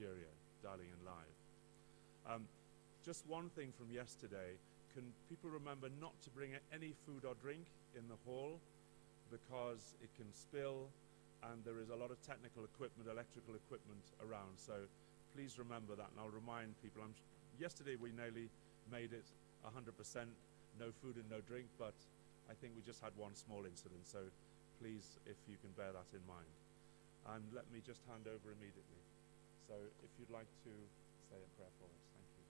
Nigeria, Darling and Live. Just one thing from yesterday, can people remember not to bring any food or drink in the hall because it can spill and there is a lot of technical equipment, electrical equipment around. So please remember that, and I'll remind people. Yesterday we nearly made it 100% no food and no drink, but I think we just had one small incident. So please, if you can bear that in mind. And let me just hand over immediately. So if you'd like to say a prayer for us. Thank you.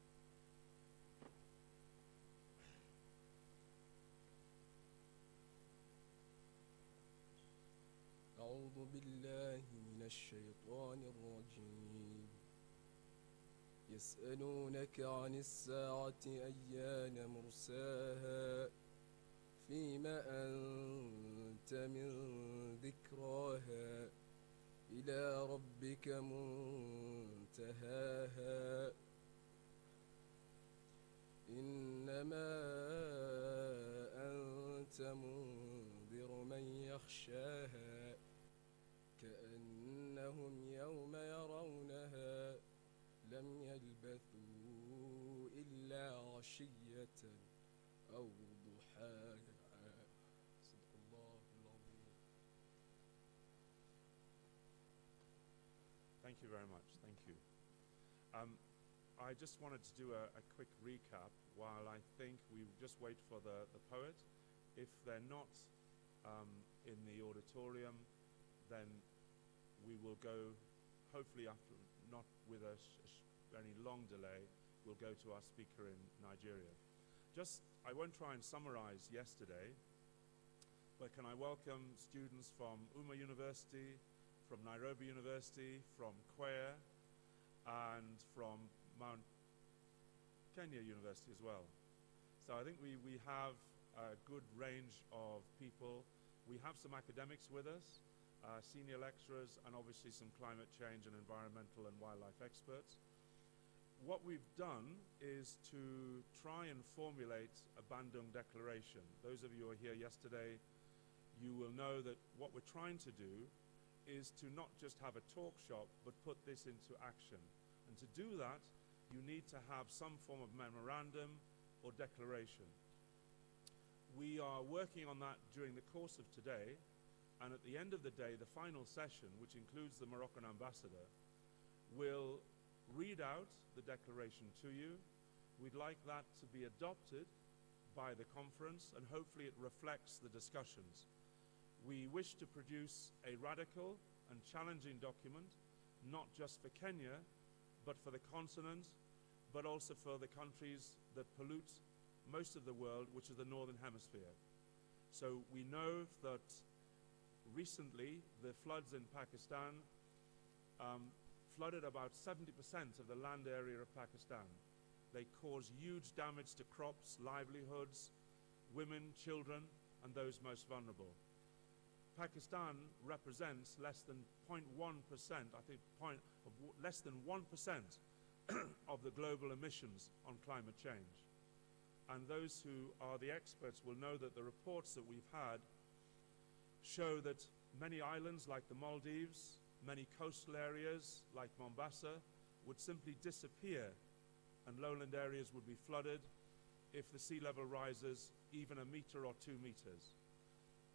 أعوذ بالله من الشيطان الرجيم يسألونك عن الساعة أيان مرساها فيما أنت من ذكراها إلى ربك منتهاها إنما أنت منذر من يخشاها كأنهم يوم يرونها لم يلبثوا إلا عشية أو ضحاها صدق الله العظيم. Thank you very much. Thank you. I just wanted to do a quick recap while I think we just wait for the poet. If they're not in the auditorium, then we will go, hopefully after, not with any long delay, we'll go to our speaker in Nigeria. I won't try and summarize yesterday, but can I welcome students from Uma University, from Nairobi University, from Kwea, and from Mount Kenya University as well. So I think we have a good range of people. We have some academics with us, senior lecturers, and obviously some climate change and environmental and wildlife experts. What we've done is to try and formulate a Bandung declaration. Those of you who were here yesterday, you will know that what we're trying to do is to not just have a talk shop, but put this into action. And to do that, you need to have some form of memorandum or declaration. We are working on that during the course of today, and at the end of the day, the final session, which includes the Moroccan ambassador, will read out the declaration to you. We'd like that to be adopted by the conference, and hopefully it reflects the discussions. We wish to produce a radical and challenging document, not just for Kenya, but for the continent, but also for the countries that pollute most of the world, which is the Northern Hemisphere. So we know that recently the floods in Pakistan flooded about 70% of the land area of Pakistan. They caused huge damage to crops, livelihoods, women, children, and those most vulnerable. Pakistan represents less than 0.1%, I think less than 1% of the global emissions on climate change. And those who are the experts will know that the reports that we've had show that many islands like the Maldives, many coastal areas like Mombasa would simply disappear, and lowland areas would be flooded if the sea level rises even a meter or 2 meters.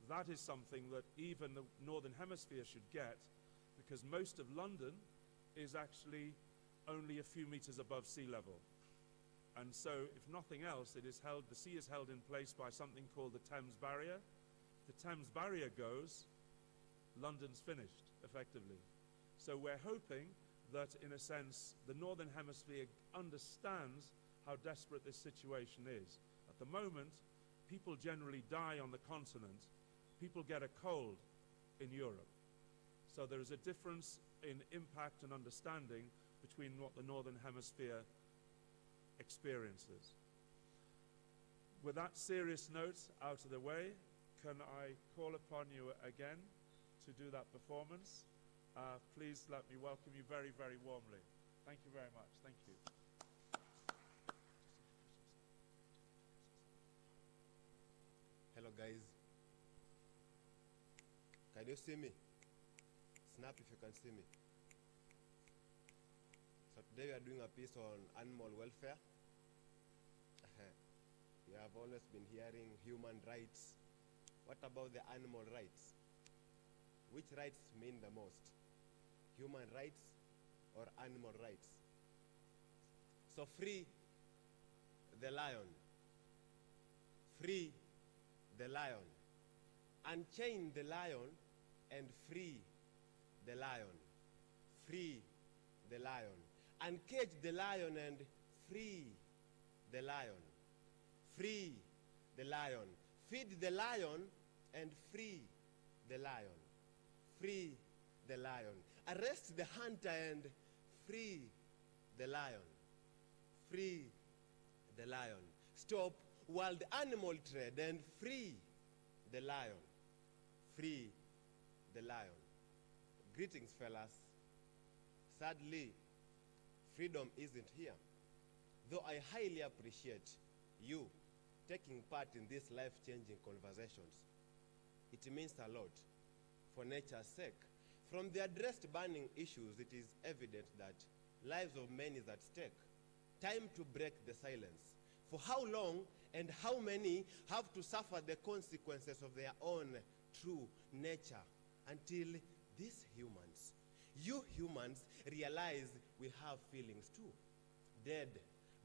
That is something that even the Northern Hemisphere should get, because most of London is actually only a few meters above sea level. And so, if nothing else, the sea is held in place by something called the Thames Barrier. If the Thames Barrier goes, London's finished, effectively. So we're hoping that, in a sense, the Northern Hemisphere understands how desperate this situation is. At the moment, people generally die on the continent. People get a cold in Europe. So there is a difference in impact and understanding between what the Northern Hemisphere experiences. With that serious note out of the way, can I call upon you again to do that performance? Please let me welcome you very, very warmly. Thank you very much. Thank you. Hello guys. Can you see me? Snap if you can see me. Today we are doing a piece on animal welfare. We have always been hearing human rights. What about the animal rights? Which rights mean the most? Human rights or animal rights? So free the lion. Free the lion. Unchain the lion and free the lion. Free the lion. Uncage the lion and free the lion. Free the lion. Feed the lion and free the lion. Free the lion. Arrest the hunter and free the lion. Free the lion. Stop wild animal trade and free the lion. Free the lion. Greetings, fellas. Sadly, freedom isn't here. Though I highly appreciate you taking part in these life-changing conversations. It means a lot for nature's sake. From the addressed burning issues, it is evident that lives of men is at stake. Time to break the silence. For how long and how many have to suffer the consequences of their own true nature until these humans, you humans, realize we have feelings too. Dead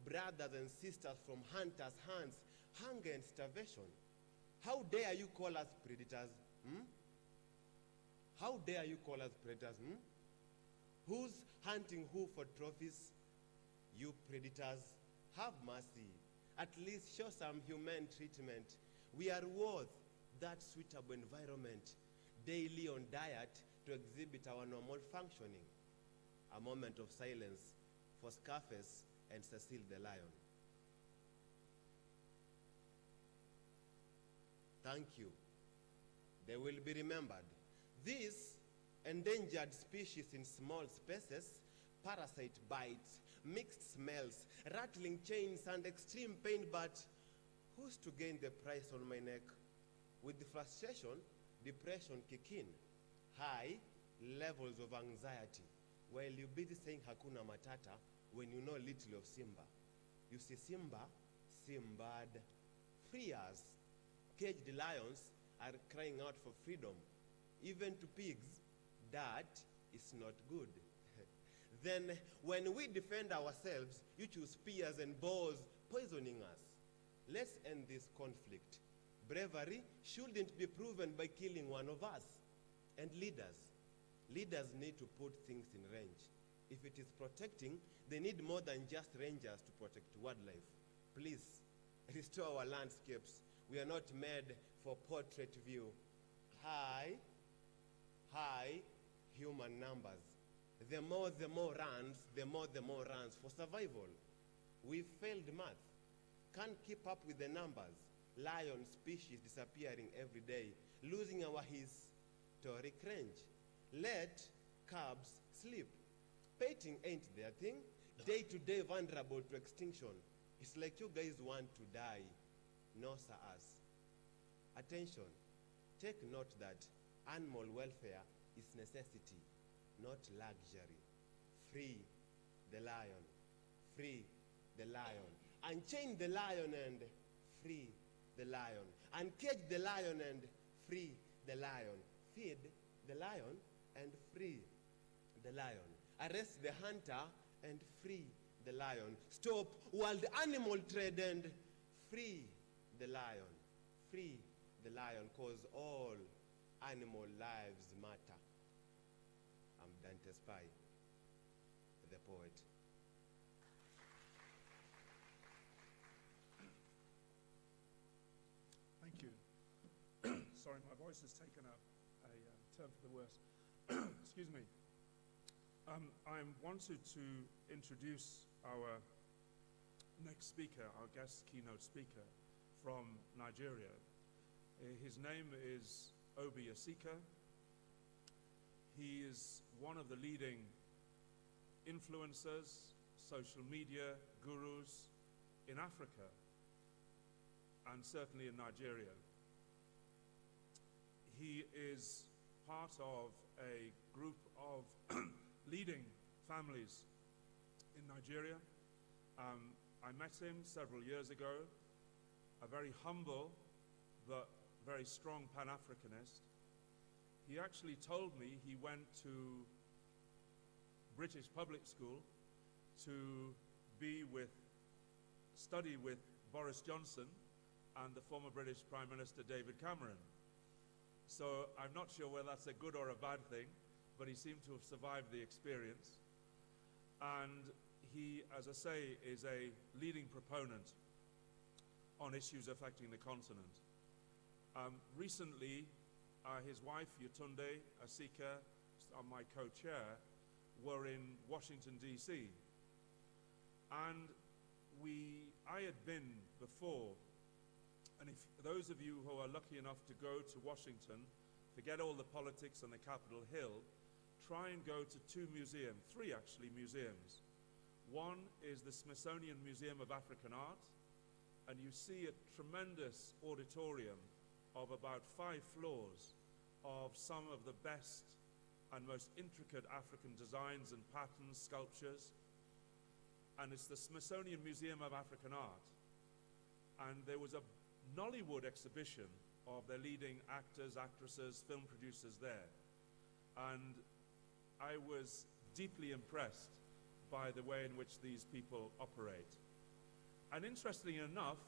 brothers and sisters from hunters' hands, hunger and starvation. How dare you call us predators? How dare you call us predators? Who's hunting who for trophies? You predators, have mercy. At least show some humane treatment. We are worth that suitable environment, daily on diet to exhibit our normal functioning. A moment of silence for Scarface and Cecile the lion. Thank you. They will be remembered. These endangered species in small spaces, parasite bites, mixed smells, rattling chains, and extreme pain, but who's to gain the price on my neck? With the frustration, depression kick in, high levels of anxiety, while you're busy saying Hakuna Matata when you know little of Simba. You see Simba, Simbad, free us. Caged lions are crying out for freedom. Even to pigs, that is not good. Then when we defend ourselves, you choose spears and bows poisoning us. Let's end this conflict. Bravery shouldn't be proven by killing one of us. And leaders need to put things in range. If it is protecting, they need more than just rangers to protect wildlife. Please, restore our landscapes. We are not made for portrait view. High human numbers. The more runs for survival. We failed math. Can't keep up with the numbers. Lion species disappearing every day, losing our historic range. Let cubs sleep. Painting ain't their thing. Day to day vulnerable to extinction. It's like you guys want to die. No, sir, us. Attention. Take note that animal welfare is necessity, not luxury. Free the lion. Free the lion. Unchain the lion and free the lion. Uncage the lion and free the lion. Feed the lion and free the lion. Arrest the hunter and free the lion. Stop wild animal trade and free the lion. Free the lion, cause all animal lives matter. I'm Dante Spy, the poet. Thank you. Sorry, my voice has taken a turn for the worse. Excuse me. I wanted to introduce our next speaker, our guest keynote speaker from Nigeria. His name is Obi Asika. He is one of the leading influencers, social media gurus in Africa, and certainly in Nigeria. He is part of a group of leading families in Nigeria. I met him several years ago, a very humble but very strong Pan-Africanist. He actually told me he went to British public school to study with Boris Johnson and the former British Prime Minister David Cameron. So I'm not sure whether that's a good or a bad thing, but he seemed to have survived the experience. And he, as I say, is a leading proponent on issues affecting the continent. Recently, his wife, Yetunde Asika, my co-chair, were in Washington, D.C. And I had been before, and if those of you who are lucky enough to go to Washington, forget all the politics on the Capitol Hill, try and go to three actually, museums. One is the Smithsonian Museum of African Art, and you see a tremendous auditorium of about 5 floors of some of the best and most intricate African designs and patterns, sculptures. And it's the Smithsonian Museum of African Art. And there was a Nollywood exhibition of their leading actors, actresses, film producers there. And I was deeply impressed by the way in which these people operate. And interestingly enough,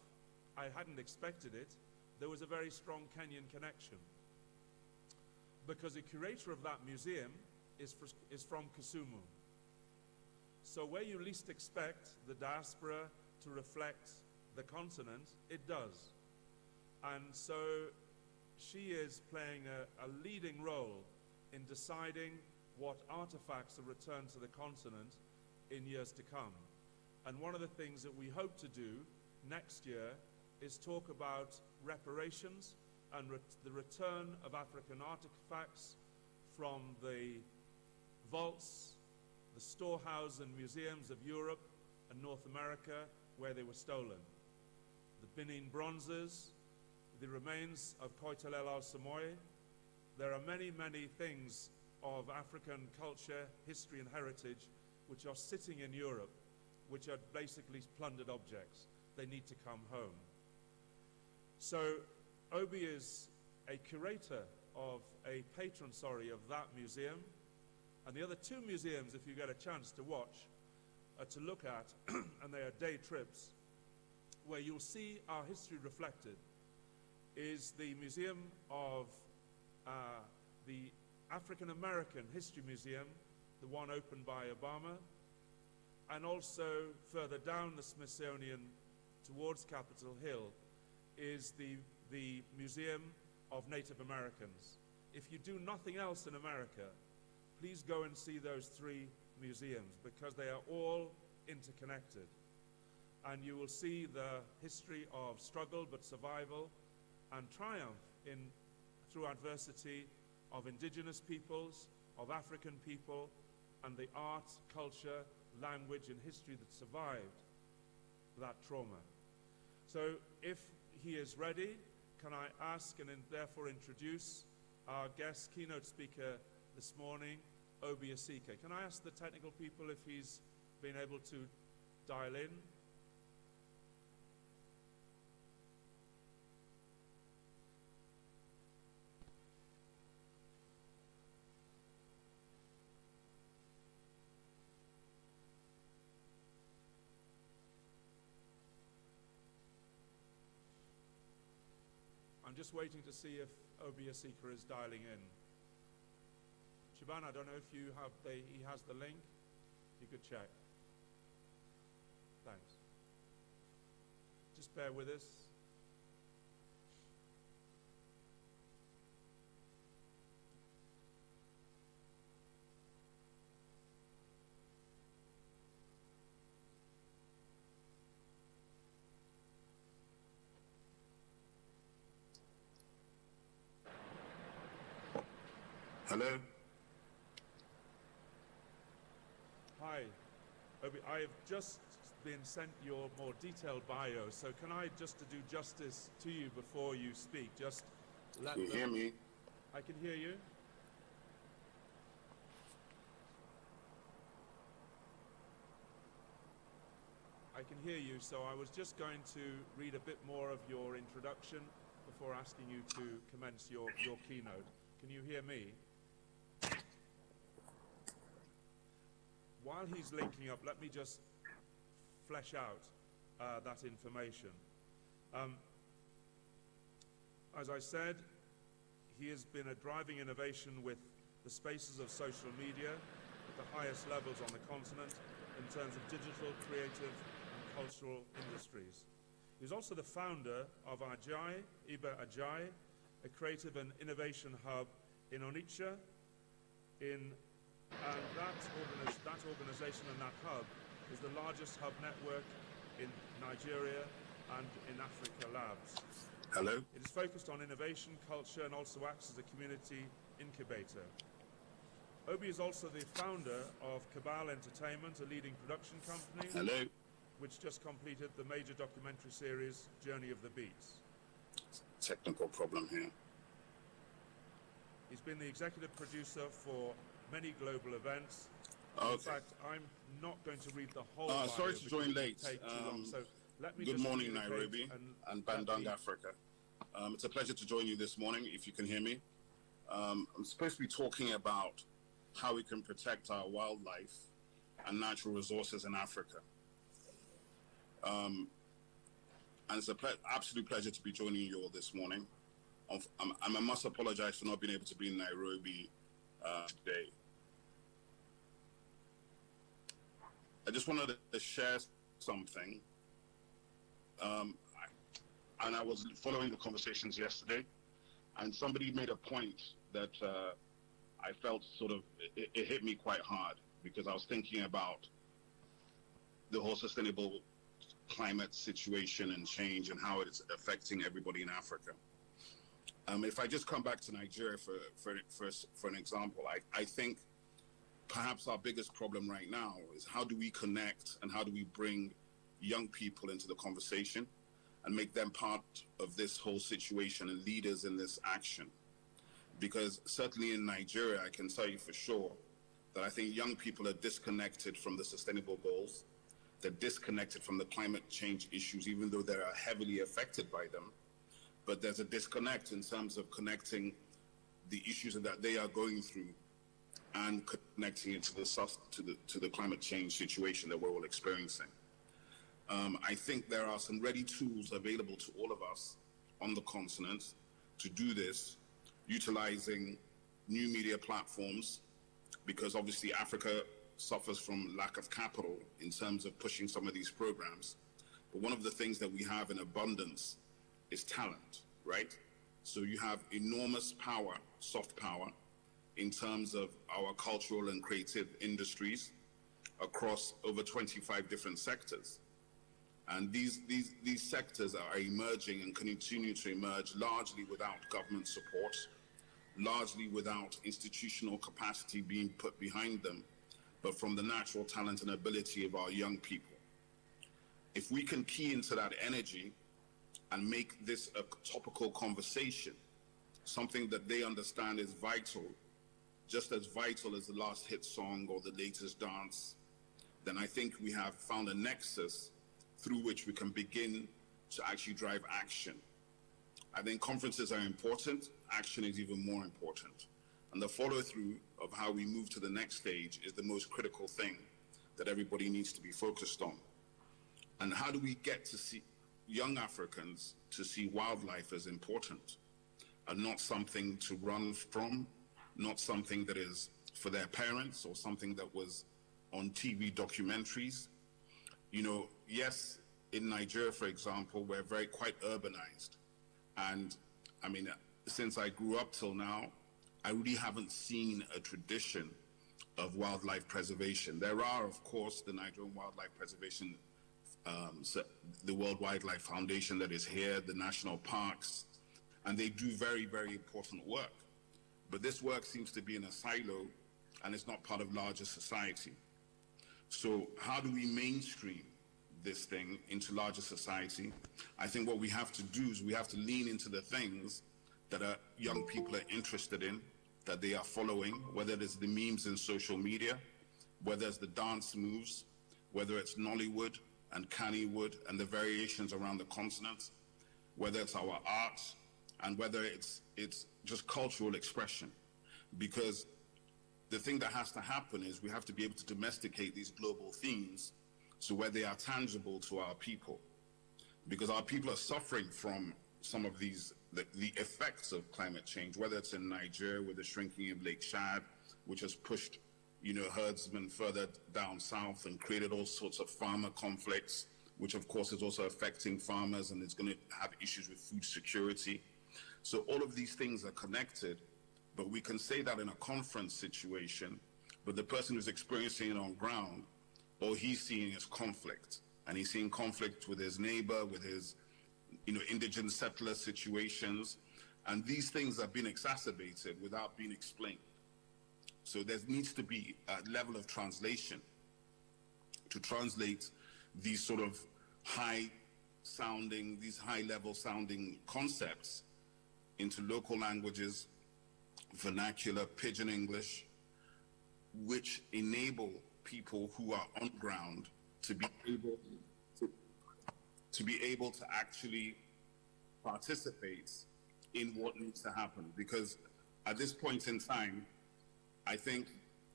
I hadn't expected it, there was a very strong Kenyan connection. Because the curator of that museum is from Kisumu. So where you least expect the diaspora to reflect the continent, it does. And so she is playing a leading role in deciding what artifacts are returned to the continent in years to come. And one of the things that we hope to do next year is talk about reparations and the return of African artifacts from the vaults, the storehouse and museums of Europe and North America where they were stolen. The Benin bronzes, the remains of Koitalel al-Samoy. There are many, many things of African culture, history and heritage which are sitting in Europe, which are basically plundered objects. They need to come home. So Obi is a curator of a patron, of that museum. And the other 2 museums, if you get a chance to watch, to look at, and they are day trips, where you'll see our history reflected, is the Museum of the African American History Museum, the one opened by Obama, and also further down the Smithsonian towards Capitol Hill is the Museum of Native Americans. If you do nothing else in America, please go and see those 3 museums because they are all interconnected. And you will see the history of struggle but survival and triumph through adversity of indigenous peoples, of African people, and the art, culture, language, and history that survived that trauma. So if he is ready, can I ask and therefore introduce our guest keynote speaker this morning, Obi Asika. Can I ask the technical people if he's been able to dial in? I'm just waiting to see if Obi Asika is dialing in. Shiban, I don't know if he has the link. You could check. Thanks. Just bear with us. Hello? Hi, Obi, I have just been sent your more detailed bio, so can I, just to do justice to you before you speak, just let Can you hear me? I can hear you. I can hear you, so I was just going to read a bit more of your introduction before asking you to commence your keynote. Can you hear me? While he's linking up, let me just flesh out that information. As I said, he has been a driving innovation with the spaces of social media at the highest levels on the continent in terms of digital, creative, and cultural industries. He's also the founder of Iba Ajay, a creative and innovation hub in Onitsha, and that organization and that hub is the largest hub network in Nigeria and in Africa Labs. Hello. It is focused on innovation, culture, and also acts as a community incubator. Obi is also the founder of Cabal Entertainment, a leading production company. Hello. Which just completed the major documentary series, Journey of the Beats. Technical problem here. He's been the executive producer for many global events. Okay. In fact, I'm not going to read the whole bio sorry to join late. Take too long. So let me Good just morning, communicate Nairobi and Bandung, Africa. It's a pleasure to join you this morning, if you can hear me. I'm supposed to be talking about how we can protect our wildlife and natural resources in Africa. And it's an absolute pleasure to be joining you all this morning. I must apologize for not being able to be in Nairobi today. I just wanted to share something. And I was following the conversations yesterday, and somebody made a point that I felt sort of, it hit me quite hard, because I was thinking about the whole sustainable climate situation and change and how it's affecting everybody in Africa. If I just come back to Nigeria for an example, I think perhaps our biggest problem right now is how do we connect and how do we bring young people into the conversation and make them part of this whole situation and leaders in this action. Because certainly in Nigeria, I can tell you for sure that I think young people are disconnected from the sustainable goals. They're disconnected from the climate change issues, even though they are heavily affected by them. But there's a disconnect in terms of connecting the issues that they are going through and connecting it to the climate change situation that we're all experiencing. I think there are some ready tools available to all of us on the continent to do this, utilizing new media platforms, because obviously Africa suffers from lack of capital in terms of pushing some of these programs. But one of the things that we have in abundance is talent, right? So you have enormous power, soft power, in terms of our cultural and creative industries across over 25 different sectors. And these sectors are emerging and continue to emerge largely without government support, largely without institutional capacity being put behind them, but from the natural talent and ability of our young people. If we can key into that energy and make this a topical conversation, something that they understand is vital, just as vital as the last hit song or the latest dance, then I think we have found a nexus through which we can begin to actually drive action. I think conferences are important, action is even more important. And the follow-through of how we move to the next stage is the most critical thing that everybody needs to be focused on. And how do we get to see young Africans to see wildlife as important and not something to run from, not something that is for their parents or something that was on TV documentaries. You know, yes, in Nigeria, for example, we're quite urbanized. And I mean, since I grew up till now, I really haven't seen a tradition of wildlife preservation. There are, of course, the Nigerian Wildlife Preservation, the World Wildlife Foundation that is here, the national parks, and they do very, very important work. But this work seems to be in a silo and it's not part of larger society. So how do we mainstream this thing into larger society? I think what we have to do is we have to lean into the things that young people are interested in, that they are following, whether it's the memes in social media, whether it's the dance moves, whether it's Nollywood, and Kannywood and the variations around the continent, whether it's our art and whether it's just cultural expression. Because the thing that has to happen is we have to be able to domesticate these global themes so where they are tangible to our people. Because our people are suffering from some of these, the effects of climate change, whether it's in Nigeria with the shrinking of Lake Chad, which has pushed, herdsmen further down south and created all sorts of farmer conflicts, which of course is also affecting farmers and it's going to have issues with food security. So all of these things are connected, but we can say that in a conference situation, but the person who's experiencing it on ground, all he's seeing is conflict. And he's seeing conflict with his neighbor, with his, indigent settler situations. And these things have been exacerbated without being explained. So there needs to be a level of translation to translate these sort of these high-level sounding concepts into local languages, vernacular, pidgin English, which enable people who are on ground to be able to actually participate in what needs to happen. Because at this point in time, I think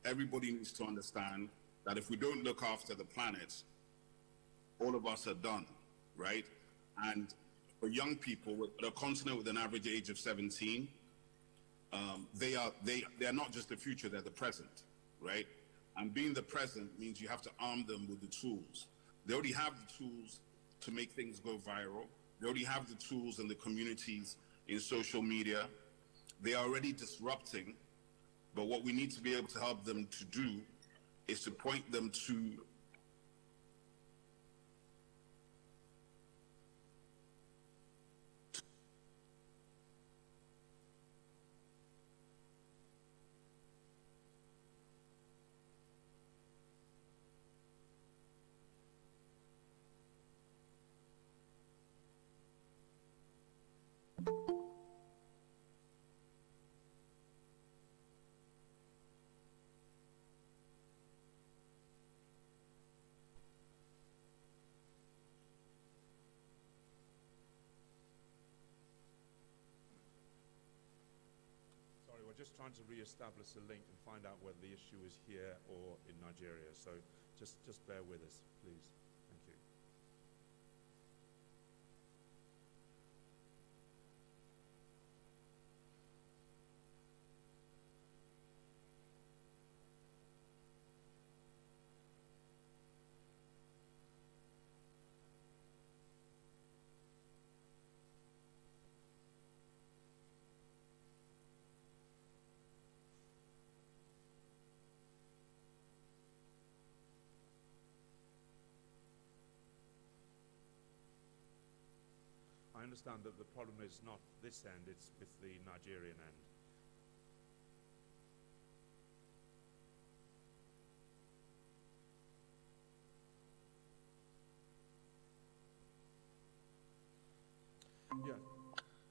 everybody needs to understand that if we don't look after the planet, all of us are done, right? And for young people, with a continent with an average age of 17, they are not just the future, they're the present, right? And being the present means you have to arm them with the tools. They already have the tools to make things go viral. They already have the tools in the communities, in social media. They are already disrupting, but what we need to be able to help them to do is to point them to Sorry, we're just trying to re-establish a link and find out whether the issue is here or in Nigeria. So just bear with us, please. Thank you. I understand that the problem is not this end, it's with the Nigerian end.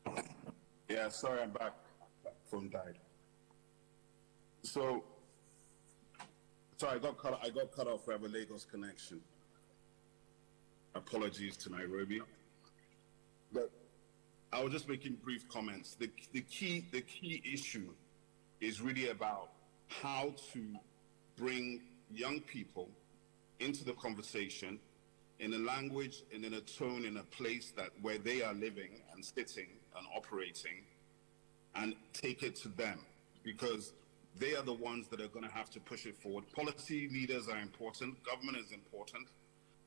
Yeah. Yeah, sorry, I'm back. Phone died. So, sorry, I got cut off. We have a Lagos connection. Apologies to Nairobi. But I was just making brief comments. The key issue is really about how to bring young people into the conversation in a language and in a tone, in a place that where they are living and sitting and operating, and take it to them, because they are the ones that are going to have to push it forward. Policy leaders are important, government is important,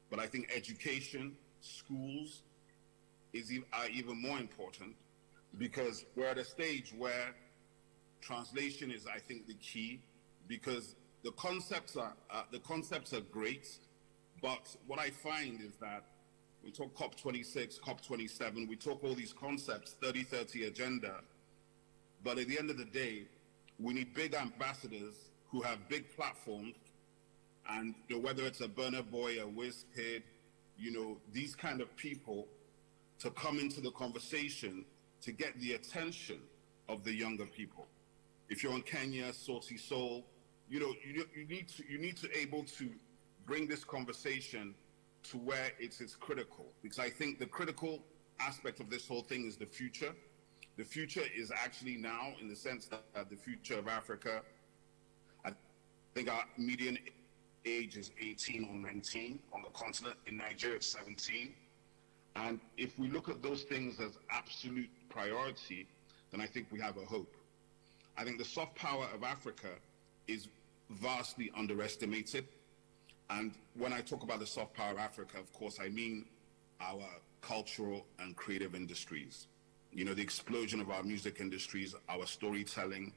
but I think education, schools are even more important, because we're at a stage where translation is, I think, the key, because the concepts are great, but what I find is that we talk COP26, COP27, we talk all these concepts, 30-30 agenda, but at the end of the day, we need big ambassadors who have big platforms, and whether it's a Burna Boy, a Wizkid, these kind of people to come into the conversation to get the attention of the younger people. If you're in Kenya, Sauti Soul, you need to able to bring this conversation to where it's critical, because I think the critical aspect of this whole thing is the future. The future is actually now, in the sense that the future of Africa, I think our median age is 18 or 19 on the continent. In Nigeria, it's 17. And if we look at those things as absolute priority, then I think we have a hope. I think the soft power of Africa is vastly underestimated. And when I talk about the soft power of Africa, of course, I mean our cultural and creative industries. You know, the explosion of our music industries, our storytelling,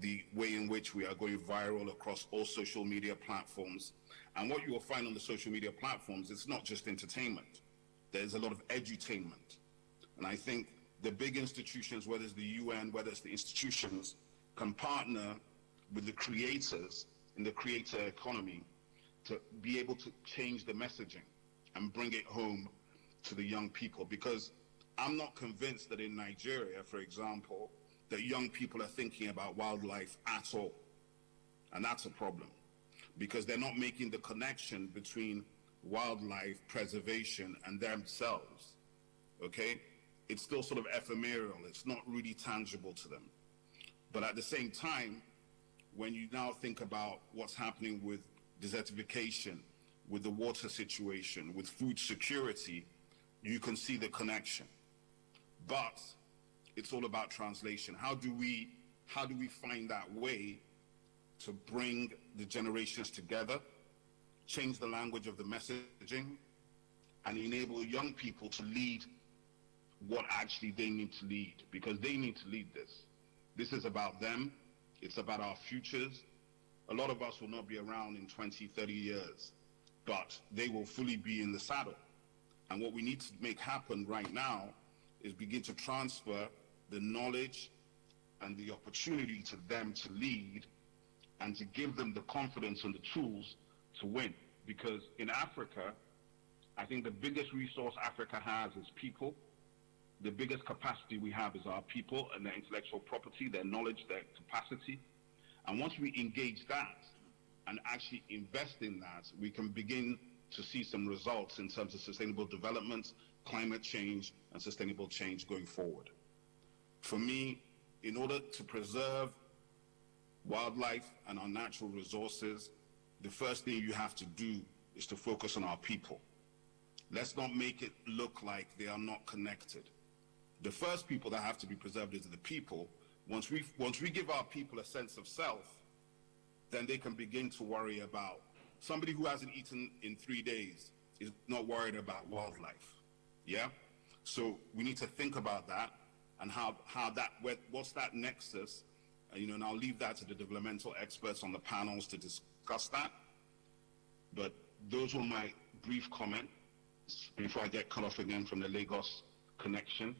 the way in which we are going viral across all social media platforms. And what you will find on the social media platforms, it's not just entertainment. There's a lot of edutainment. And I think the big institutions, whether it's the UN, whether it's the institutions, can partner with the creators in the creator economy to be able to change the messaging and bring it home to the young people. Because I'm not convinced that in Nigeria, for example, that young people are thinking about wildlife at all. And that's a problem, because they're not making the connection between wildlife preservation and themselves, okay? It's still sort of ephemeral. It's not really tangible to them. But at the same time, when you now think about what's happening with desertification, with the water situation, with food security, you can see the connection. But it's all about translation. How do we find that way to bring the generations together, change the language of the messaging, and enable young people to lead what actually they need to lead? Because they need to lead this. This is about them. It's about our futures. A lot of us will not be around in 20, 30 years, but they will fully be in the saddle. And what we need to make happen right now is begin to transfer the knowledge and the opportunity to them to lead, and to give them the confidence and the tools to win. Because in Africa, I think the biggest resource Africa has is people. The biggest capacity we have is our people and their intellectual property, their knowledge, their capacity. And once we engage that and actually invest in that, we can begin to see some results in terms of sustainable development, climate change, and sustainable change going forward. For me, in order to preserve wildlife and our natural resources, the first thing you have to do is to focus on our people. Let's not make it look like they are not connected. The first people that have to be preserved is the people. Once we give our people a sense of self, then they can begin to worry about somebody who hasn't eaten in 3 days is not worried about wildlife. Yeah? So we need to think about that and what's that nexus? And I'll leave that to the developmental experts on the panels to discuss that. But those were my brief comments before I get cut off again from the Lagos connection.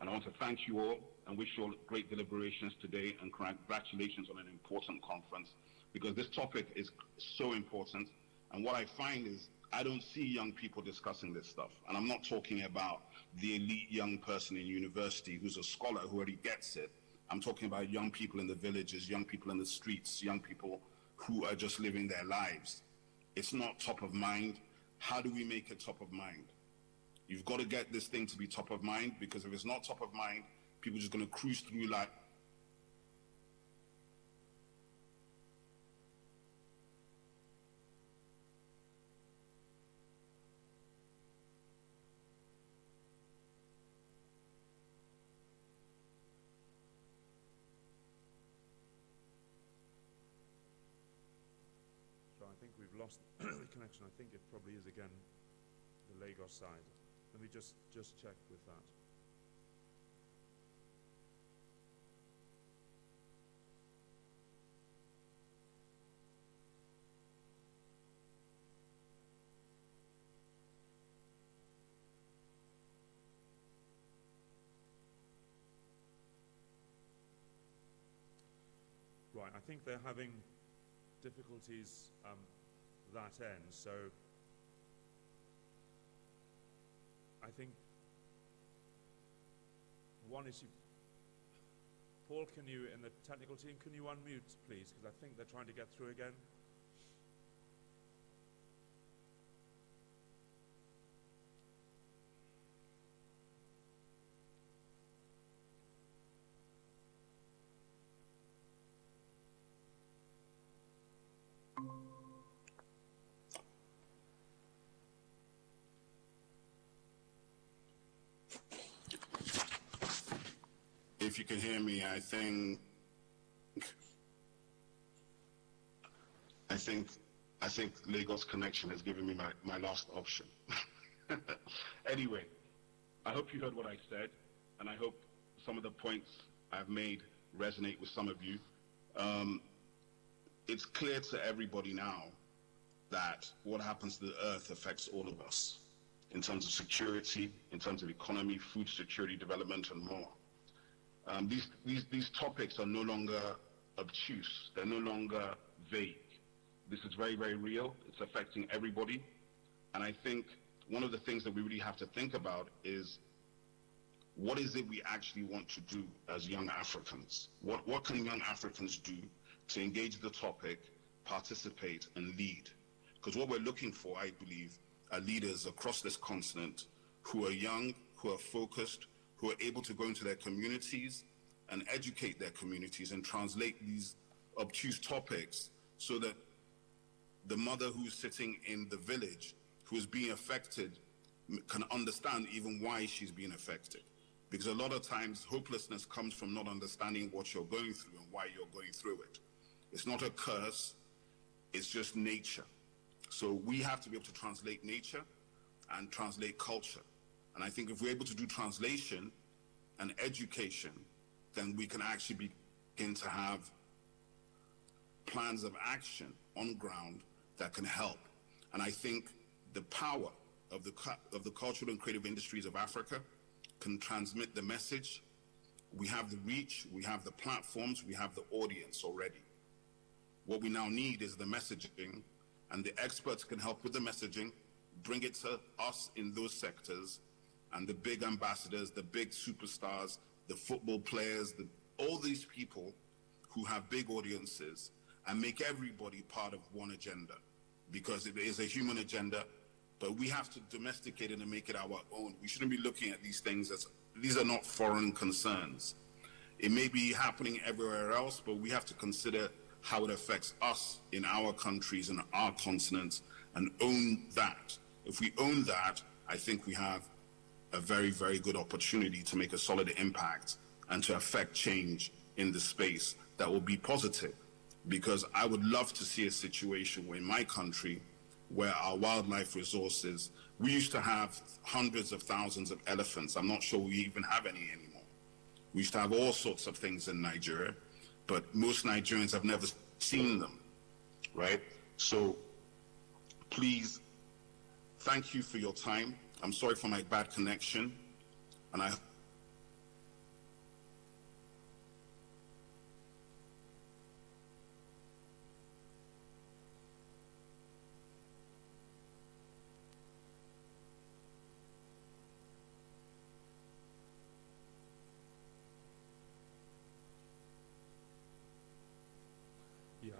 And I want to thank you all and wish you all great deliberations today, and congratulations on an important conference, because this topic is so important. And what I find is I don't see young people discussing this stuff. And I'm not talking about the elite young person in university who's a scholar who already gets it. I'm talking about young people in the villages, young people in the streets, young people who are just living their lives. It's not top of mind. How do we make it top of mind? You've got to get this thing to be top of mind, because if it's not top of mind, people are just going to cruise through life. So I think we've lost the connection. I think it probably is again the Lagos side. Let me just check with that. Right, I think they're having difficulties that end, so I think one issue. Paul, can you, in the technical team, can you unmute, please? Because I think they're trying to get through again. you can hear me, I think Lagos connection has given me my last option. Anyway, I hope you heard what I said, and I hope some of the points I've made resonate with some of you. It's clear to everybody now that what happens to the earth affects all of us in terms of security, in terms of economy, food security, development, and more. These topics are no longer obtuse. They're no longer vague. This is very, very real. It's affecting everybody. And I think one of the things that we really have to think about is, what is it we actually want to do as young Africans? What can young Africans do to engage the topic, participate, and lead? Because what we're looking for, I believe, are leaders across this continent who are young, who are focused, who are able to go into their communities and educate their communities and translate these obtuse topics so that the mother who's sitting in the village who is being affected can understand even why she's being affected. Because a lot of times hopelessness comes from not understanding what you're going through and why you're going through it. It's not a curse, it's just nature. So we have to be able to translate nature and translate culture. And I think if we're able to do translation and education, then we can actually begin to have plans of action on ground that can help. And I think the power of the cultural and creative industries of Africa can transmit the message. We have the reach, we have the platforms, we have the audience already. What we now need is the messaging, and the experts can help with the messaging, bring it to us in those sectors, and the big ambassadors, the big superstars, the football players, all these people who have big audiences, and make everybody part of one agenda. Because it is a human agenda, but we have to domesticate it and make it our own. We shouldn't be looking at these things as, these are not foreign concerns. It may be happening everywhere else, but we have to consider how it affects us in our countries and our continents and own that. If we own that, I think we have a very, very good opportunity to make a solid impact and to affect change in the space that will be positive. Because I would love to see a situation where in my country, where our wildlife resources, we used to have hundreds of thousands of elephants. I'm not sure we even have any anymore. We used to have all sorts of things in Nigeria, but most Nigerians have never seen them, right? So please, thank you for your time. I'm sorry for my bad connection, and I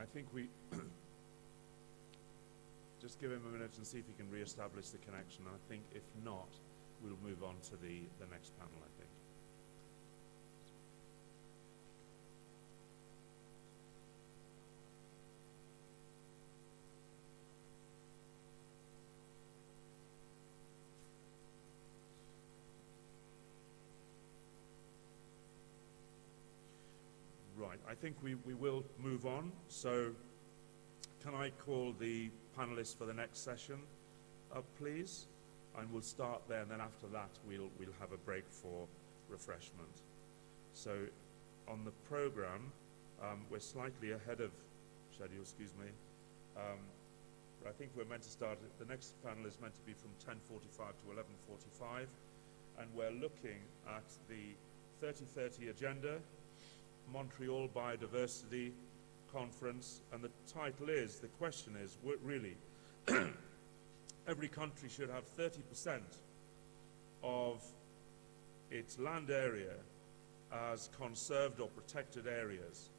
I think we just give him a minute and see if he can re-establish the connection. I think if not, we'll move on to the next panel, I think. Right, I think we will move on. So can I call the panelists for the next session up, please? And we'll start there, and then after that we'll have a break for refreshment. So on the program, we're slightly ahead of schedule, excuse me. But I think we're meant to start, the next panel is meant to be from 10:45 to 11:45, and we're looking at the 3030 agenda, Montreal Biodiversity Conference, and the title is, the question is, really, every country should have 30% of its land area as conserved or protected areas.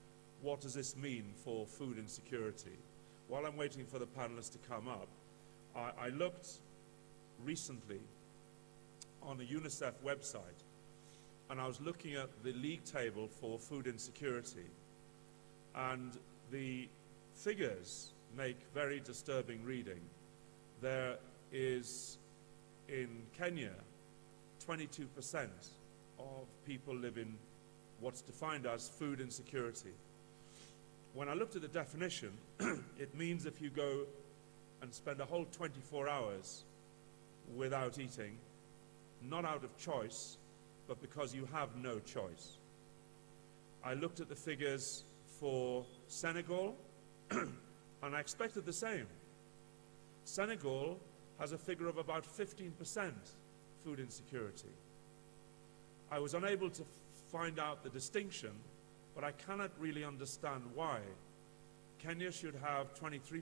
What does this mean for food insecurity? While I'm waiting for the panelists to come up, I looked recently on the UNICEF website, and I was looking at the league table for food insecurity, and the figures make very disturbing reading. There is, in Kenya, 22% of people live in what's defined as food insecurity. When I looked at the definition, it means if you go and spend a whole 24 hours without eating, not out of choice, but because you have no choice. I looked at the figures for Senegal, and I expected the same. Senegal has a figure of about 15% food insecurity. I was unable to find out the distinction, but I cannot really understand why. Kenya should have 23%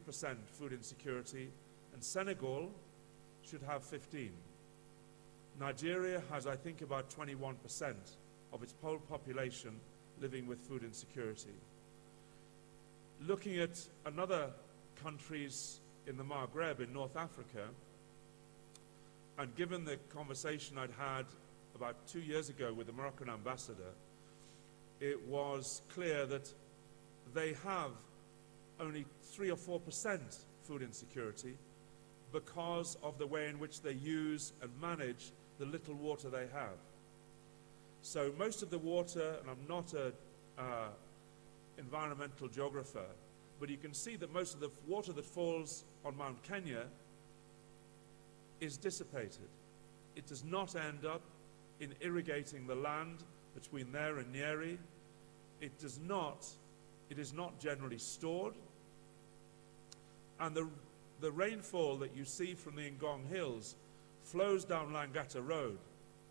food insecurity, and Senegal should have 15. Nigeria has, I think, about 21% of its whole population living with food insecurity. Looking at another countries in the Maghreb, in North Africa, and given the conversation I'd had about 2 years ago with the Moroccan ambassador, it was clear that they have only 3 or 4% food insecurity because of the way in which they use and manage the little water they have. So most of the water, and I'm not an environmental geographer, but you can see that most of the water that falls on Mount Kenya is dissipated. It does not end up in irrigating the land between there and Nyeri. It is not generally stored. And the rainfall that you see from the Ngong Hills flows down Langata Road.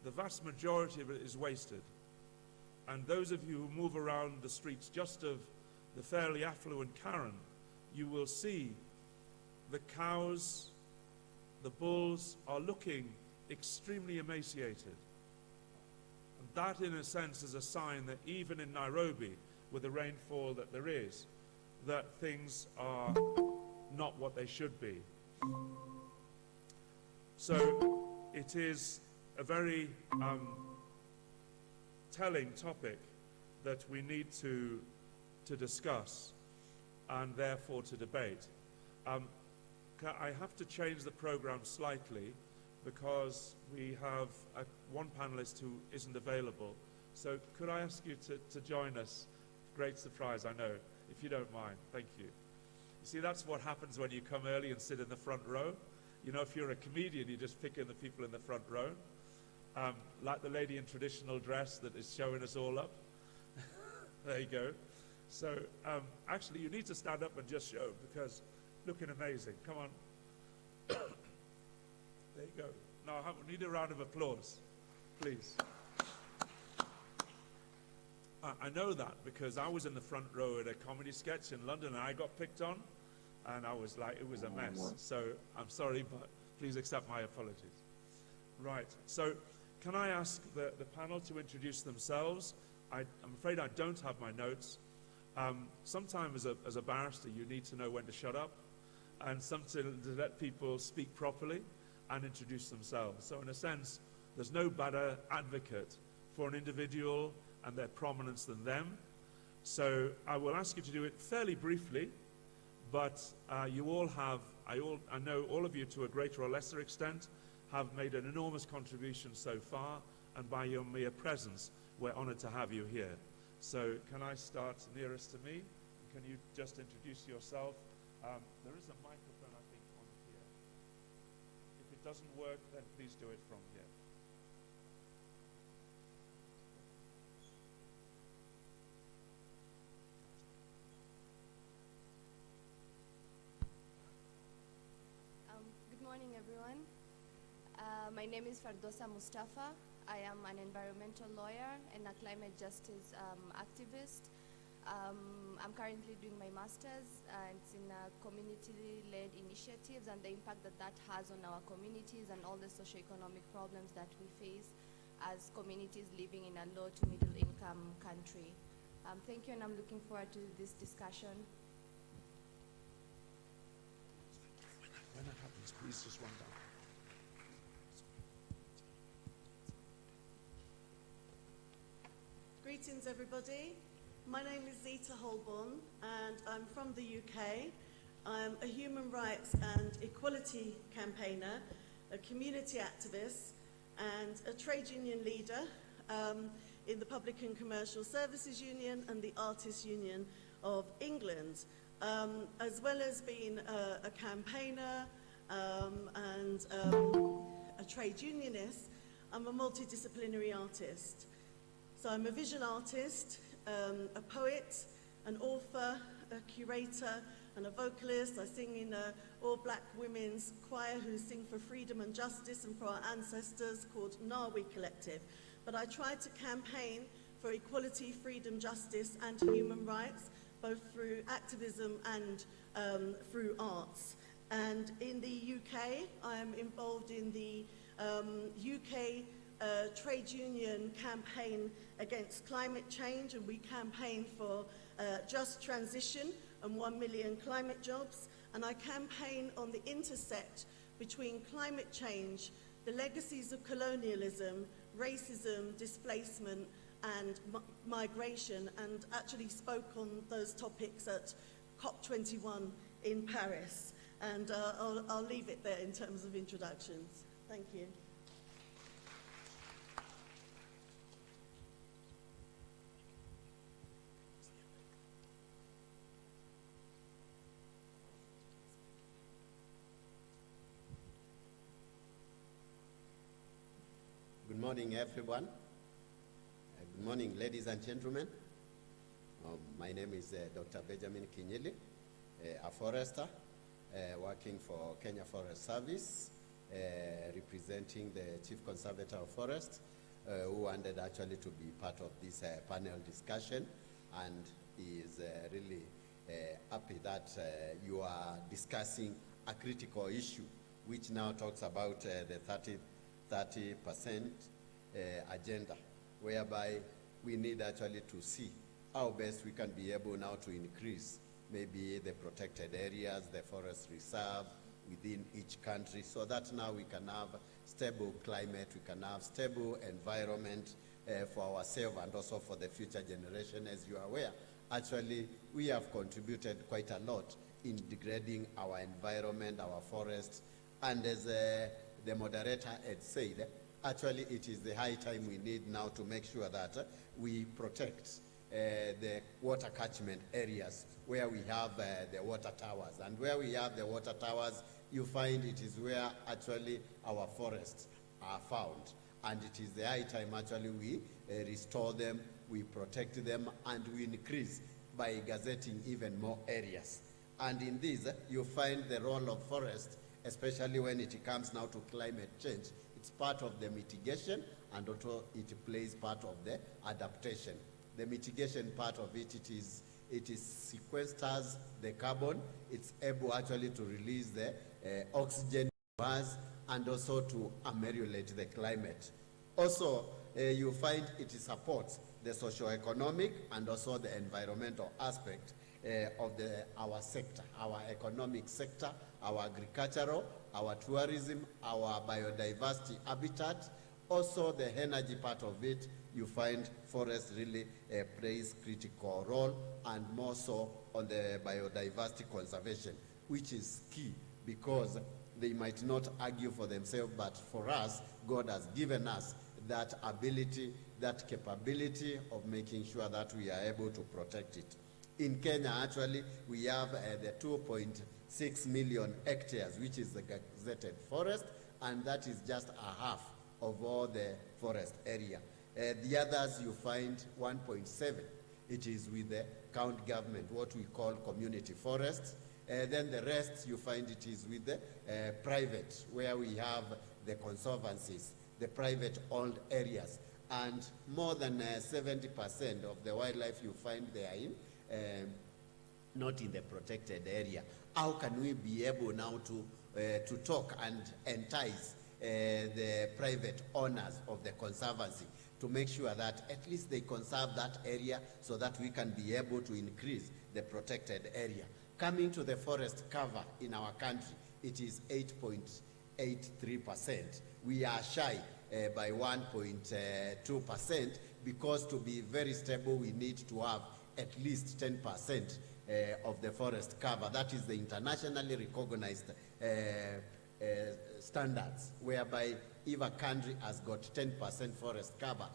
The vast majority of it is wasted. And those of you who move around the streets just of the fairly affluent Karen, you will see the cows, the bulls are looking extremely emaciated. And that, in a sense, is a sign that even in Nairobi, with the rainfall that there is, that things are not what they should be. So it is a very telling topic that we need to discuss and therefore to debate. I have to change the program slightly because we have one panelist who isn't available. So could I ask you to join us? Great surprise, I know, if you don't mind. Thank you. You see, that's what happens when you come early and sit in the front row. You know, if you're a comedian, you just pick in the people in the front row. Like the lady in traditional dress that is showing us all up. There you go. So actually, you need to stand up and just show because looking amazing. Come on. There you go. Now, we need a round of applause, please. I know that because I was in the front row at a comedy sketch in London and I got picked on and I was like, it was a mess. So I'm sorry, but please accept my apologies. Right, so can I ask the panel to introduce themselves? I'm afraid I don't have my notes. Sometimes as a barrister, you need to know when to shut up and sometimes to let people speak properly and introduce themselves. So in a sense, there's no better advocate for an individual and their prominence than them. So I will ask you to do it fairly briefly, but you all have, I know all of you to a greater or lesser extent have made an enormous contribution so far, and by your mere presence, we're honored to have you here. So can I start nearest to me? Can you just introduce yourself? There is a microphone, I think, on here. If it doesn't work, then please do it from here. Good morning, everyone. My name is Fardosa Mustafa. I am an environmental lawyer and a climate justice activist. I'm currently doing my master's, and it's in community-led initiatives and the impact that has on our communities and all the socioeconomic problems that we face as communities living in a low to middle income country. Thank you, and I'm looking forward to this discussion. When that happens, please just run down. Greetings, everybody. My name is Zita Holborn, and I'm from the UK. I'm a human rights and equality campaigner, a community activist, and a trade union leader in the Public and Commercial Services Union and the Artists Union of England. As well as being a campaigner and a trade unionist, I'm a multidisciplinary artist. So I'm a visual artist, a poet, an author, a curator, and a vocalist. I sing in an all-black women's choir who sing for freedom and justice and for our ancestors, called Nawi Collective. But I try to campaign for equality, freedom, justice, and human rights, both through activism and through arts. And in the UK, I am involved in the UK trade union campaign against climate change, and we campaign for just transition and 1 million climate jobs. And I campaign on the intersect between climate change, the legacies of colonialism, racism, displacement, and migration, and actually spoke on those topics at COP21 in Paris. And I'll leave it there in terms of introductions. Thank you. Good morning, everyone. Good morning, ladies and gentlemen. My name is Dr. Benjamin Kinyili, a forester working for Kenya Forest Service, representing the Chief Conservator of Forest, who wanted actually to be part of this panel discussion, and is really happy that you are discussing a critical issue, which now talks about the 30% agenda, whereby we need actually to see how best we can be able now to increase maybe the protected areas, the forest reserve within each country, so that now we can have stable climate, we can have stable environment for ourselves and also for the future generation. As you are aware, actually we have contributed quite a lot in degrading our environment, our forests, and as the moderator had said, actually it is the high time we need now to make sure that we protect the water catchment areas where we have the water towers. And where we have the water towers, you find it is where actually our forests are found. And it is the high time actually we restore them, we protect them, and we increase by gazetting even more areas. And in this, you find the role of forest, especially when it comes now to climate change. It's part of the mitigation, and also it plays part of the adaptation. The mitigation part of it, it sequesters the carbon. It's able actually to release the oxygen to us, and also to ameliorate the climate. Also, you find it supports the socio-economic and also the environmental aspect of our sector, our economic sector, our agricultural, our tourism, our biodiversity habitat. Also the energy part of it, you find forest really plays critical role, and more so on the biodiversity conservation, which is key, because they might not argue for themselves, but for us, God has given us that ability, that capability of making sure that we are able to protect it. In Kenya, actually, we have the 2.6 million hectares, which is the gazetted forest, and that is just a half of all the forest area. The others, you find 1.7. It is with the county government, what we call community forests. Then the rest, you find it is with the private, where we have the conservancies, the private owned areas. And more than 70% of the wildlife you find there in, not in the protected area. How can we be able now to talk and entice the private owners of the conservancy to make sure that at least they conserve that area, so that we can be able to increase the protected area? Coming to the forest cover in our country, it is 8.83%. We are shy by 1.2%, because to be very stable, we need to have at least 10% of the forest cover. That is the internationally recognized standards, whereby if a country has got 10% forest cover,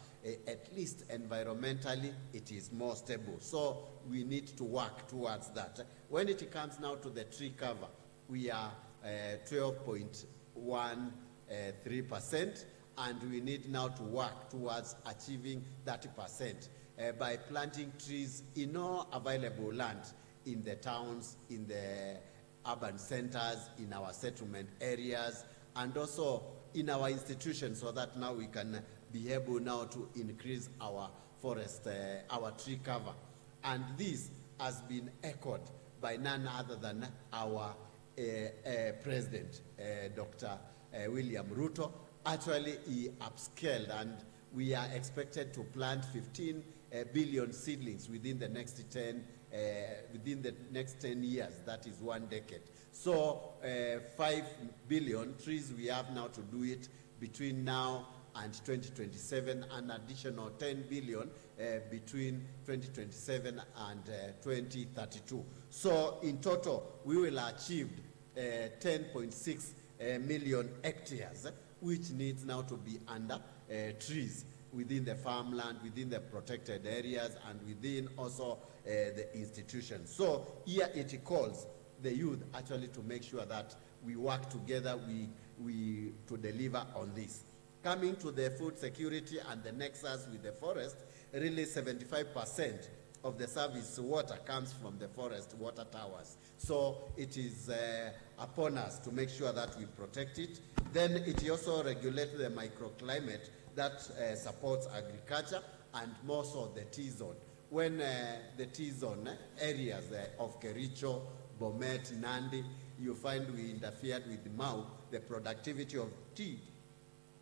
at least environmentally it is more stable. So we need to work towards that. When it comes now to the tree cover, we are 12.13%, and we need now to work towards achieving 30% by planting trees in all available land in the towns, in the urban centers, in our settlement areas, and also in our institutions, so that now we can be able now to increase our forest, our tree cover. And this has been echoed by none other than our President, Dr. William Ruto. Actually, he upscaled, and we are expected to plant 15 billion seedlings within the next 10 years. That is 1 decade. So 5 billion trees we have now to do it between now and 2027, an additional 10 billion between 2027 and 2032. So in total, we will achieve 10.6 million hectares, which needs now to be under trees within the farmland, within the protected areas, and within also the institutions. So here it calls the youth actually to make sure that we work together to deliver on this. Coming to the food security and the nexus with the forest, really 75% of the service water comes from the forest water towers. So it is upon us to make sure that we protect it. Then it also regulates the microclimate that supports agriculture, and more so the T-zone. When the T-zone areas of Kericho, Bomet, Nandi, you find we interfered with Mau, the productivity of tea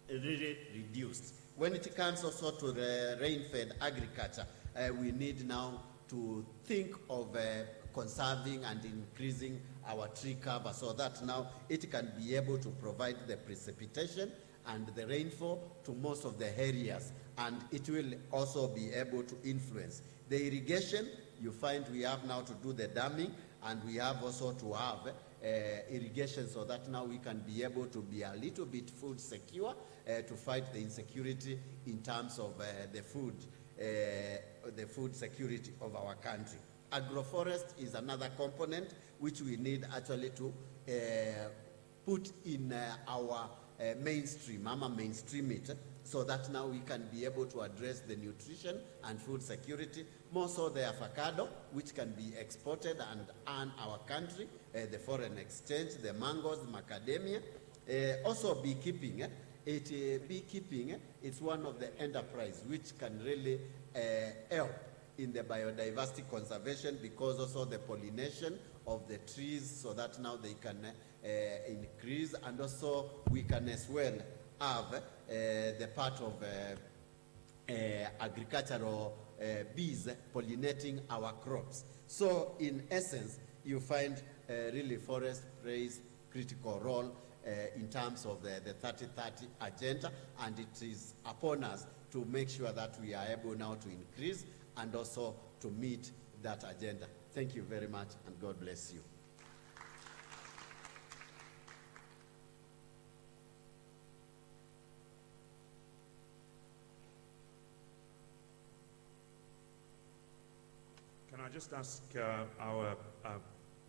really reduced. When it comes also to the rain-fed agriculture, we need now to think of conserving and increasing our tree cover, so that now it can be able to provide the precipitation and the rainfall to most of the areas, and it will also be able to influence the irrigation. You find we have now to do the damming, and we have also to have irrigation, so that now we can be able to be a little bit food secure to fight the insecurity in terms of the food security of our country. Agroforest is another component which we need actually to put in our mainstream it, so that now we can be able to address the nutrition and food security, more so the avocado, which can be exported and earn our country, the foreign exchange, the mangoes, macadamia, also beekeeping. Beekeeping is one of the enterprise which can really help in the biodiversity conservation, because also the pollination of the trees, so that now they can increase, and also we can as well have the part of agricultural bees pollinating our crops. So in essence, you find really forest plays critical role in terms of the 30-30 agenda, and it is upon us to make sure that we are able now to increase and also to meet that agenda. Thank you very much, and God bless you. Can I just ask our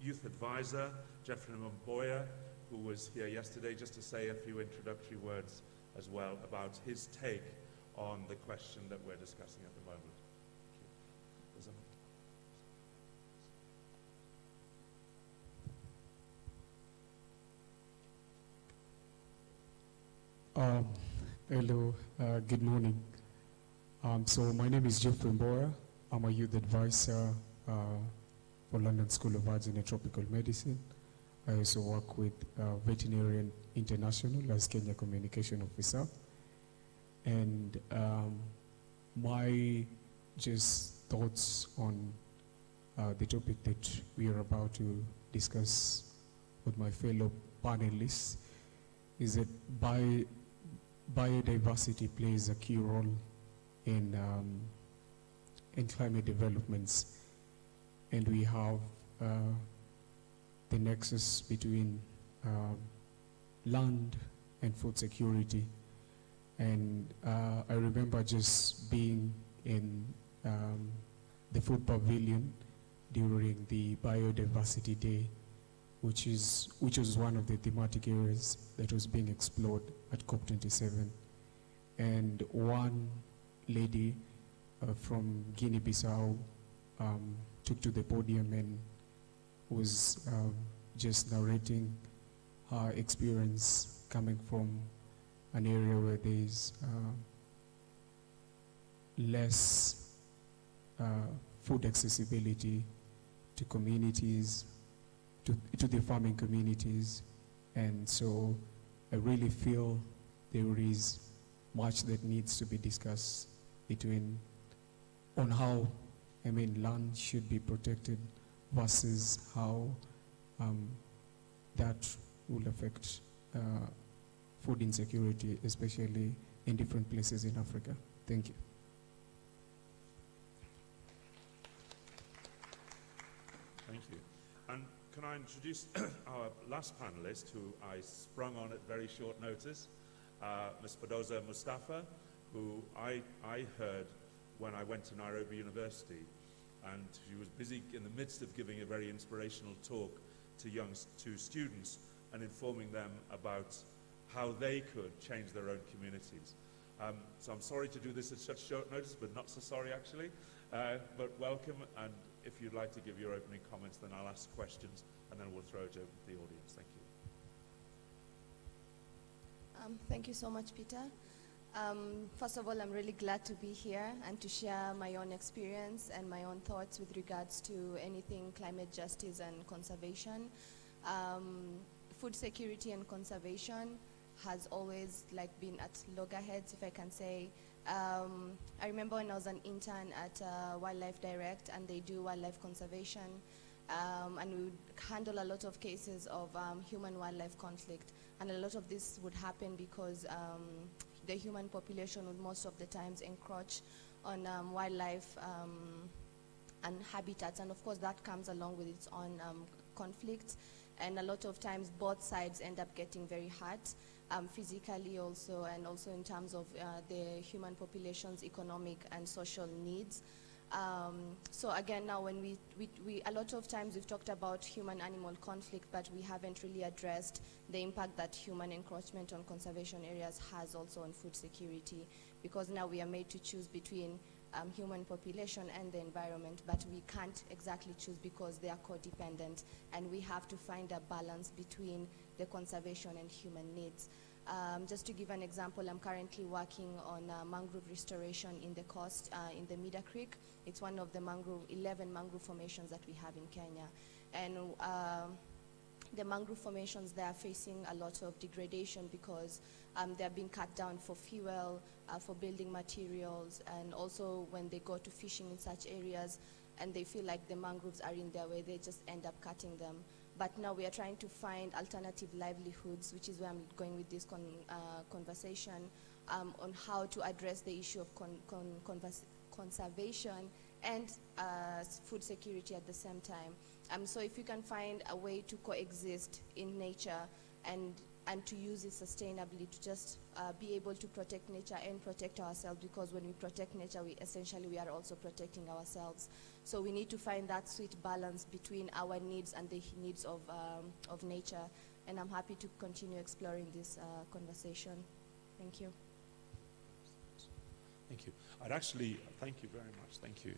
youth advisor, Jeffrey Mboya, who was here yesterday, just to say a few introductory words as well about his take on the question that we're discussing at the moment. Hello, good morning. So my name is Jeffrey Mboya. I'm a youth advisor for London School of Arts and Tropical Medicine. I also work with Veterinarian International as Kenya Communication Officer. And my just thoughts on the topic that we are about to discuss with my fellow panelists is that biodiversity plays a key role in climate developments, and we have the nexus between land, and food security. And I remember just being in the food pavilion during the Biodiversity Day, which was one of the thematic areas that was being explored at COP27. And one lady from Guinea-Bissau took to the podium and was just narrating her experience coming from an area where there's less food accessibility to communities, to the farming communities. And so I really feel there is much that needs to be discussed on how, land should be protected versus how that will affect food insecurity, especially in different places in Africa. Thank you. Thank you. And can I introduce our last panelist, who I sprung on at very short notice, Ms. Fardosa Mustafa, who I heard when I went to Nairobi University, and she was busy in the midst of giving a very inspirational talk to students and informing them about how they could change their own communities. So I'm sorry to do this at such short notice, but not so sorry actually. But welcome, and if you'd like to give your opening comments, then I'll ask questions, and then we'll throw it over to the audience. Thank you. Thank you so much, Peter. First of all, I'm really glad to be here and to share my own experience and my own thoughts with regards to anything climate justice and conservation. Food security and conservation has always been at loggerheads, if I can say. I remember when I was an intern at Wildlife Direct, and they do wildlife conservation, and we would handle a lot of cases of human-wildlife conflict, and a lot of this would happen because the human population would most of the times encroach on wildlife and habitats, and of course that comes along with its own conflicts, and a lot of times both sides end up getting very hurt. Physically also, and also in terms of the human population's economic and social needs. So again, now when we a lot of times we've talked about human-animal conflict, but we haven't really addressed the impact that human encroachment on conservation areas has also on food security, because now we are made to choose between human population and the environment, but we can't exactly choose because they are codependent, and we have to find a balance between the conservation and human needs. Just to give an example, I'm currently working on mangrove restoration in the coast, in the Mida Creek. It's one of the 11 mangrove formations that we have in Kenya. And the mangrove formations, they are facing a lot of degradation because they are being cut down for fuel, for building materials, and also when they go to fishing in such areas and they feel like the mangroves are in their way, they just end up cutting them. But now we are trying to find alternative livelihoods, which is where I'm going with this conversation, on how to address the issue of conservation and food security at the same time. So if you can find a way to coexist in nature and to use it sustainably, to just be able to protect nature and protect ourselves, because when we protect nature, we are also protecting ourselves. So we need to find that sweet balance between our needs and the needs of nature. And I'm happy to continue exploring this conversation. Thank you. Thank you. Thank you very much. Thank you.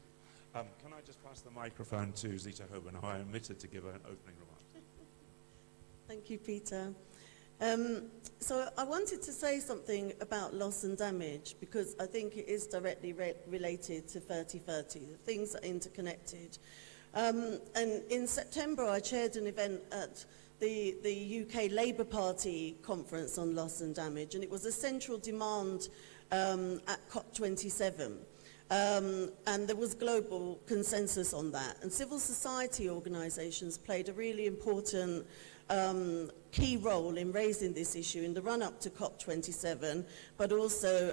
Can I just pass the microphone to Zita Hoban, who I omitted to give an opening remark? Thank you, Peter. So I wanted to say something about loss and damage, because I think it is directly related to 3030. The things are interconnected. And in September, I chaired an event at the UK Labour Party conference on loss and damage, and it was a central demand at COP27. And there was global consensus on that. And civil society organisations played a really important key role in raising this issue in the run-up to COP27, but also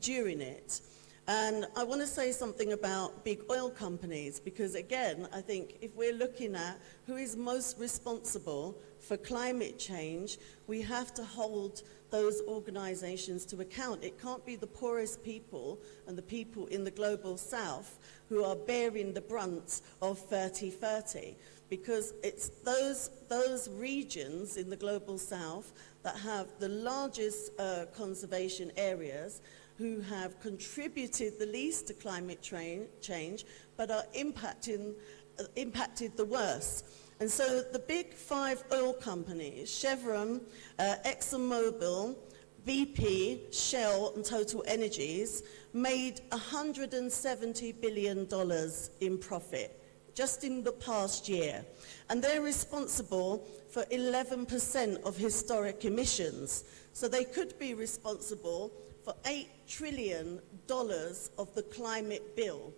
during it. And I want to say something about big oil companies, because again, I think if we're looking at who is most responsible for climate change, we have to hold those organizations to account. It can't be the poorest people and the people in the global south who are bearing the brunt of 30-30, because it's those regions in the global south that have the largest conservation areas, who have contributed the least to climate change, but are impacted the worst. And so the big 5 oil companies, Chevron, ExxonMobil, BP, Shell, and Total Energies, made $170 billion in profit just in the past year. And they're responsible for 11% of historic emissions. So they could be responsible for $8 trillion of the climate bill.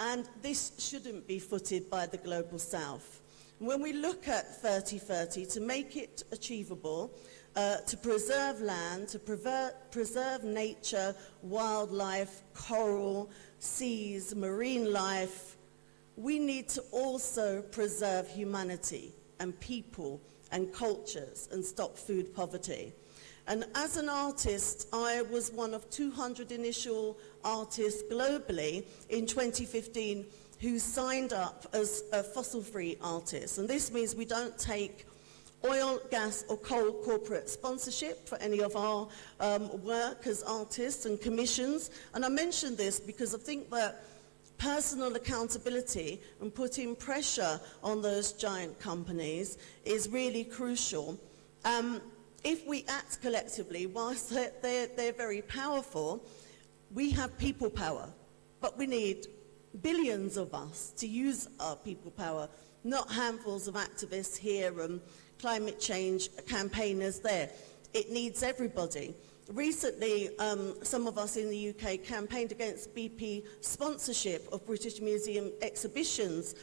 And this shouldn't be footed by the global south. When we look at 30-30, to make it achievable, to preserve land, to preserve nature, wildlife, coral, seas, marine life, we need to also preserve humanity and people and cultures and stop food poverty. And as an artist, I was one of 200 initial artists globally in 2015 who signed up as a fossil-free artist. And this means we don't take oil, gas, or coal corporate sponsorship for any of our work as artists and commissions. And I mention this because I think that personal accountability and putting pressure on those giant companies is really crucial. If we act collectively, whilst they're very powerful, we have people power, but we need billions of us to use our people power, not handfuls of activists here and climate change campaigners there. It needs everybody. Recently, some of us in the UK campaigned against BP sponsorship of British Museum exhibitions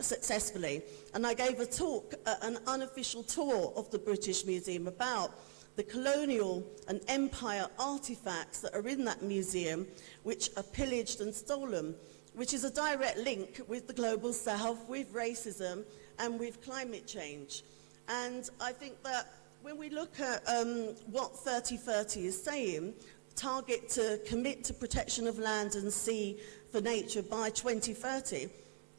successfully. And I gave a talk, an unofficial tour of the British Museum about the colonial and empire artifacts that are in that museum, which are pillaged and stolen, which is a direct link with the global south, with racism, and with climate change. And I think that when we look at what 30-30 is saying, target to commit to protection of land and sea for nature by 2030,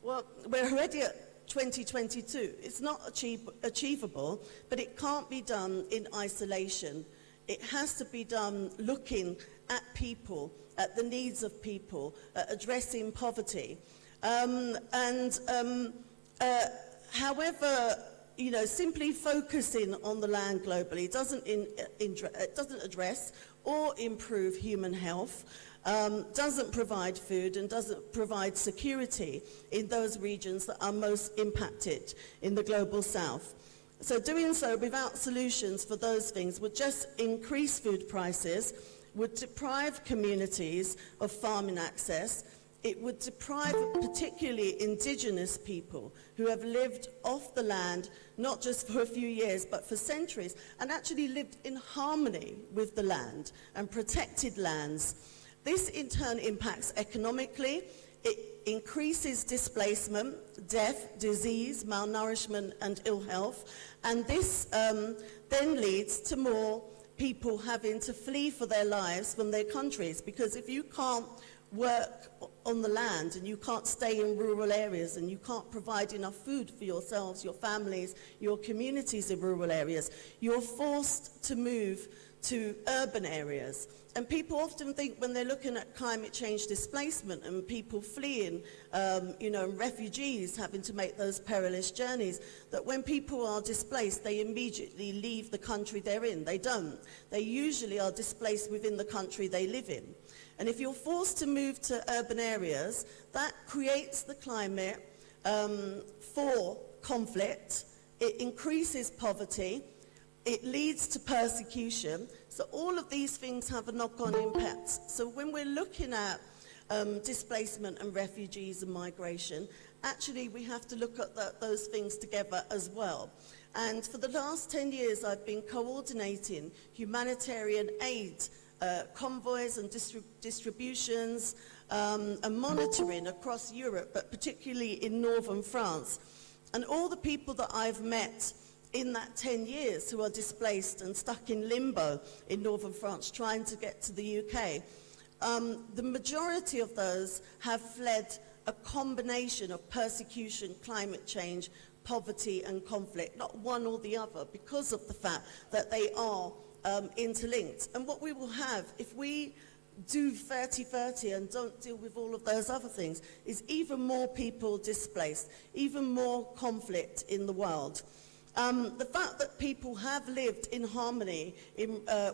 well, we're already at 2022. It's not achievable, but it can't be done in isolation. It has to be done looking at people, at the needs of people, at addressing poverty. However, you know, simply focusing on the land globally doesn't address or improve human health, doesn't provide food, and doesn't provide security in those regions that are most impacted in the global south. So doing so without solutions for those things would just increase food prices, would deprive communities of farming access. It would deprive particularly indigenous people who have lived off the land, not just for a few years, but for centuries, and actually lived in harmony with the land and protected lands. This in turn impacts economically. It increases displacement, death, disease, malnourishment, and ill health. And this then leads to more people having to flee for their lives from their countries, because if you can't work on the land and you can't stay in rural areas and you can't provide enough food for yourselves, your families, your communities in rural areas, you're forced to move to urban areas. And people often think when they're looking at climate change displacement and people fleeing, and refugees having to make those perilous journeys, that when people are displaced, they immediately leave the country they're in. They don't. They usually are displaced within the country they live in. And if you're forced to move to urban areas, that creates the climate for conflict. It increases poverty. It leads to persecution. So all of these things have a knock-on impact. So when we're looking at displacement and refugees and migration, actually we have to look at those things together as well. And for the last 10 years, I've been coordinating humanitarian aid convoys and distributions and monitoring across Europe, but particularly in northern France. And all the people that I've met in that 10 years who are displaced and stuck in limbo in northern France trying to get to the UK, the majority of those have fled a combination of persecution, climate change, poverty and conflict, not one or the other, because of the fact that they are interlinked. And what we will have, if we do 30-30 and don't deal with all of those other things, is even more people displaced, even more conflict in the world. The fact that people have lived in harmony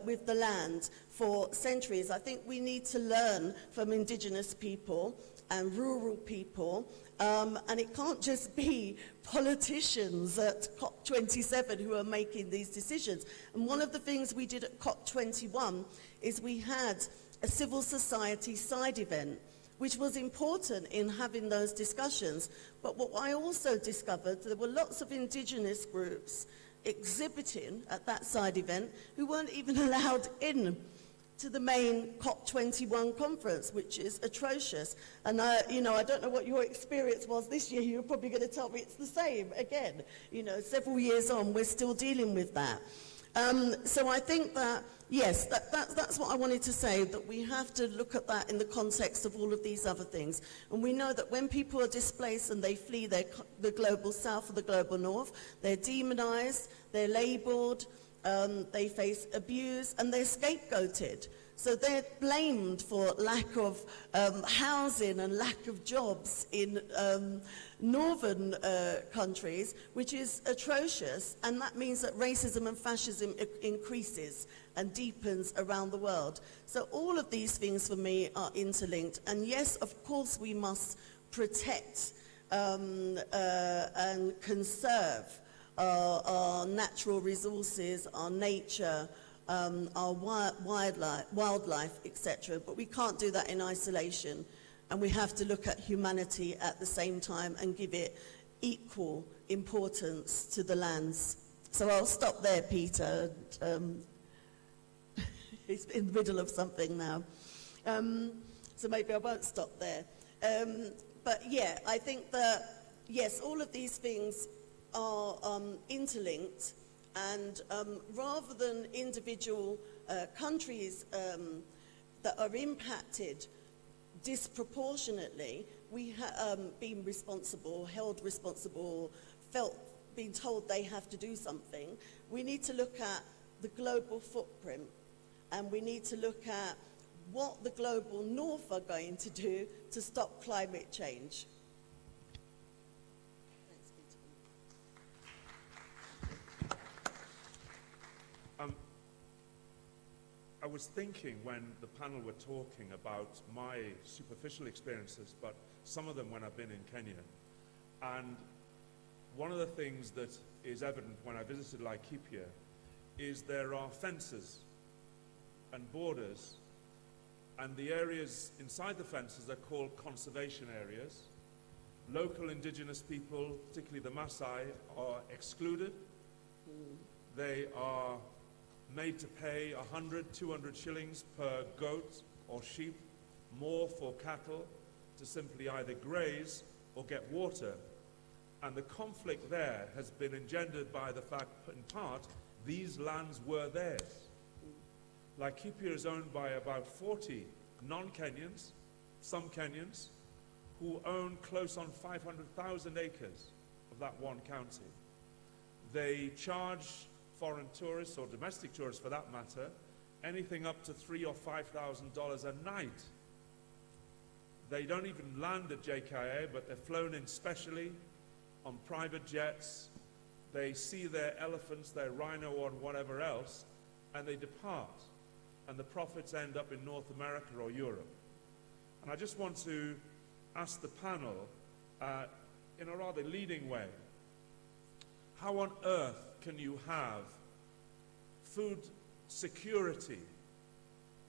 with the land for centuries, I think we need to learn from indigenous people and rural people, and it can't just be politicians at COP27 who are making these decisions. And one of the things we did at COP21 is we had a civil society side event, which was important in having those discussions. But what I also discovered, there were lots of indigenous groups exhibiting at that side event who weren't even allowed in to the main COP21 conference, which is atrocious. And I don't know what your experience was this year. You're probably going to tell me it's the same again. Several years on, we're still dealing with that. So I think that, yes, that's what I wanted to say, that we have to look at that in the context of all of these other things. And we know that when people are displaced and they flee the global south or the global north, they're demonized, they're labeled, they face abuse, and they're scapegoated. So they're blamed for lack of housing and lack of jobs in northern countries, which is atrocious, and that means that racism and fascism increases and deepens around the world. So all of these things for me are interlinked, and yes, of course we must protect and conserve our natural resources, our nature, our wildlife, etc. But we can't do that in isolation, and we have to look at humanity at the same time and give it equal importance to the lands. So I'll stop there, Peter. He's in the middle of something now. So maybe I won't stop there. But yeah, I think that, yes, all of these things are interlinked, and rather than individual countries that are impacted disproportionately, we have been responsible, held responsible, being told they have to do something. We need to look at the global footprint, and we need to look at what the global north are going to do to stop climate change. I was thinking when the panel were talking about my superficial experiences, but some of them when I've been in Kenya. And one of the things that is evident when I visited Laikipia is there are fences and borders, and the areas inside the fences are called conservation areas. Local indigenous people, particularly the Maasai, are excluded. They are made to pay 100, 200 shillings per goat or sheep, more for cattle to simply either graze or get water. And the conflict there has been engendered by the fact, in part, these lands were theirs. Laikipia is owned by about 40 non-Kenyans, some Kenyans, who own close on 500,000 acres of that one county. They charge foreign tourists, or domestic tourists for that matter, anything up to $3,000 or $5,000 a night. They don't even land at JKA, but they're flown in specially on private jets. They see their elephants, their rhino, or whatever else, and they depart. And the profits end up in North America or Europe. And I just want to ask the panel, in a rather leading way, how on earth can you have food security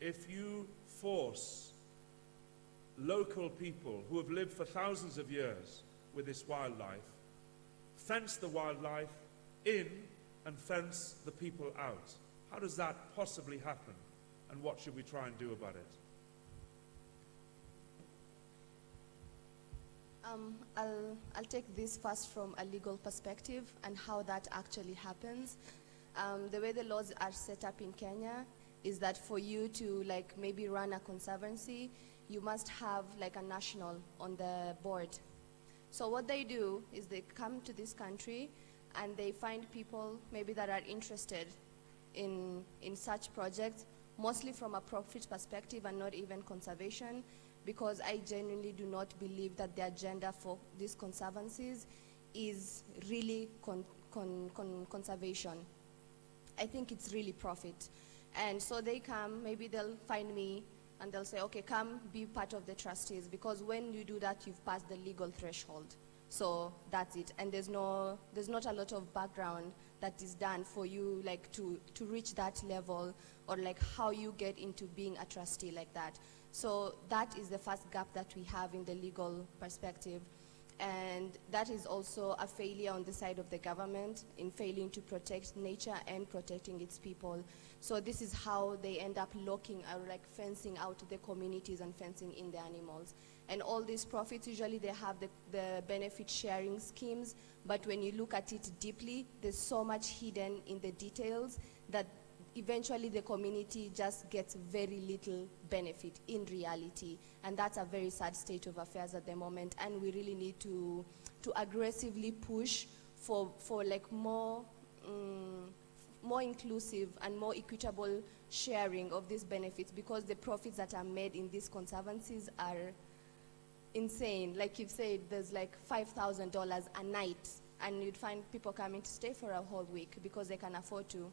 if you force local people who have lived for thousands of years with this wildlife, fence the wildlife in and fence the people out? How does that possibly happen, and what should we try and do about it? I'll take this first from a legal perspective and how that actually happens. The way the laws are set up in Kenya is that for you to like maybe run a conservancy, you must have like a national on the board. So what they do is they come to this country and they find people maybe that are interested in such projects, mostly from a profit perspective and not even conservation, because I genuinely do not believe that the agenda for these conservancies is really conservation. I think it's really profit. And so they come, maybe they'll find me and they'll say, okay, come be part of the trustees, because when you do that, you've passed the legal threshold. So that's it. And there's not a lot of background that is done for you like to reach that level, or like how you get into being a trustee like that. So that is the first gap that we have in the legal perspective. And that is also a failure on the side of the government in failing to protect nature and protecting its people. So this is how they end up locking or like fencing out the communities and fencing in the animals. And all these profits, usually they have the benefit sharing schemes, but when you look at it deeply, there's so much hidden in the details that eventually the community just gets very little benefit in reality. And that's a very sad state of affairs at the moment, and we really need to aggressively push for like more inclusive and more equitable sharing of these benefits, because the profits that are made in these conservancies are insane. Like you've said, there's like $5,000 a night, and you'd find people coming to stay for a whole week because they can afford to.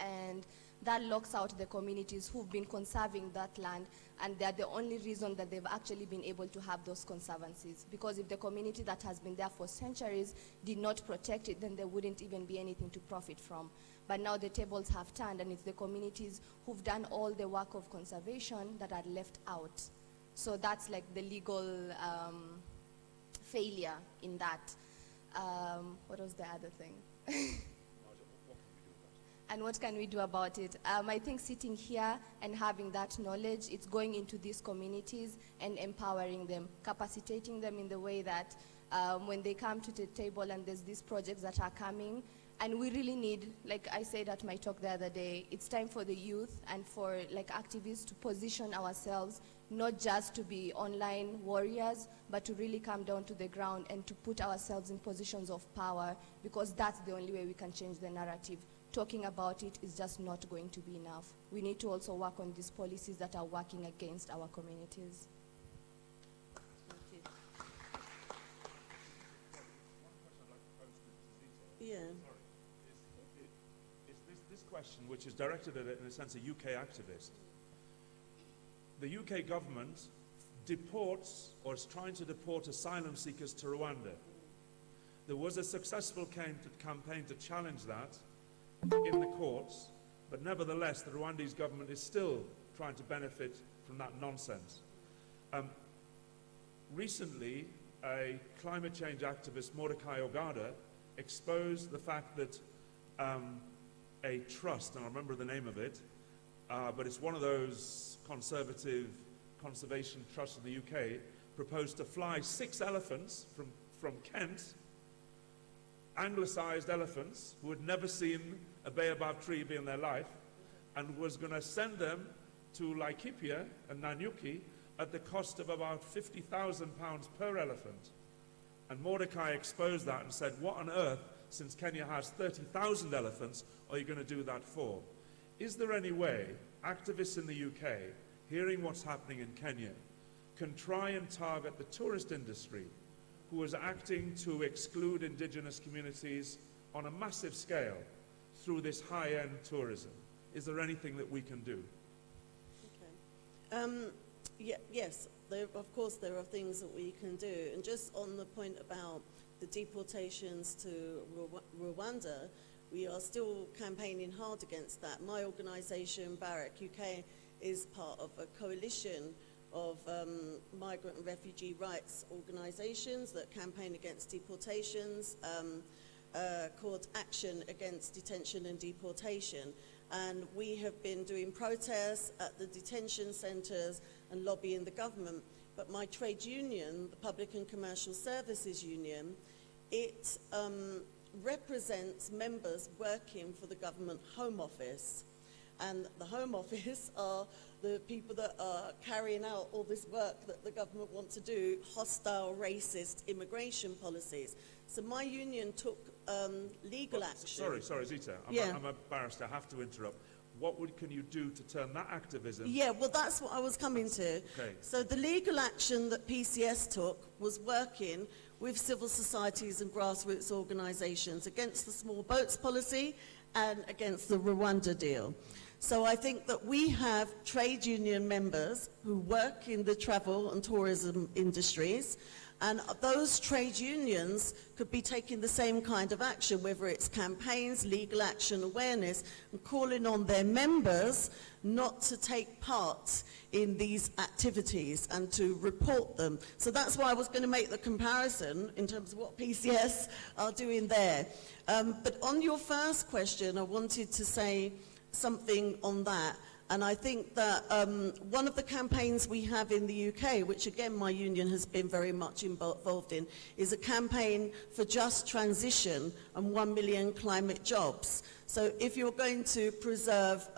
And that locks out the communities who've been conserving that land, and they're the only reason that they've actually been able to have those conservancies. Because if the community that has been there for centuries did not protect it, then there wouldn't even be anything to profit from. But now the tables have turned, and it's the communities who've done all the work of conservation that are left out. So that's like the legal failure in that. What was the other thing? And what can we do about it? I think sitting here and having that knowledge, it's going into these communities and empowering them, capacitating them in the way that when they come to the table and there's these projects that are coming, and we really need, like I said at my talk the other day, it's time for the youth and for like activists to position ourselves, not just to be online warriors, but to really come down to the ground and to put ourselves in positions of power, because that's the only way we can change the narrative. Talking about it is just not going to be enough. We need to also work on these policies that are working against our communities. Yeah. Is this question, which is directed at, in a sense, a UK activist. The UK government deports, or is trying to deport, asylum seekers to Rwanda. There was a successful campaign to challenge that in the courts, but nevertheless the Rwandese government is still trying to benefit from that nonsense. Recently, a climate change activist, Mordecai Ogada, exposed the fact that a trust, and I remember the name of it, but it's one of those conservative conservation trusts in the UK, proposed to fly 6 elephants from Kent, anglicized elephants who had never seen a baobab tree in their life, and was going to send them to Laikipia and Nanyuki at the cost of about £50,000 per elephant. And Mordecai exposed that and said, what on earth, since Kenya has 30,000 elephants, are you going to do that for? Is there any way activists in the UK, hearing what's happening in Kenya, can try and target the tourist industry, who is acting to exclude indigenous communities on a massive scale through this high-end tourism? Is there anything that we can do? Okay. Yes, of course there are things that we can do. And just on the point about the deportations to Rwanda, we are still campaigning hard against that. My organisation, Barrack UK, is part of a coalition of migrant and refugee rights organisations that campaign against deportations, called Action Against Detention and Deportation. And we have been doing protests at the detention centres and lobbying the government. but my trade union, the Public and Commercial Services Union, it represents members working for the government Home Office. And the Home Office are the people that are carrying out all this work that the government wants to do, hostile, racist immigration policies. So my union took legal action. Sorry, Zita. I'm a barrister. I have to interrupt. What can you do to turn that activism? Yeah, well, that's what I was coming to. Okay. So the legal action that PCS took was working with civil societies and grassroots organisations against the small boats policy and against the Rwanda deal. So I think that we have trade union members who work in the travel and tourism industries, and those trade unions could be taking the same kind of action, whether it's campaigns, legal action, awareness, and calling on their members not to take part in these activities and to report them. So that's why I was going to make the comparison in terms of what PCS are doing there. But on your first question, I wanted to say something on that. And I think that one of the campaigns we have in the UK, which again my union has been very much involved in, is a campaign for just transition and 1 million climate jobs. So if you're going to preserve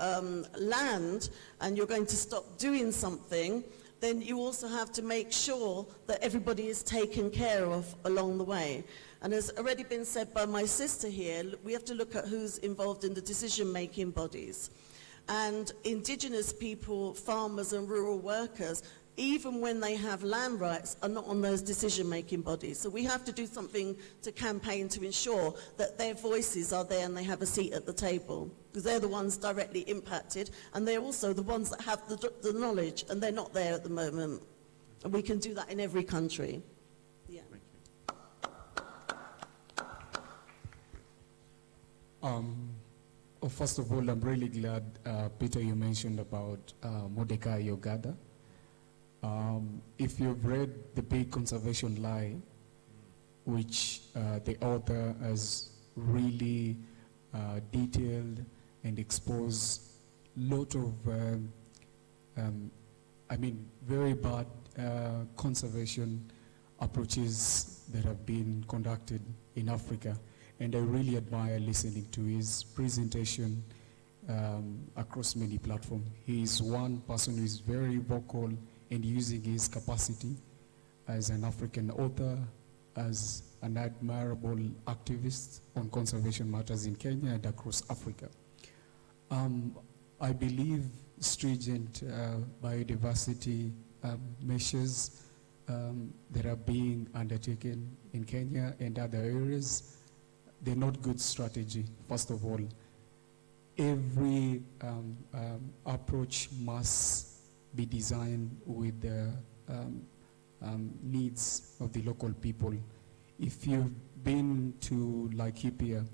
land and you're going to stop doing something, then you also have to make sure that everybody is taken care of along the way. And as already been said by my sister here, we have to look at who's involved in the decision-making bodies. And indigenous people, farmers and rural workers, even when they have land rights, are not on those decision-making bodies. So we have to do something to campaign to ensure that their voices are there and they have a seat at the table. Because they're the ones directly impacted, and they're also the ones that have the knowledge, and they're not there at the moment. And we can do that in every country. Yeah. Thank you. First of all, I'm really glad, Peter, you mentioned about Mordecai Yogada. If you've read The Big Conservation Lie, which the author has really detailed and exposed lot of, very bad conservation approaches that have been conducted in Africa. And I really admire listening to his presentation across many platforms. He is one person who is very vocal and using his capacity as an African author, as an admirable activist on conservation matters in Kenya and across Africa. I believe stringent biodiversity measures that are being undertaken in Kenya and other areas, they're not good strategy. First of all, every approach must be designed with the needs of the local people. If you've been to Laikipia,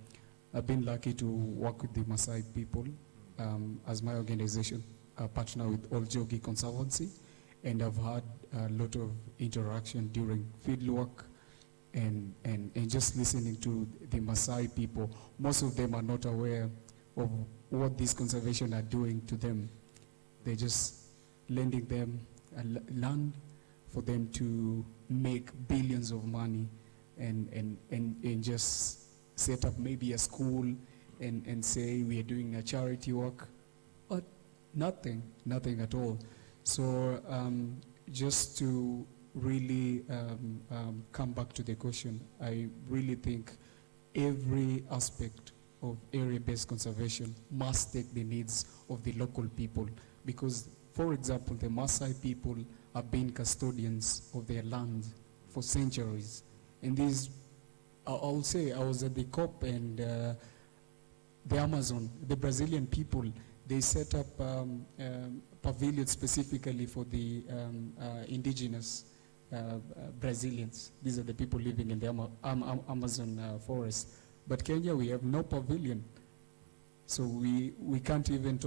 I've been lucky to work with the Maasai people as my organization, a partner with Old Jogi Conservancy, and I've had a lot of interaction during field work and just listening to the Maasai people. Most of them are not aware of what these conservation are doing to them. They're just lending them land for them to make billions of money and just set up maybe a school and say we are doing a charity work, but nothing at all. So just to really come back to the question, I really think every aspect of area-based conservation must take the needs of the local people, because, for example, the Maasai people have been custodians of their land for centuries. And these, I'll say, I was at the COP and the Amazon, the Brazilian people, they set up pavilions specifically for the indigenous Brazilians. These are the people living in the Amazon forest. But Kenya, we have no pavilion. So we can't even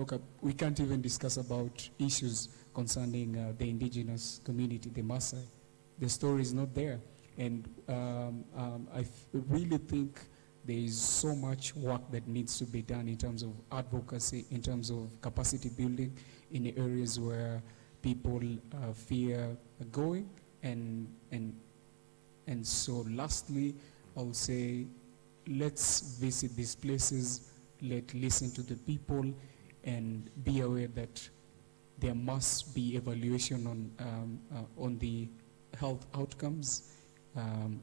we can't even discuss about issues concerning the indigenous community, the Maasai. The story is not there. And I really think there is so much work that needs to be done in terms of advocacy, in terms of capacity building in the areas where people fear going. And so lastly, I'll say, let's visit these places, listen to the people, and be aware that there must be evaluation on the health outcomes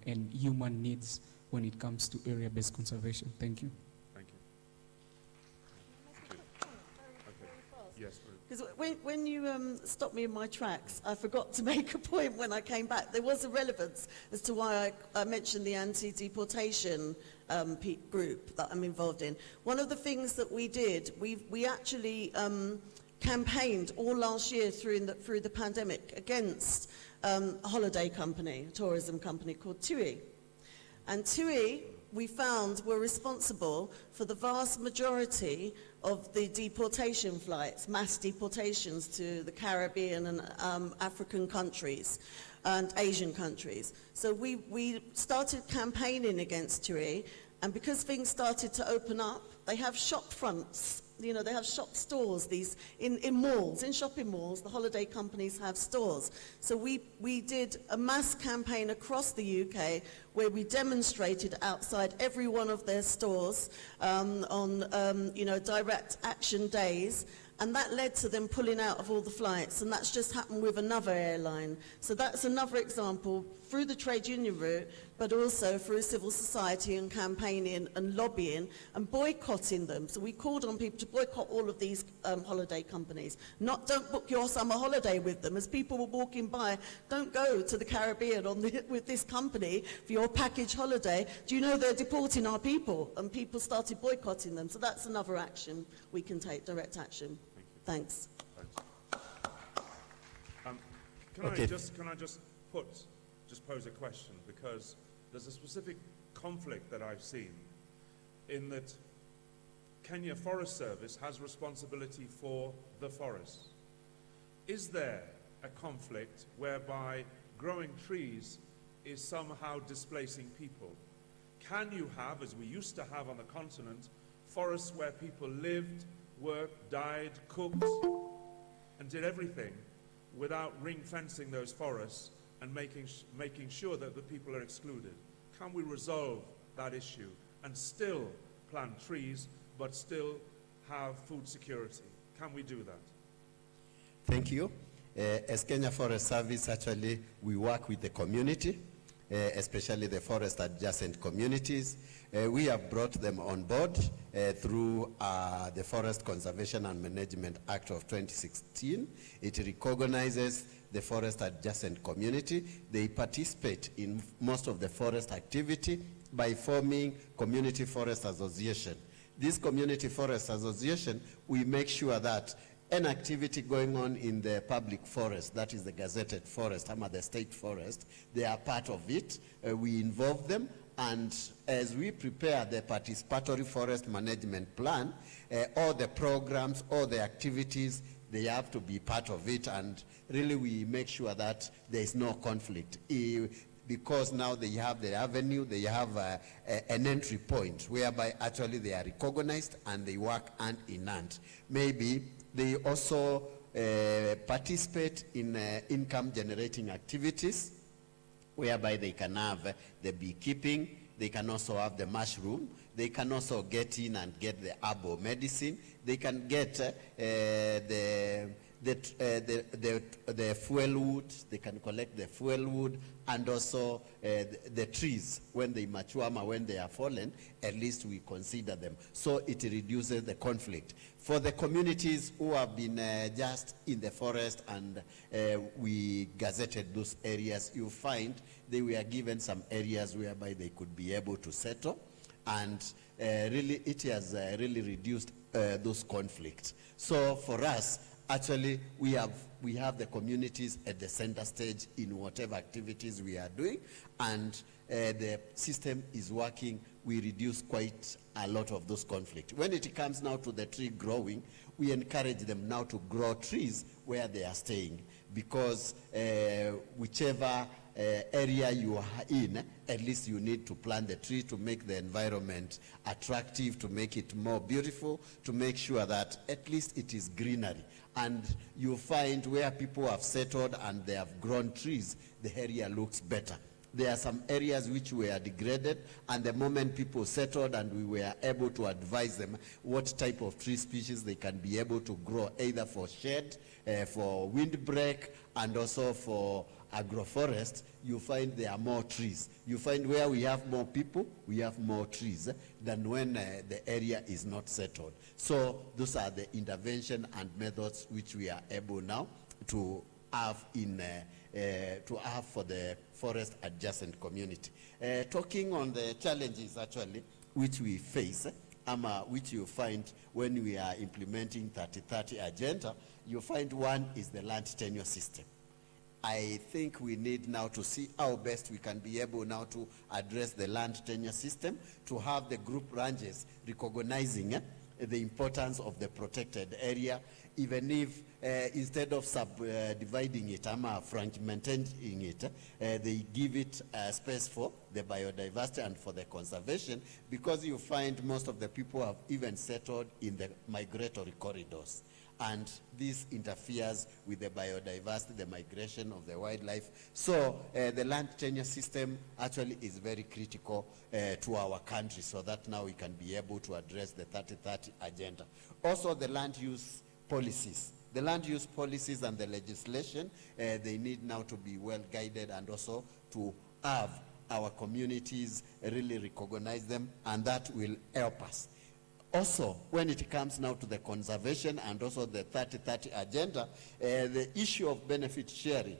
and human needs when it comes to area-based conservation. Thank you. Thank you. Yes, Ruth. Because when you stopped me in my tracks, I forgot to make a point when I came back. There was a relevance as to why I mentioned the anti-deportation group that I'm involved in. One of the things that we did, we actually campaigned all last year through the pandemic against a holiday company, a tourism company called TUI. And TUI, we found, were responsible for the vast majority of the deportation flights, mass deportations to the Caribbean and African countries and Asian countries. So we started campaigning against TUI, and because things started to open up, they have shop fronts. You know, they have shop stores, these in malls, in shopping malls. The holiday companies have stores. So we did a mass campaign across the UK where we demonstrated outside every one of their stores on direct action days. And that led to them pulling out of all the flights, and that's just happened with another airline. So that's another example through the trade union route, but also through civil society and campaigning and lobbying and boycotting them. So we called on people to boycott all of these holiday companies. Don't book your summer holiday with them. As people were walking by, don't go to the Caribbean with this company for your package holiday. Do you know they're deporting our people? And people started boycotting them. So that's another action we can take, direct action. Thanks. Can I just pose a question, because there's a specific conflict that I've seen in that Kenya Forest Service has responsibility for the forests. Is there a conflict whereby growing trees is somehow displacing people? Can you have, as we used to have on the continent, forests where people lived, worked, died, cooked, and did everything without ring-fencing those forests and making sure that the people are excluded? Can we resolve that issue and still plant trees but still have food security? Can we do that? Thank you. As Kenya Forest Service, actually, we work with the community, especially the forest adjacent communities. We have brought them on board through the Forest Conservation and Management Act of 2016. It recognizes the forest adjacent community. They participate in most of the forest activity by forming community forest association. This community forest association, we make sure that an activity going on in the public forest, that is the gazetted forest, the state forest, they are part of it. We involve them, and as we prepare the participatory forest management plan, all the programs, all the activities, they have to be part of it, and really we make sure that there is no conflict. Because now they have the avenue, they have an entry point whereby actually they are recognized and they work hand in hand. Maybe they also participate in income generating activities whereby they can have the beekeeping, they can also have the mushroom, they can also get in and get the herbal medicine, they can get the fuel wood, they can collect the fuel wood, and also the trees when they mature, when they are fallen, at least we consider them. So it reduces the conflict. For the communities who have been just in the forest and we gazetted those areas, you find they were given some areas whereby they could be able to settle, and really it has really reduced those conflicts. So for us, actually, we have the communities at the center stage in whatever activities we are doing, and the system is working. We reduce quite a lot of those conflicts. When it comes now to the tree growing, we encourage them now to grow trees where they are staying, because whichever area you are in, at least you need to plant the tree to make the environment attractive, to make it more beautiful, to make sure that at least it is greenery. and you find where people have settled and they have grown trees, the area looks better. There are some areas which were degraded, and the moment people settled and we were able to advise them what type of tree species they can be able to grow, either for shade, for windbreak, and also for agroforest, you find there are more trees. You find where we have more people, we have more trees than when the area is not settled. So those are the intervention and methods which we are able now to have for the forest adjacent community. Talking on the challenges actually which we face, which you find when we are implementing 3030 agenda, you find one is the land tenure system. I think we need now to see how best we can be able now to address the land tenure system, to have the group ranches recognizing the importance of the protected area, even if instead of subdividing it, fragmenting it, they give it space for the biodiversity and for the conservation, because you find most of the people have even settled in the migratory corridors. And this interferes with the biodiversity, the migration of the wildlife. So the land tenure system actually is very critical to our country, so that now we can be able to address the 3030 agenda. Also the land use policies. The land use policies and the legislation, they need now to be well guided, and also to have our communities really recognize them, and that will help us. Also, when it comes now to the conservation and also the 3030 agenda, the issue of benefit sharing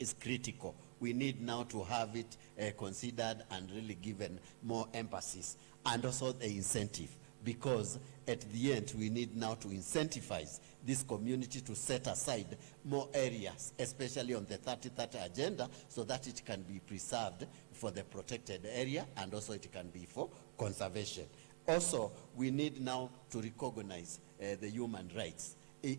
is critical. We need now to have it considered and really given more emphasis, and also the incentive, because at the end we need now to incentivize this community to set aside more areas, especially on the 3030 agenda, so that it can be preserved for the protected area, and also it can be for conservation. Also, we need now to recognize the human rights.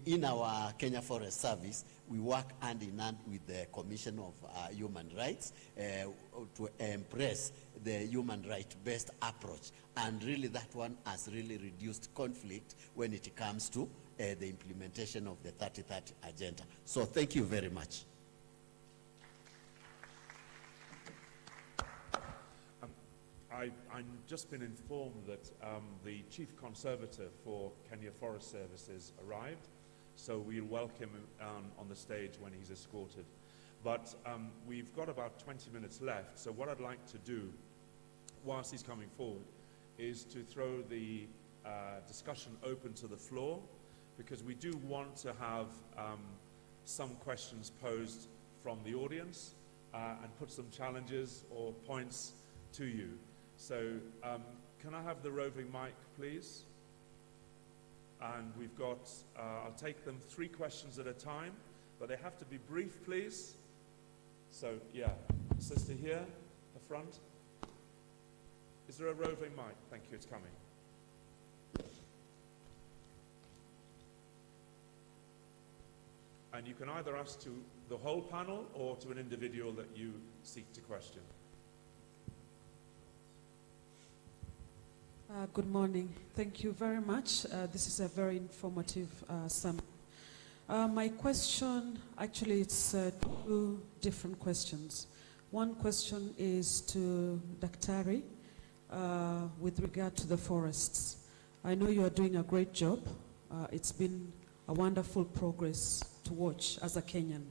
In our Kenya Forest Service, we work hand in hand with the Commission of Human Rights to embrace the human right-based approach. And really that one has really reduced conflict when it comes to the implementation of the 3030 agenda. So thank you very much. I've just been informed that the Chief Conservator for Kenya Forest Services arrived, so we'll welcome him on the stage when he's escorted. But we've got about 20 minutes left, so what I'd like to do, whilst he's coming forward, is to throw the discussion open to the floor, because we do want to have some questions posed from the audience and put some challenges or points to you. So can I have the roving mic, please? And we've got, I'll take them 3 questions at a time, but they have to be brief, please. So, yeah, sister here, the front. Is there a roving mic? Thank you, it's coming. And you can either ask to the whole panel or to an individual that you seek to question. Good morning. Thank you very much. This is a very informative summit. My question, actually it's 2 different questions. One question is to Daktari with regard to the forests. I know you are doing a great job. It's been a wonderful progress to watch as a Kenyan.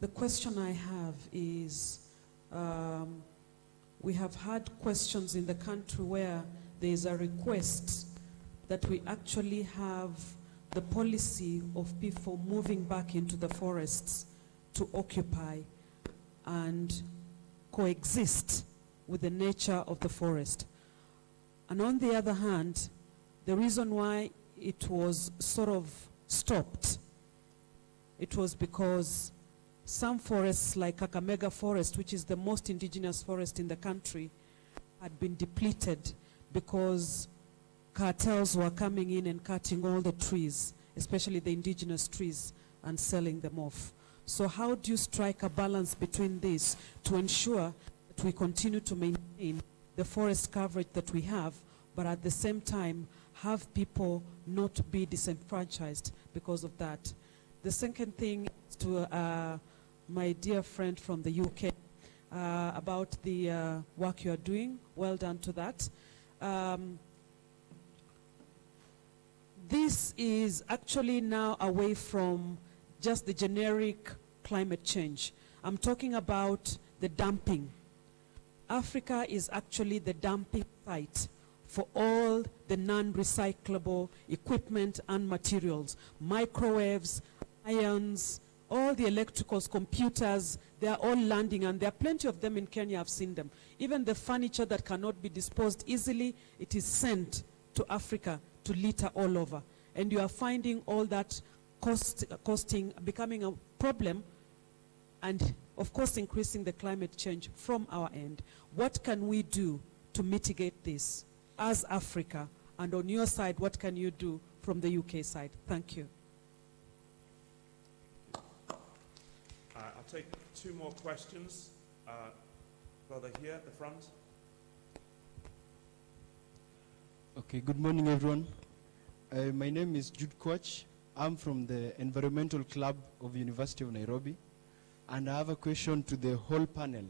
The question I have is, we have had questions in the country where there is a request that we actually have the policy of people moving back into the forests to occupy and coexist with the nature of the forest. And on the other hand, the reason why it was sort of stopped, it was because some forests like Kakamega Forest, which is the most indigenous forest in the country, had been depleted because cartels were coming in and cutting all the trees, especially the indigenous trees, and selling them off. So how do you strike a balance between this to ensure that we continue to maintain the forest coverage that we have, but at the same time have people not be disenfranchised because of that. The second thing is to my dear friend from the UK about the work you are doing. Well done to that. This is actually now away from just the generic climate change. I'm talking about the dumping. Africa is actually the dumping site for all the non-recyclable equipment and materials, microwaves, irons, all the electricals, computers, they are all landing, and there are plenty of them in Kenya. I've seen them. Even the furniture that cannot be disposed easily, it is sent to Africa to litter all over. And you are finding all that costing, becoming a problem, and of course increasing the climate change from our end. What can we do to mitigate this as Africa? And on your side, what can you do from the UK side? Thank you. I'll take two more questions. Brother here at the front. Okay, good morning, everyone. My name is Jude Koch. I'm from the Environmental Club of University of Nairobi, and I have a question to the whole panel.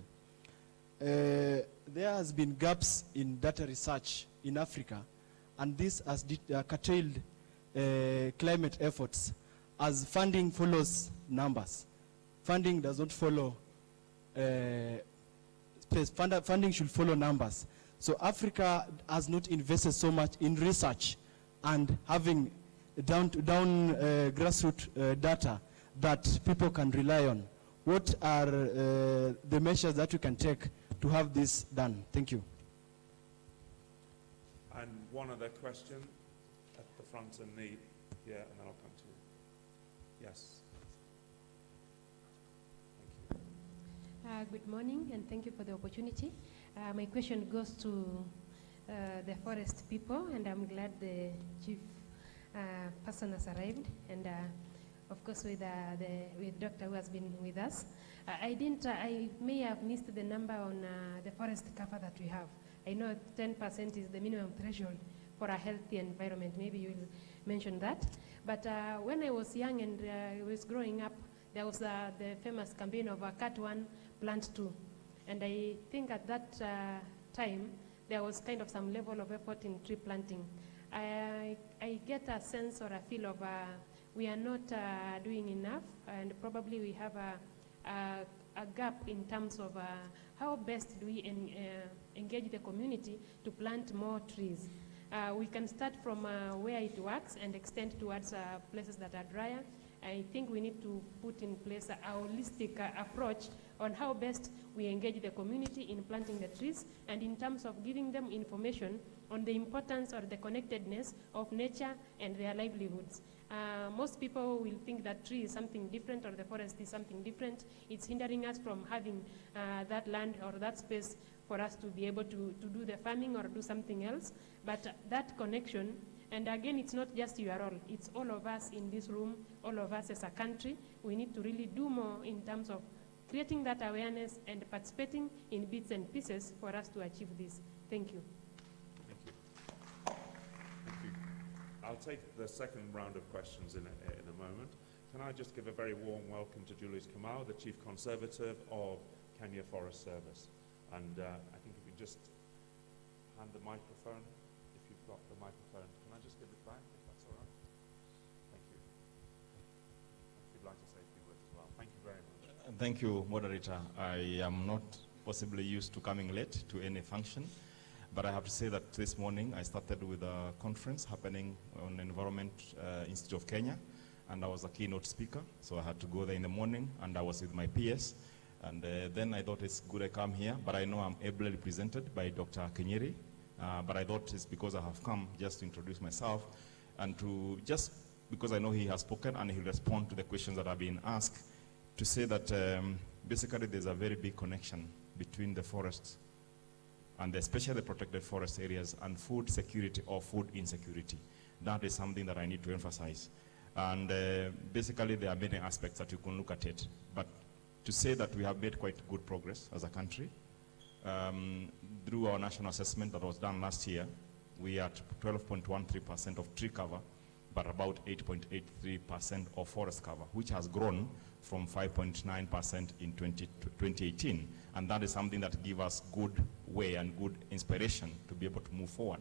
There has been gaps in data research in Africa, and this has curtailed climate efforts as funding follows numbers. Funding does not follow space. Funding should follow numbers. So Africa has not invested so much in research and having down grassroots data that people can rely on. What are the measures that we can take to have this done? Thank you. And one other question at the front and me here, and then I'll come to you. Yes. Thank you. Good morning, and thank you for the opportunity. My question goes to the forest people, and I'm glad the chief person has arrived, and of course with Doctor who has been with us. I may have missed the number on the forest cover that we have. I know 10% is the minimum threshold for a healthy environment. Maybe you will mention that. But when I was young and I was growing up, there was the famous campaign of Cut 1, Plant 2. And I think at that time, there was kind of some level of effort in tree planting. I get a sense or a feel of we are not doing enough, and probably we have a gap in terms of how best do we engage the community to plant more trees. We can start from where it works and extend towards places that are drier. I think we need to put in place a holistic approach on how best we engage the community in planting the trees, and in terms of giving them information on the importance or the connectedness of nature and their livelihoods. Most people will think that tree is something different or the forest is something different. It's hindering us from having that land or that space for us to be able to do the farming or do something else. But that connection, and again, it's not just your role, it's all of us in this room, all of us as a country. We need to really do more in terms of creating that awareness and participating in bits and pieces for us to achieve this. Thank you. Thank you. Thank you. I'll take the second round of questions in a moment. Can I just give a very warm welcome to Julius Kamau, the Chief Conservative of Kenya Forest Service. And I think if you just hand the microphone, if you've got the microphone, can I just give it back, if that's all right? Thank you. If you'd like to say a few words as well. Thank you very much. Thank you, moderator. I am not possibly used to coming late to any function, but I have to say that this morning I started with a conference happening on Environment Institute of Kenya, and I was a keynote speaker, so I had to go there in the morning, and I was with my PS, and then I thought it's good I come here, but I know I'm ably represented by Dr. Kenyeri, but I thought it's because I have come just to introduce myself, and to just because I know he has spoken and he'll respond to the questions that have been asked, to say that basically there's a very big connection between the forests and especially the protected forest areas and food security or food insecurity. That is something that I need to emphasize. And basically there are many aspects that you can look at it. But to say that we have made quite good progress as a country, through our national assessment that was done last year, we are at 12.13% of tree cover but about 8.83% of forest cover, which has grown from 5.9% in 2018. And that is something that gives us good way and good inspiration to be able to move forward.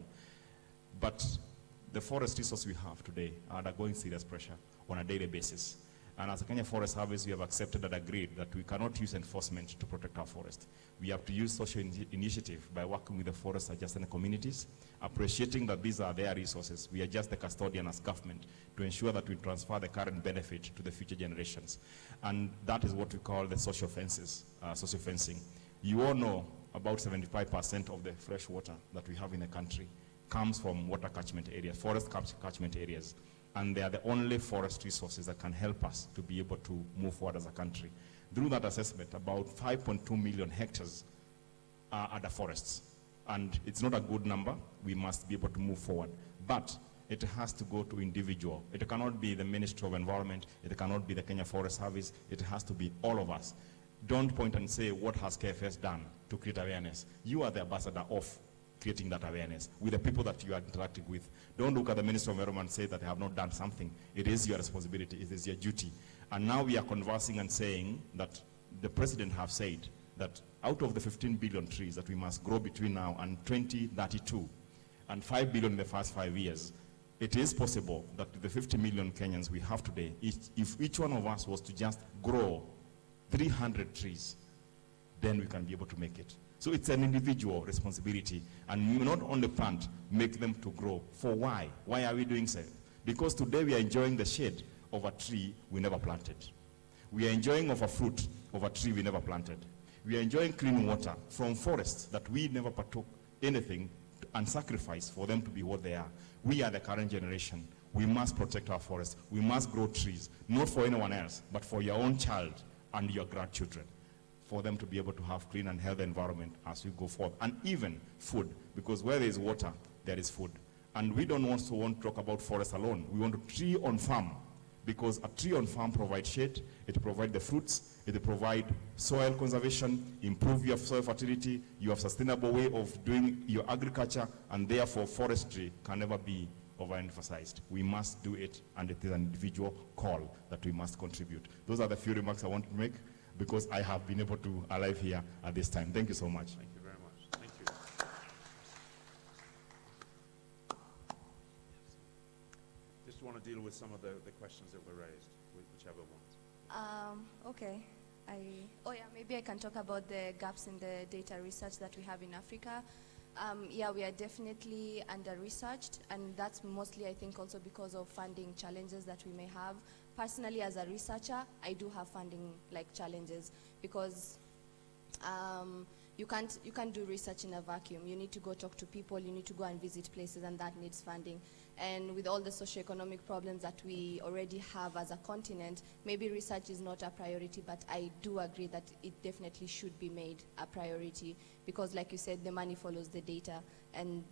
But the forest resources we have today are undergoing serious pressure on a daily basis. And as a Kenya Forest Service, we have accepted and agreed that we cannot use enforcement to protect our forest. We have to use social initiative by working with the forest adjacent communities, appreciating that these are their resources. We are just the custodian as government to ensure that we transfer the current benefit to the future generations. And that is what we call the social fences, social fencing. You all know about 75% of the fresh water that we have in the country comes from water catchment areas, forest catchment areas. And they are the only forest resources that can help us to be able to move forward as a country. Through that assessment, about 5.2 million hectares are under forests. And it's not a good number. We must be able to move forward. But it has to go to individual. It cannot be the Ministry of Environment. It cannot be the Kenya Forest Service. It has to be all of us. Don't point and say, what has KFS done to create awareness? You are the ambassador of creating that awareness with the people that you are interacting with. Don't look at the Minister of Environment and say that they have not done something. It is your responsibility. It is your duty. And now we are conversing and saying that the President have said that out of the 15 billion trees that we must grow between now and 2032, and 5 billion in the first 5 years, it is possible that the 50 million Kenyans we have today, if each one of us was to just grow 300 trees, then we can be able to make it. So it's an individual responsibility, and not only plant, make them to grow. For why? Why are we doing so? Because today we are enjoying the shade of a tree we never planted. We are enjoying of a fruit of a tree we never planted. We are enjoying clean water from forests that we never partook anything and sacrifice for them to be what they are. We are the current generation. We must protect our forests. We must grow trees, not for anyone else, but for your own child and your grandchildren, for them to be able to have clean and healthy environment as we go forth. And even food, because where there is water, there is food. And we don't want to talk about forest alone. We want a tree on farm, because a tree on farm provides shade, it provides the fruits, it provides soil conservation, improve your soil fertility, you have sustainable way of doing your agriculture, and therefore forestry can never be overemphasized. We must do it, and it is an individual call that we must contribute. Those are the few remarks I want to make, because I have been able to arrive here at this time. Thank you so much. Thank you very much. Thank you. Just want to deal with some of the questions that were raised, whichever ones. Okay. Maybe I can talk about the gaps in the data research that we have in Africa. Yeah, we are definitely under-researched, and that's mostly, I think, also because of funding challenges that we may have. Personally, as a researcher, I do have funding challenges, because you can't do research in a vacuum. You need to go talk to people, you need to go and visit places, and that needs funding. And with all the socioeconomic problems that we already have as a continent, maybe research is not a priority, but I do agree that it definitely should be made a priority, because like you said, the money follows the data. And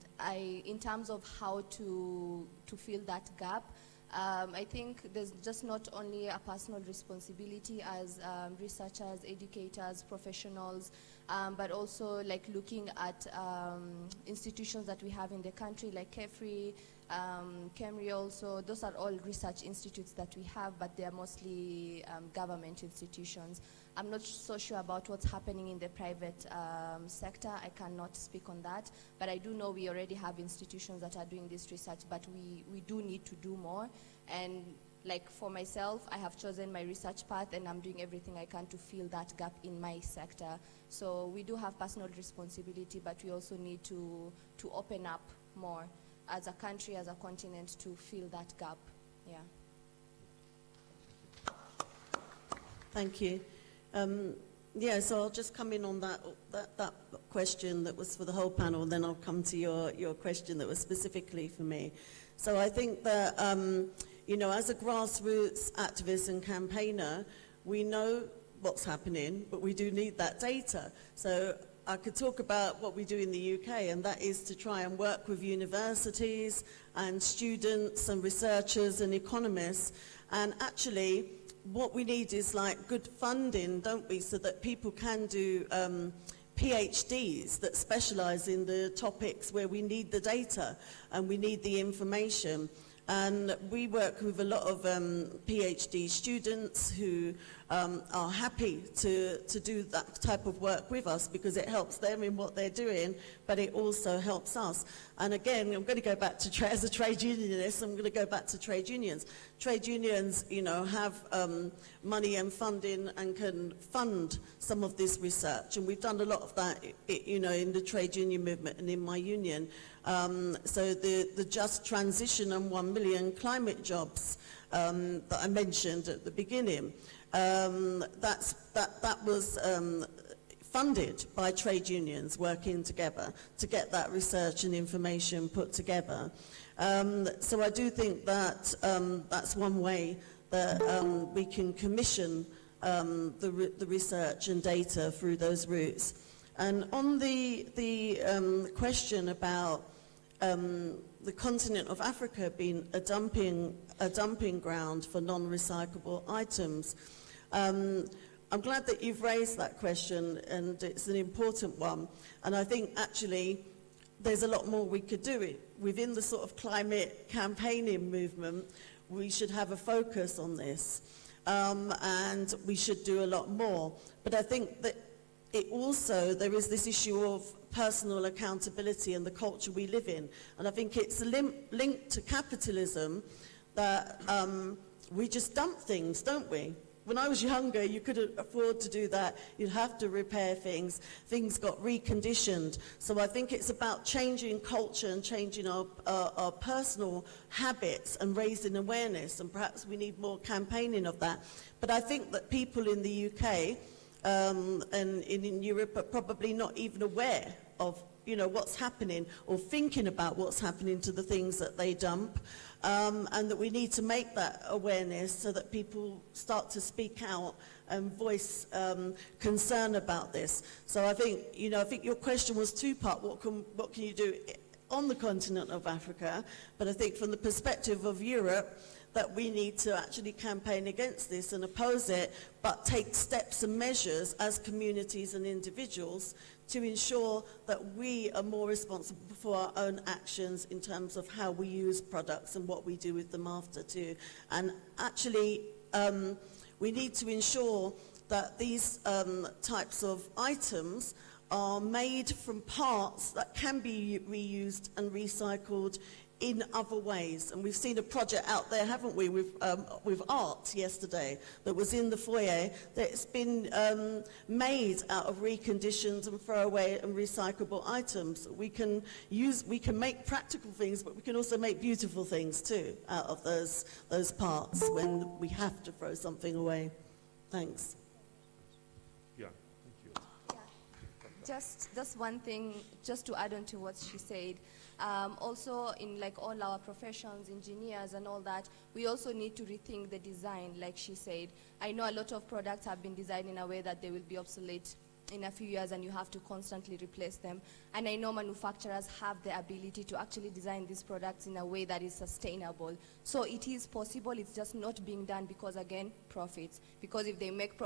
in terms of how to fill that gap, I think there's just not only a personal responsibility as researchers, educators, professionals, but also looking at institutions that we have in the country, like KEFRI, KEMRI also. Those are all research institutes that we have, but they are mostly government institutions. I'm not so sure about what's happening in the private sector. I cannot speak on that, but I do know we already have institutions that are doing this research, but we do need to do more. And for myself, I have chosen my research path, and I'm doing everything I can to fill that gap in my sector. So we do have personal responsibility, but we also need to open up more as a country, as a continent, to fill that gap. Yeah. Thank you. So I'll just come in on that question that was for the whole panel, and then I'll come to your question that was specifically for me. So I think that, as a grassroots activist and campaigner, we know what's happening, but we do need that data. So I could talk about what we do in the UK, and that is to try and work with universities and students and researchers and economists. And actually, what we need is good funding, don't we, so that people can do PhDs that specialize in the topics where we need the data and we need the information. And we work with a lot of PhD students who are happy to do that type of work with us because it helps them in what they're doing, but it also helps us. And again, I'm going to go back to, as a trade unionist, I'm going to go back to trade unions. Trade unions, you know, have money and funding and can fund some of this research. And we've done a lot of that, you know, in the trade union movement and in my union. So the just transition and 1 million climate jobs that I mentioned at the beginning, that was funded by trade unions working together to get that research and information put together. So I do think that that's one way that we can commission the research and data through those routes. And on the question about the continent of Africa being a dumping ground for non-recyclable items, I'm glad that you've raised that question, and it's an important one. And I think actually there's a lot more we could do. Within the sort of climate campaigning movement, we should have a focus on this, and we should do a lot more. But I think that there is this issue of personal accountability and the culture we live in. And I think it's linked to capitalism that we just dump things, don't we? When I was younger, you couldn't afford to do that. You'd have to repair things. Things got reconditioned. So I think it's about changing culture and changing our personal habits and raising awareness, and perhaps we need more campaigning of that. But I think that people in the UK and in Europe are probably not even aware of, you know, what's happening or thinking about what's happening to the things that they dump. And that we need to make that awareness so that people start to speak out and voice concern about this. So I think your question was two-part. What can you do on the continent of Africa? But I think from the perspective of Europe, that we need to actually campaign against this and oppose it, but take steps and measures as communities and individuals to ensure that we are more responsible for our own actions in terms of how we use products and what we do with them after too. And actually, we need to ensure that these types of items are made from parts that can be reused and recycled in other ways. And we've seen a project out there, haven't we, with art yesterday that was in the foyer that's been made out of reconditioned and throwaway and recyclable items. We can make practical things, but we can also make beautiful things too out of those parts when we have to throw something away. Thanks. Yeah, thank you. Yeah. Just one thing, just to add on to what she said. Also, in like all our professions, engineers and all that, we also need to rethink the design, like she said. I know a lot of products have been designed in a way that they will be obsolete in a few years and you have to constantly replace them. And I know manufacturers have the ability to actually design these products in a way that is sustainable. So it is possible, it's just not being done because, again, profits. Because if they make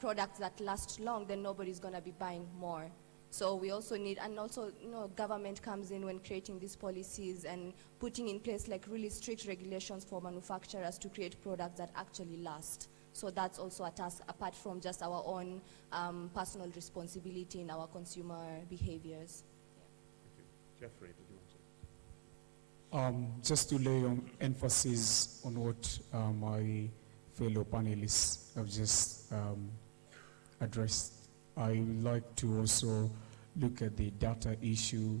products that last long, then nobody's going to be buying more. So we also need, and also, you know, government comes in when creating these policies and putting in place like really strict regulations for manufacturers to create products that actually last. So that's also a task apart from just our own personal responsibility in our consumer behaviors. Yeah. Jeffrey, did you want to? Just to lay on emphasis on what my fellow panelists have just addressed, I would like to also look at the data issue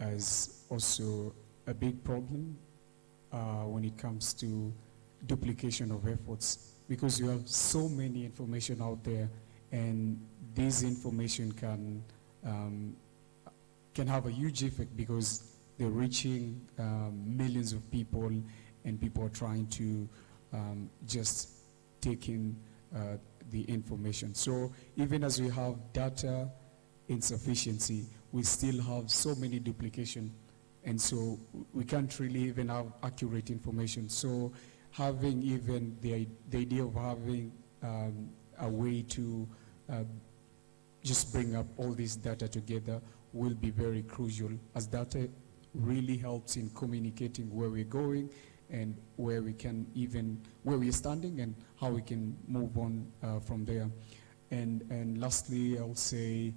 as also a big problem when it comes to duplication of efforts, because you have so many information out there, and this information can have a huge effect because they're reaching millions of people, and people are trying to just take in the information. So even as we have data insufficiency, we still have so many duplication, and so we can't really even have accurate information. So having even the idea of having a way to just bring up all this data together will be very crucial, as data really helps in communicating where we're going and where we're standing and how we can move on from there. And lastly, I'll say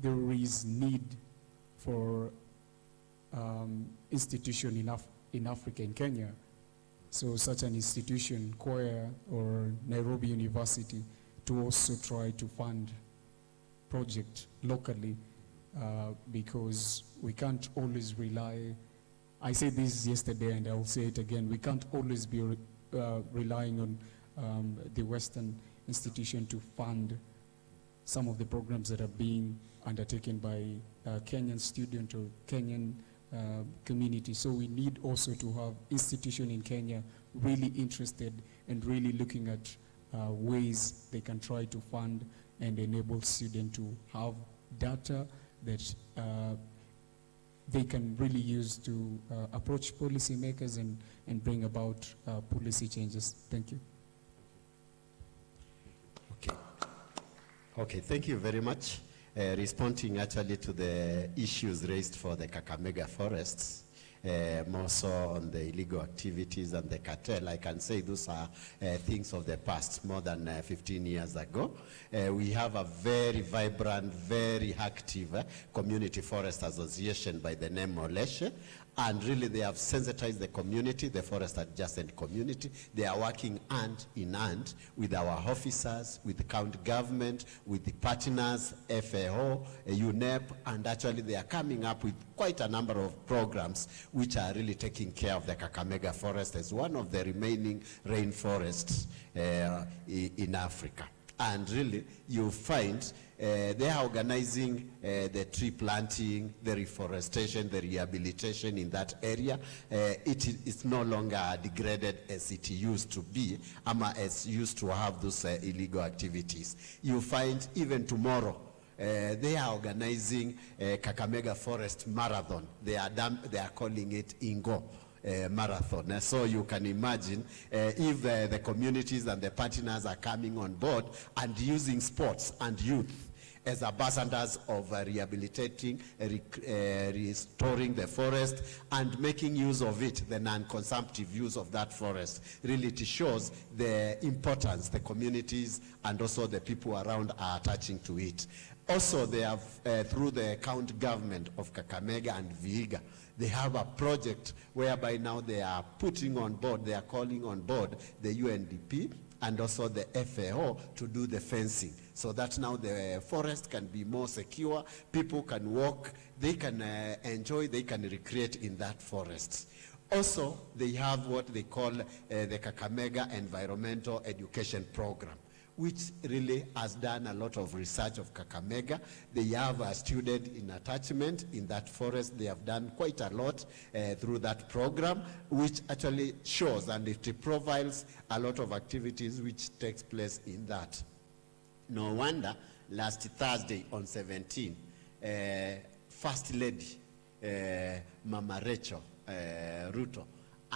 there is need for institution in Africa, in Kenya. So such an institution, Korea or Nairobi University, to also try to fund project locally, because we can't always rely. I said this yesterday and I'll say it again. We can't always be relying on the Western institution to fund some of the programs that are being undertaken by Kenyan student or Kenyan community. So we need also to have institution in Kenya really interested and really looking at ways they can try to fund and enable students to have data that they can really use to approach policymakers and bring about policy changes. Thank you. Okay, thank you very much. Responding actually to the issues raised for the Kakamega forests, more so on the illegal activities and the cartel, I can say those are things of the past, more than 15 years ago. We have a very vibrant, very active community forest association by the name Moleshe, and really they have sensitized the community, the forest adjacent community. They are working hand in hand with our officers, with the county government, with the partners, FAO, UNEP, and actually they are coming up with quite a number of programs which are really taking care of the Kakamega forest as one of the remaining rainforests in Africa. And really, you find they are organizing the tree planting, the reforestation, the rehabilitation in that area. It is no longer degraded as it used to be, as used to have those illegal activities. You find even tomorrow, they are organizing Kakamega Forest Marathon. They are calling it Ingo. Marathon. So you can imagine if the communities and the partners are coming on board and using sports and youth as ambassadors of rehabilitating, restoring the forest and making use of it, the non-consumptive use of that forest. Really it shows the importance the communities and also the people around are attaching to it. Also they have, through the county government of Kakamega and Vihiga, they have a project whereby now they are putting on board, they are calling on board the UNDP and also the FAO to do the fencing, so that now the forest can be more secure, people can walk, they can enjoy, they can recreate in that forest. Also, they have what they call the Kakamega Environmental Education Program, which really has done a lot of research of Kakamega. They have a student in attachment in that forest. They have done quite a lot through that program, which actually shows and it profiles a lot of activities which takes place in that. No wonder last Thursday on 17, First Lady Mama Rachel Ruto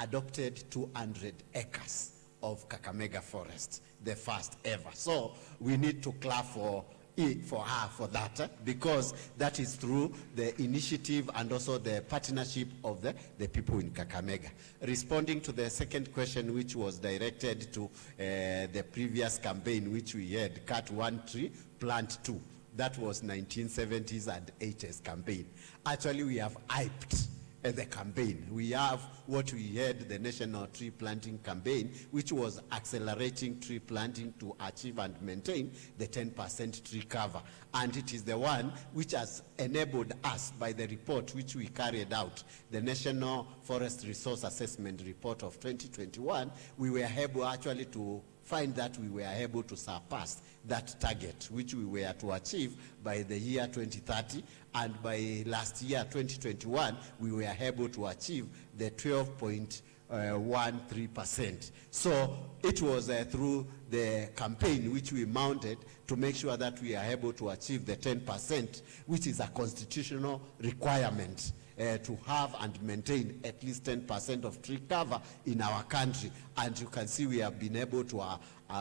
adopted 200 acres of Kakamega Forest, the first ever. So we need to clap for her for that, because that is through the initiative and also the partnership of the people in Kakamega. Responding to the second question, which was directed to the previous campaign, which we had, cut one tree, plant two. That was 1970s and 80s campaign. Actually, we have hyped the campaign. We have what we had, the National Tree Planting Campaign, which was accelerating tree planting to achieve and maintain the 10% tree cover. And it is the one which has enabled us by the report which we carried out, the National Forest Resource Assessment Report of 2021, we were able actually to find that we were able to surpass that target, which we were to achieve by the year 2030, and by last year, 2021, we were able to achieve the 12.13%. So it was through the campaign which we mounted to make sure that we are able to achieve the 10%, which is a constitutional requirement to have and maintain at least 10% of tree cover in our country. And you can see we have been able to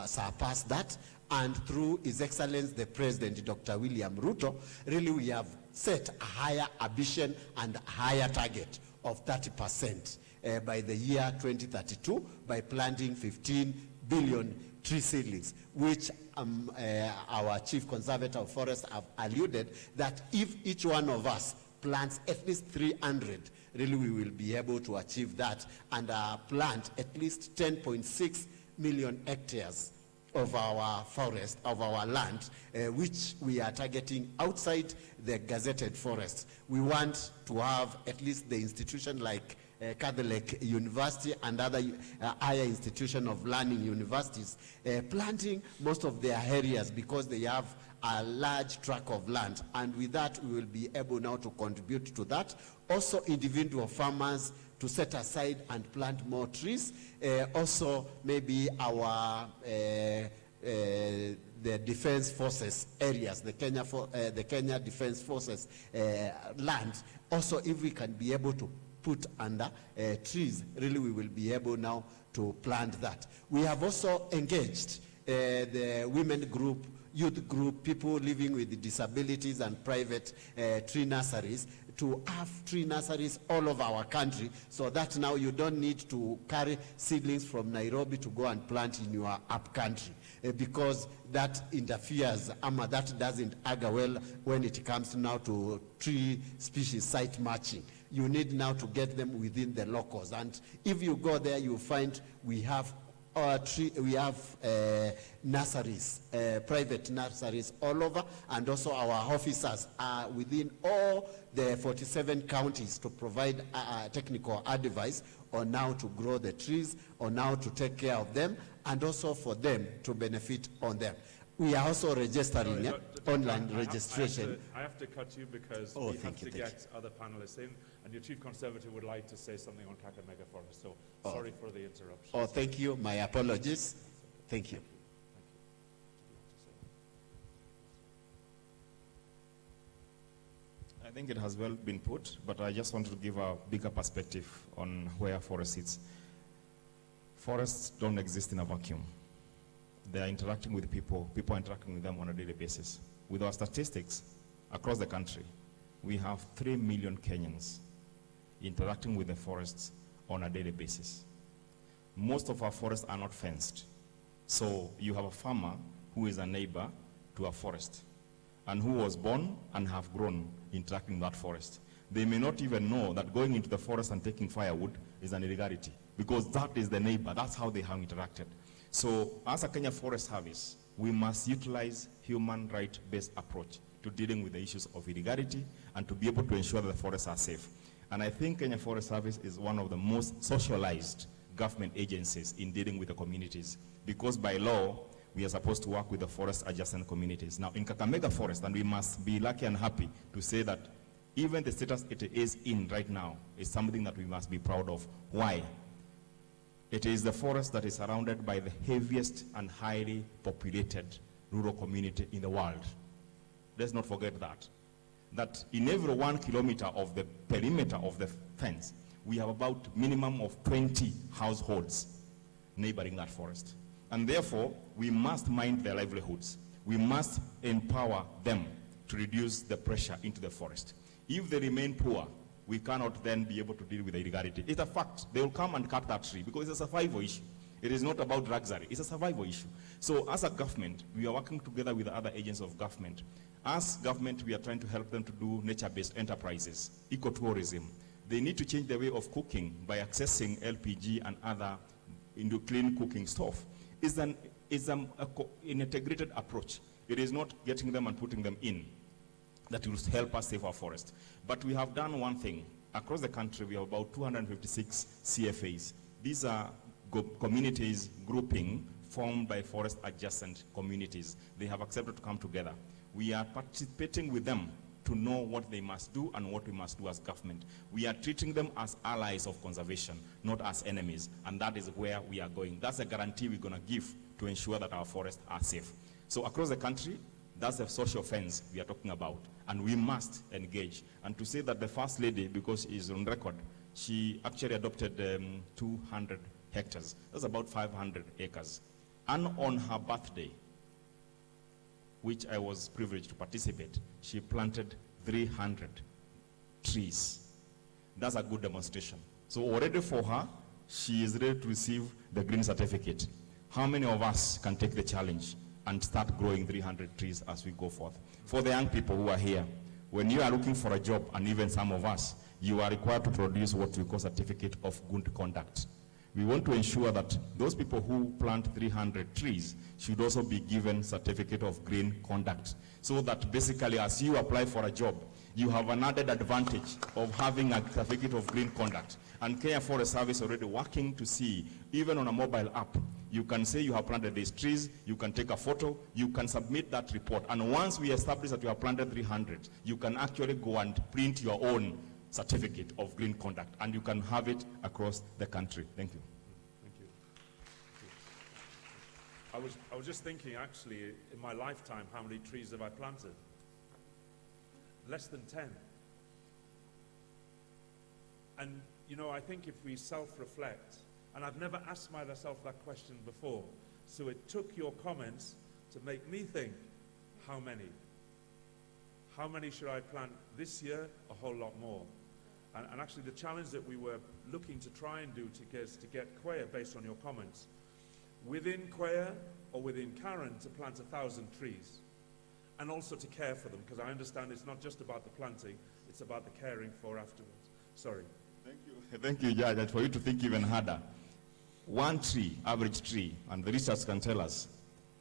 surpass that. And through His Excellency the President, Dr. William Ruto, really we have set a higher ambition and a higher target of 30% by the year 2032 by planting 15 billion tree seedlings, which our chief conservator of forests have alluded that if each one of us plants at least 300, really we will be able to achieve that and plant at least 10.6 million hectares of our forest, of our land, which we are targeting outside the gazetted forests. We want to have at least the institution like Catholic University and other higher institution of learning universities planting most of their areas because they have a large tract of land, and with that we will be able now to contribute to that. Also individual farmers to set aside and plant more trees. Also maybe our the defense forces areas, the Kenya Defense Forces land. Also, if we can be able to put under trees, really we will be able now to plant that. We have also engaged the women group, youth group, people living with disabilities and private tree nurseries to have tree nurseries all over our country, so that now you don't need to carry seedlings from Nairobi to go and plant in your up country. Because that interferes, that doesn't augur well when it comes now to tree species site matching. You need now to get them within the locals, and if you go there, you find we have nurseries, private nurseries all over, and also our officers are within all the 47 counties to provide technical advice on how to grow the trees, on how to take care of them, and also for them to benefit on them. We are also registering online registration. I have to cut you because we have to get other panelists in, and your chief conservator would like to say something on Kakamega Forest, so sorry for the interruption. Oh, thank you. My apologies. Thank you. I think it has well been put, but I just want to give a bigger perspective on where forest sits. Forests don't exist in a vacuum. They are interacting with people, people are interacting with them on a daily basis. With our statistics across the country, we have 3 million Kenyans interacting with the forests on a daily basis. Most of our forests are not fenced. So you have a farmer who is a neighbor to a forest and who was born and have grown interacting with that forest. They may not even know that going into the forest and taking firewood is an illegality, because that is the neighbor, that's how they have interacted. So as a Kenya Forest Service, we must utilize human right-based approach to dealing with the issues of illegality and to be able to ensure that the forests are safe. And I think Kenya Forest Service is one of the most socialized government agencies in dealing with the communities, because by law, we are supposed to work with the forest adjacent communities. Now in Kakamega Forest, and we must be lucky and happy to say that even the status it is in right now is something that we must be proud of. Why? It is the forest that is surrounded by the heaviest and highly populated rural community in the world. Let's not forget that. That in every 1 kilometer of the perimeter of the fence, we have about minimum of 20 households neighboring that forest. And therefore, we must mind their livelihoods. We must empower them to reduce the pressure into the forest. If they remain poor, we cannot then be able to deal with the illegality. It's a fact. They will come and cut that tree because it's a survival issue. It is not about luxury. It's a survival issue. So as a government, we are working together with other agents of government. As government, we are trying to help them to do nature-based enterprises, ecotourism. They need to change their way of cooking by accessing LPG and other into clean cooking stuff. It's an integrated approach. It is not getting them and putting them in that will help us save our forest. But we have done one thing. Across the country, we have about 256 CFAs. These are communities grouping formed by forest adjacent communities. They have accepted to come together. We are participating with them to know what they must do and what we must do as government. We are treating them as allies of conservation, not as enemies, and that is where we are going. That's a guarantee we're going to give to ensure that our forests are safe. So across the country, that's the social fence we are talking about, and we must engage. And to say that the First Lady, because she is on record, she actually adopted 200 hectares. That's about 500 acres. And on her birthday, which I was privileged to participate, she planted 300 trees. That's a good demonstration. So already for her, she is ready to receive the green certificate. How many of us can take the challenge and start growing 300 trees as we go forth? For the young people who are here, when you are looking for a job, and even some of us, you are required to produce what we call certificate of good conduct. We want to ensure that those people who plant 300 trees should also be given certificate of green conduct, so that basically as you apply for a job, you have an added advantage of having a certificate of green conduct. And Kenya Forest Service already working to see, even on a mobile app, you can say you have planted these trees, you can take a photo, you can submit that report. And once we establish that you have planted 300, you can actually go and print your own certificate of green conduct, and you can have it across the country. Thank you. Thank you. Thank you. I was just thinking, actually, in my lifetime, how many trees have I planted? Less than 10. And, you know, I think if we self-reflect, and I've never asked myself that question before, so it took your comments to make me think, how many? How many should I plant this year? A whole lot more. And actually the challenge that we were looking to try and do to get Kwea, based on your comments, within Kwea or within Karen, to plant 1,000 trees. And also to care for them, because I understand it's not just about the planting, it's about the caring for afterwards. Sorry. Thank you. Thank you, Judge. And for you to think even harder. One tree, average tree, and the research can tell us,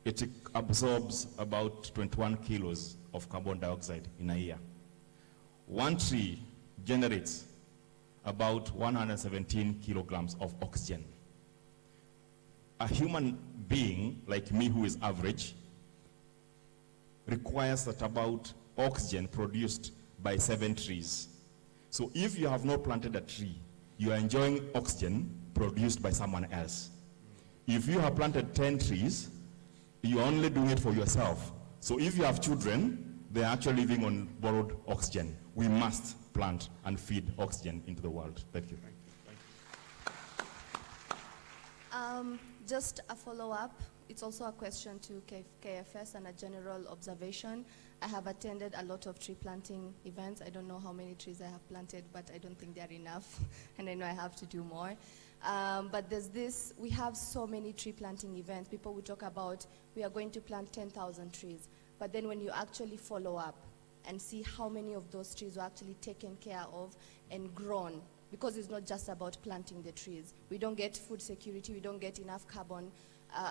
it absorbs about 21 kilos of carbon dioxide in a year. One tree generates about 117 kilograms of oxygen. A human being like me, who is average, requires that about oxygen produced by 7 trees. So if you have not planted a tree, you are enjoying oxygen produced by someone else. If you have planted 10 trees, you are only doing it for yourself. So if you have children, they are actually living on borrowed oxygen. We must plant and feed oxygen into the world. Thank you. Just a follow-up. It's also a question to KFS and a general observation. I have attended a lot of tree planting events. I don't know how many trees I have planted, but I don't think they're enough, and I know I have to do more. But we have so many tree planting events. People will talk about, we are going to plant 10,000 trees. But then when you actually follow up and see how many of those trees were actually taken care of and grown, because it's not just about planting the trees. We don't get food security, we don't get enough carbon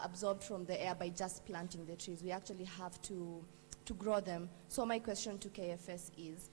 absorbed from the air by just planting the trees. We actually have to grow them. So my question to KFS is,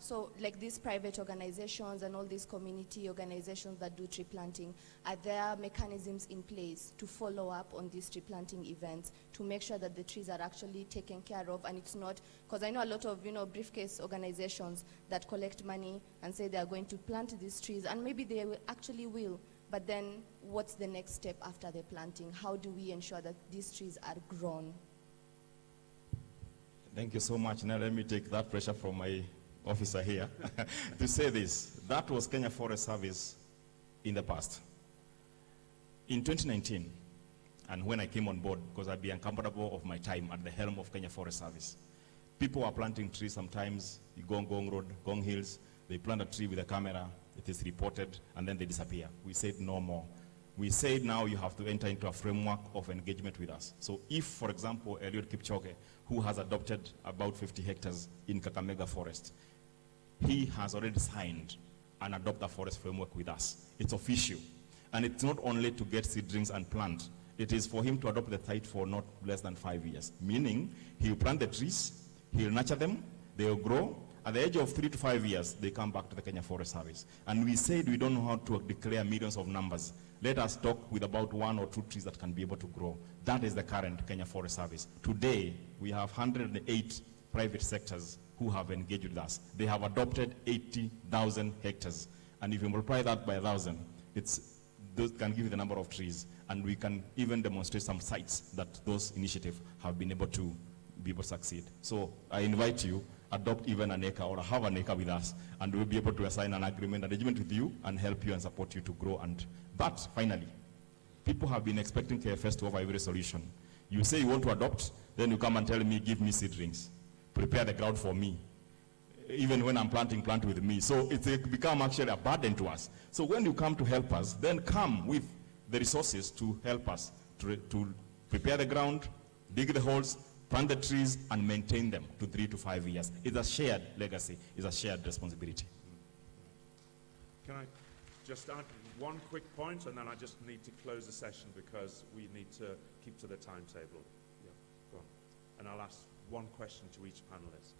so like these private organizations and all these community organizations that do tree planting, are there mechanisms in place to follow up on these tree planting events to make sure that the trees are actually taken care of, and it's not, because I know a lot of, briefcase organizations that collect money and say they are going to plant these trees, and maybe they actually will, but then what's the next step after the planting? How do we ensure that these trees are grown? Thank you so much. Now let me take that pressure from my officer here to say this. That was Kenya Forest Service in the past. In 2019, and when I came on board, because I'd be uncomfortable of my time at the helm of Kenya Forest Service, people are planting trees sometimes. You go on Gong Road, Gong Hills, they plant a tree with a camera, it is reported, and then they disappear. We said no more. We said now you have to enter into a framework of engagement with us. So if, for example, Eliud Kipchoge, who has adopted about 50 hectares in Kakamega Forest, he has already signed and adopt a forest framework with us. It's official. And it's not only to get seedlings and plant, it is for him to adopt the site for not less than 5 years. Meaning, he'll plant the trees, he'll nurture them, they'll grow. At the age of 3 to 5 years, they come back to the Kenya Forest Service. And we said we don't know how to declare millions of numbers. Let us talk with about 1 or 2 trees that can be able to grow. That is the current Kenya Forest Service. Today, we have 108 private sectors who have engaged with us. They have adopted 80,000 hectares. And if you multiply that by 1,000, those can give you the number of trees. And we can even demonstrate some sites that those initiatives have been able to succeed. So I invite you, adopt even an acre or have an acre with us, and we'll be able to assign an arrangement with you and help you and support you to grow. But finally, people have been expecting KFS to offer every solution. You say you want to adopt, then you come and tell me, give me seedlings. Prepare the ground for me. even when I'm planting, plant with me. So it's become actually a burden to us. So when you come to help us, then come with the resources to help us to prepare the ground, dig the holes, plant the trees, and maintain them to 3 to 5 years. It's a shared legacy. It's a shared responsibility. Can I just add one quick point, and then I just need to close the session because we need to keep to the timetable. Yeah, go on. And I'll ask one question to each panelist.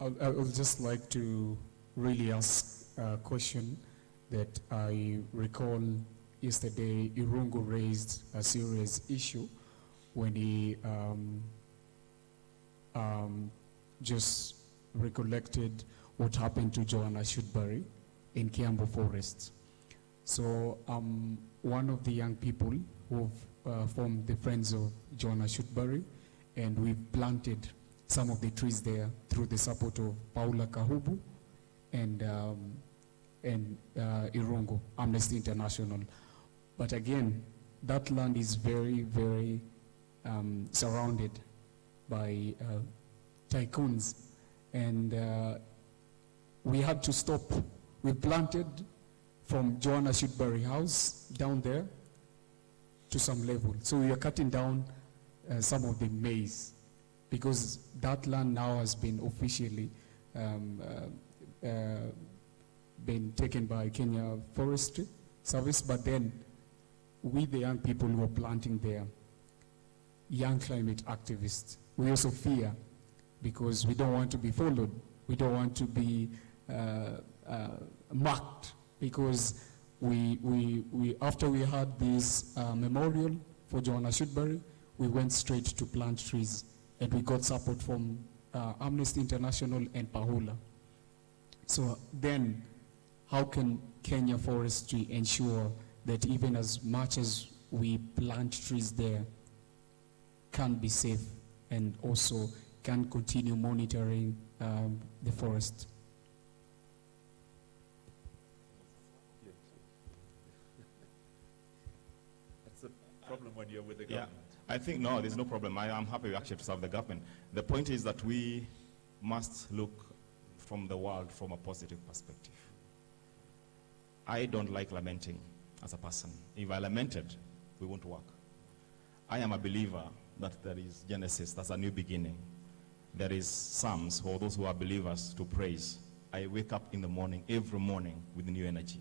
I would just like to really ask a question that I recall yesterday Irungu raised a serious issue when he just recollected what happened to Joanna Shootbury in Kiambu Forest. So one of the young people who formed the Friends of Joanna Shootbury, and we've planted some of the trees there through the support of Paula Kahubu and Irungu, Amnesty International. But again, that land is very, very surrounded by tycoons, and we had to stop. We planted from Joanna Shootbury house down there to some level. So we are cutting down some of the maize because that land now has been officially been taken by Kenya Forestry Service. But then we, the young people who are planting there, young climate activists, we also fear because we don't want to be followed. We don't want to be marked because we after we had this memorial for Joanna Shootbury, we went straight to plant trees, and we got support from Amnesty International and Pahula. So then, how can Kenya Forestry ensure that even as much as we plant trees there can be safe and also can continue monitoring the forest? That's the problem when you're with the Yeah, government. I think, no, there's no problem. I'm happy actually to serve the government. The point is that we must look from the world from a positive perspective. I don't like lamenting as a person. If I lamented, we won't work. I am a believer that there is Genesis, that's a new beginning. There is Psalms for those who are believers to praise. I wake up in the morning, every morning, with new energy.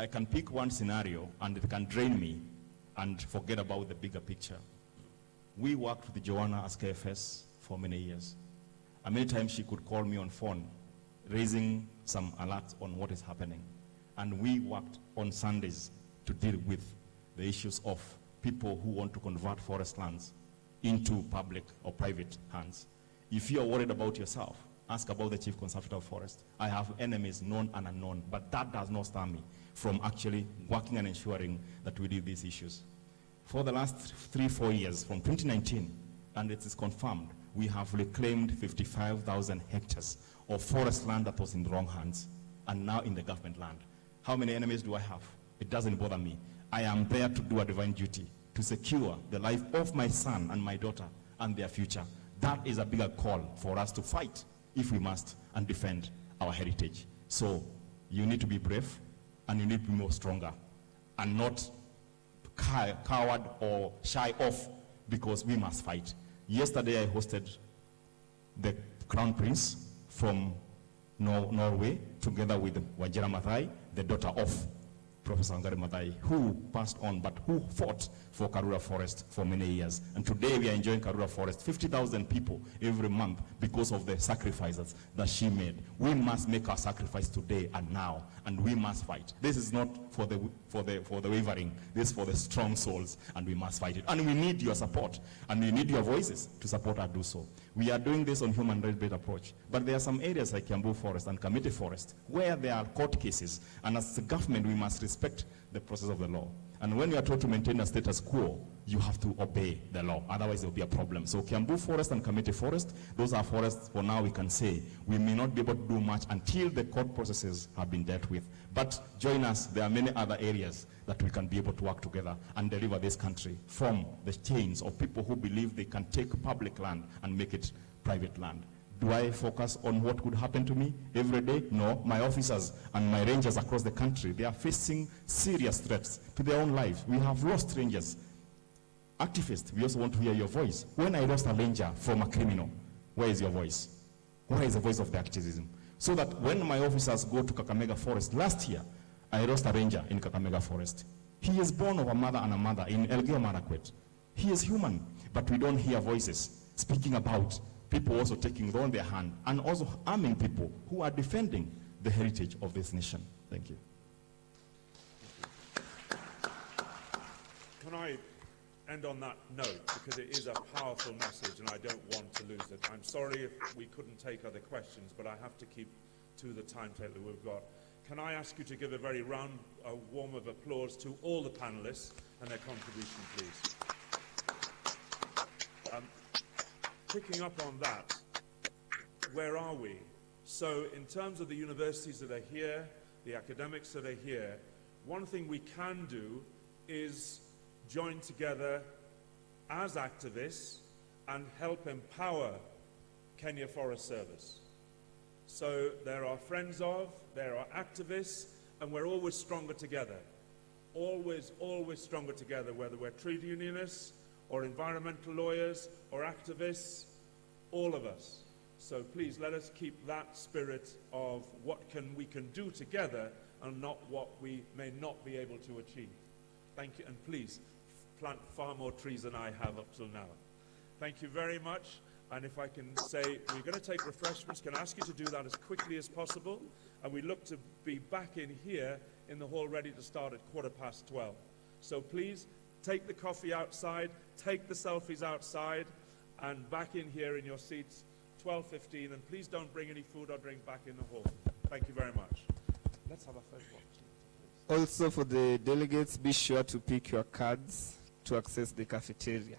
I can pick one scenario and it can drain me and forget about the bigger picture. We worked with Joanna as KFS for many years. And many times she could call me on phone, raising some alerts on what is happening. And we worked on Sundays to deal with the issues of people who want to convert forest lands into public or private hands. If you are worried about yourself, ask about the Chief Conservator of Forest. I have enemies known and unknown, but that does not stop me from actually working and ensuring that we deal with these issues. For the last 3-4 years, from 2019, and it is confirmed, we have reclaimed 55,000 hectares of forest land that was in the wrong hands and now in the government land. How many enemies do I have? It doesn't bother me. I am there to do a divine duty, to secure the life of my son and my daughter and their future. That is a bigger call for us to fight, if we must, and defend our heritage. So you need to be brave, and you need to be more stronger, and not coward or shy off, because we must fight. Yesterday I hosted the Crown Prince from Norway, together with Wajira Mathai, the daughter of Professor Wangari Maathai, who passed on, but who fought for Karura Forest for many years. And today we are enjoying Karura Forest, 50,000 people every month because of the sacrifices that she made. We must make our sacrifice today and now, and we must fight. This is not for the wavering, this is for the strong souls, and we must fight it. And we need your support, and we need your voices to support us do so. We are doing this on human rights-based approach, but there are some areas like Kiambu Forest and Kamiti Forest where there are court cases, and as the government we must respect the process of the law. And when you are told to maintain a status quo, you have to obey the law, otherwise there will be a problem. So Kiambu Forest and Kamiti Forest, those are forests for now we can say we may not be able to do much until the court processes have been dealt with. But join us, there are many other areas that we can be able to work together and deliver this country from the chains of people who believe they can take public land and make it private land. Do I focus on what could happen to me every day? No. My officers and my rangers across the country, they are facing serious threats to their own lives. We have lost rangers. Activists, we also want to hear your voice. When I lost a ranger from a criminal, where is your voice? Where is the voice of the activism? So that when my officers go to Kakamega Forest, last year, I lost a ranger in Kakamega Forest. He is born of a mother and a mother in Elgeyo Marakwet. He is human, but we don't hear voices speaking about people also taking it on their hand and also arming people who are defending the heritage of this nation. Thank you. Can I end on that note, because it is a powerful message and I don't want to lose it. I'm sorry if we couldn't take other questions, but I have to keep to the timetable we've got. Can I ask you to give a very warm of applause to all the panelists and their contribution, please? Picking up on that, where are we? So in terms of the universities that are here, the academics that are here, one thing we can do is join together as activists and help empower Kenya Forest Service. So there are friends of, there are activists, and we're always stronger together. Always, always stronger together, whether we're trade unionists or environmental lawyers or activists, all of us. So please let us keep that spirit of what we can do together and not what we may not be able to achieve. Thank you, and please plant far more trees than I have up till now. Thank you very much. And if I can say, we're going to take refreshments. Can I ask you to do that as quickly as possible? And we look to be back in here in the hall ready to start at 12:15. So please take the coffee outside, take the selfies outside, and back in here in your seats 12:15. And please don't bring any food or drink back in the hall. Thank you very much. Let's have a photo opportunity, please. Also, for the delegates, be sure to pick your cards to access the cafeteria.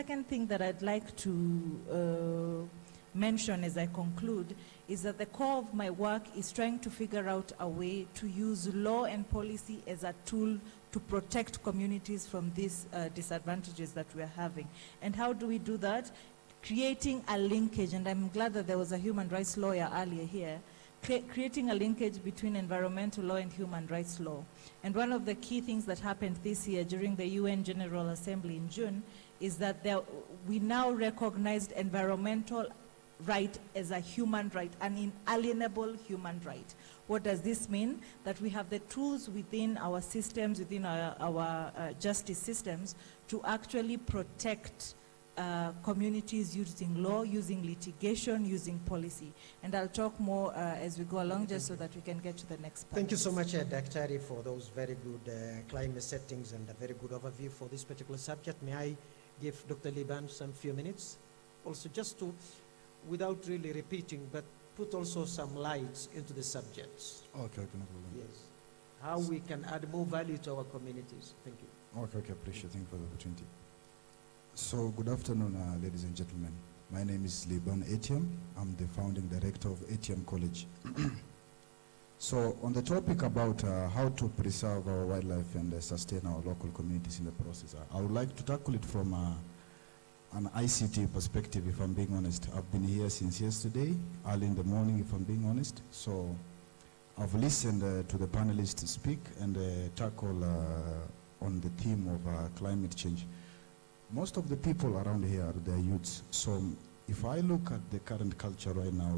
second thing that I'd like to mention as I conclude is that the core of my work is trying to figure out a way to use law and policy as a tool to protect communities from these disadvantages that we are having. And how do we do that? Creating a linkage, and I'm glad that there was a human rights lawyer earlier here, creating a linkage between environmental law and human rights law. And one of the key things that happened this year during the UN General Assembly in June is that we now recognized environmental right as a human right, an inalienable human right. What does this mean? That we have the tools within our systems, within our justice systems, to actually protect communities using law, using litigation, using policy. And I'll talk more as we go along, just so that we can get to the next part. Thank you so much, Daktari, for those very good climate settings and a very good overview for this particular subject. May I give Dr. Liban some few minutes? Also, just to, without really repeating, but put also some lights into the subjects. Okay, no problem. Yes. How we can add more value to our communities. Thank you. Okay, appreciate. Thank you for the opportunity. So, good afternoon, ladies and gentlemen. My name is Liban Etiam. I'm the founding director of Etiam College. So, on the topic about how to preserve our wildlife and sustain our local communities in the process, I would like to tackle it from an ICT perspective, if I'm being honest. I've been here since yesterday, early in the morning, if I'm being honest. So, I've listened to the panelists speak and tackle on the theme of climate change. Most of the people around here are their youths. So if I look at the current culture right now,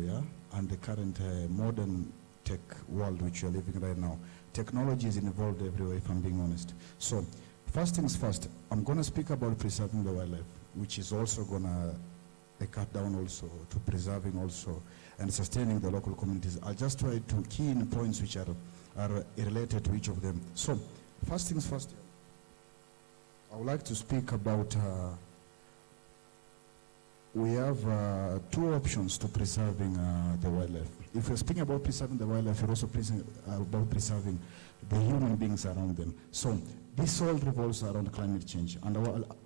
and the current modern tech world which you're living right now, technology is involved everywhere, if I'm being honest. So first things first, I'm going to speak about preserving the wildlife, which is also going to cut down also to preserving also and sustaining the local communities. I'll just try to key in points which are related to each of them. So first things first, I would like to speak about, we have two options to preserving the wildlife. If we're speaking about preserving the wildlife, we're also about preserving the human beings around them. So this all revolves around climate change. And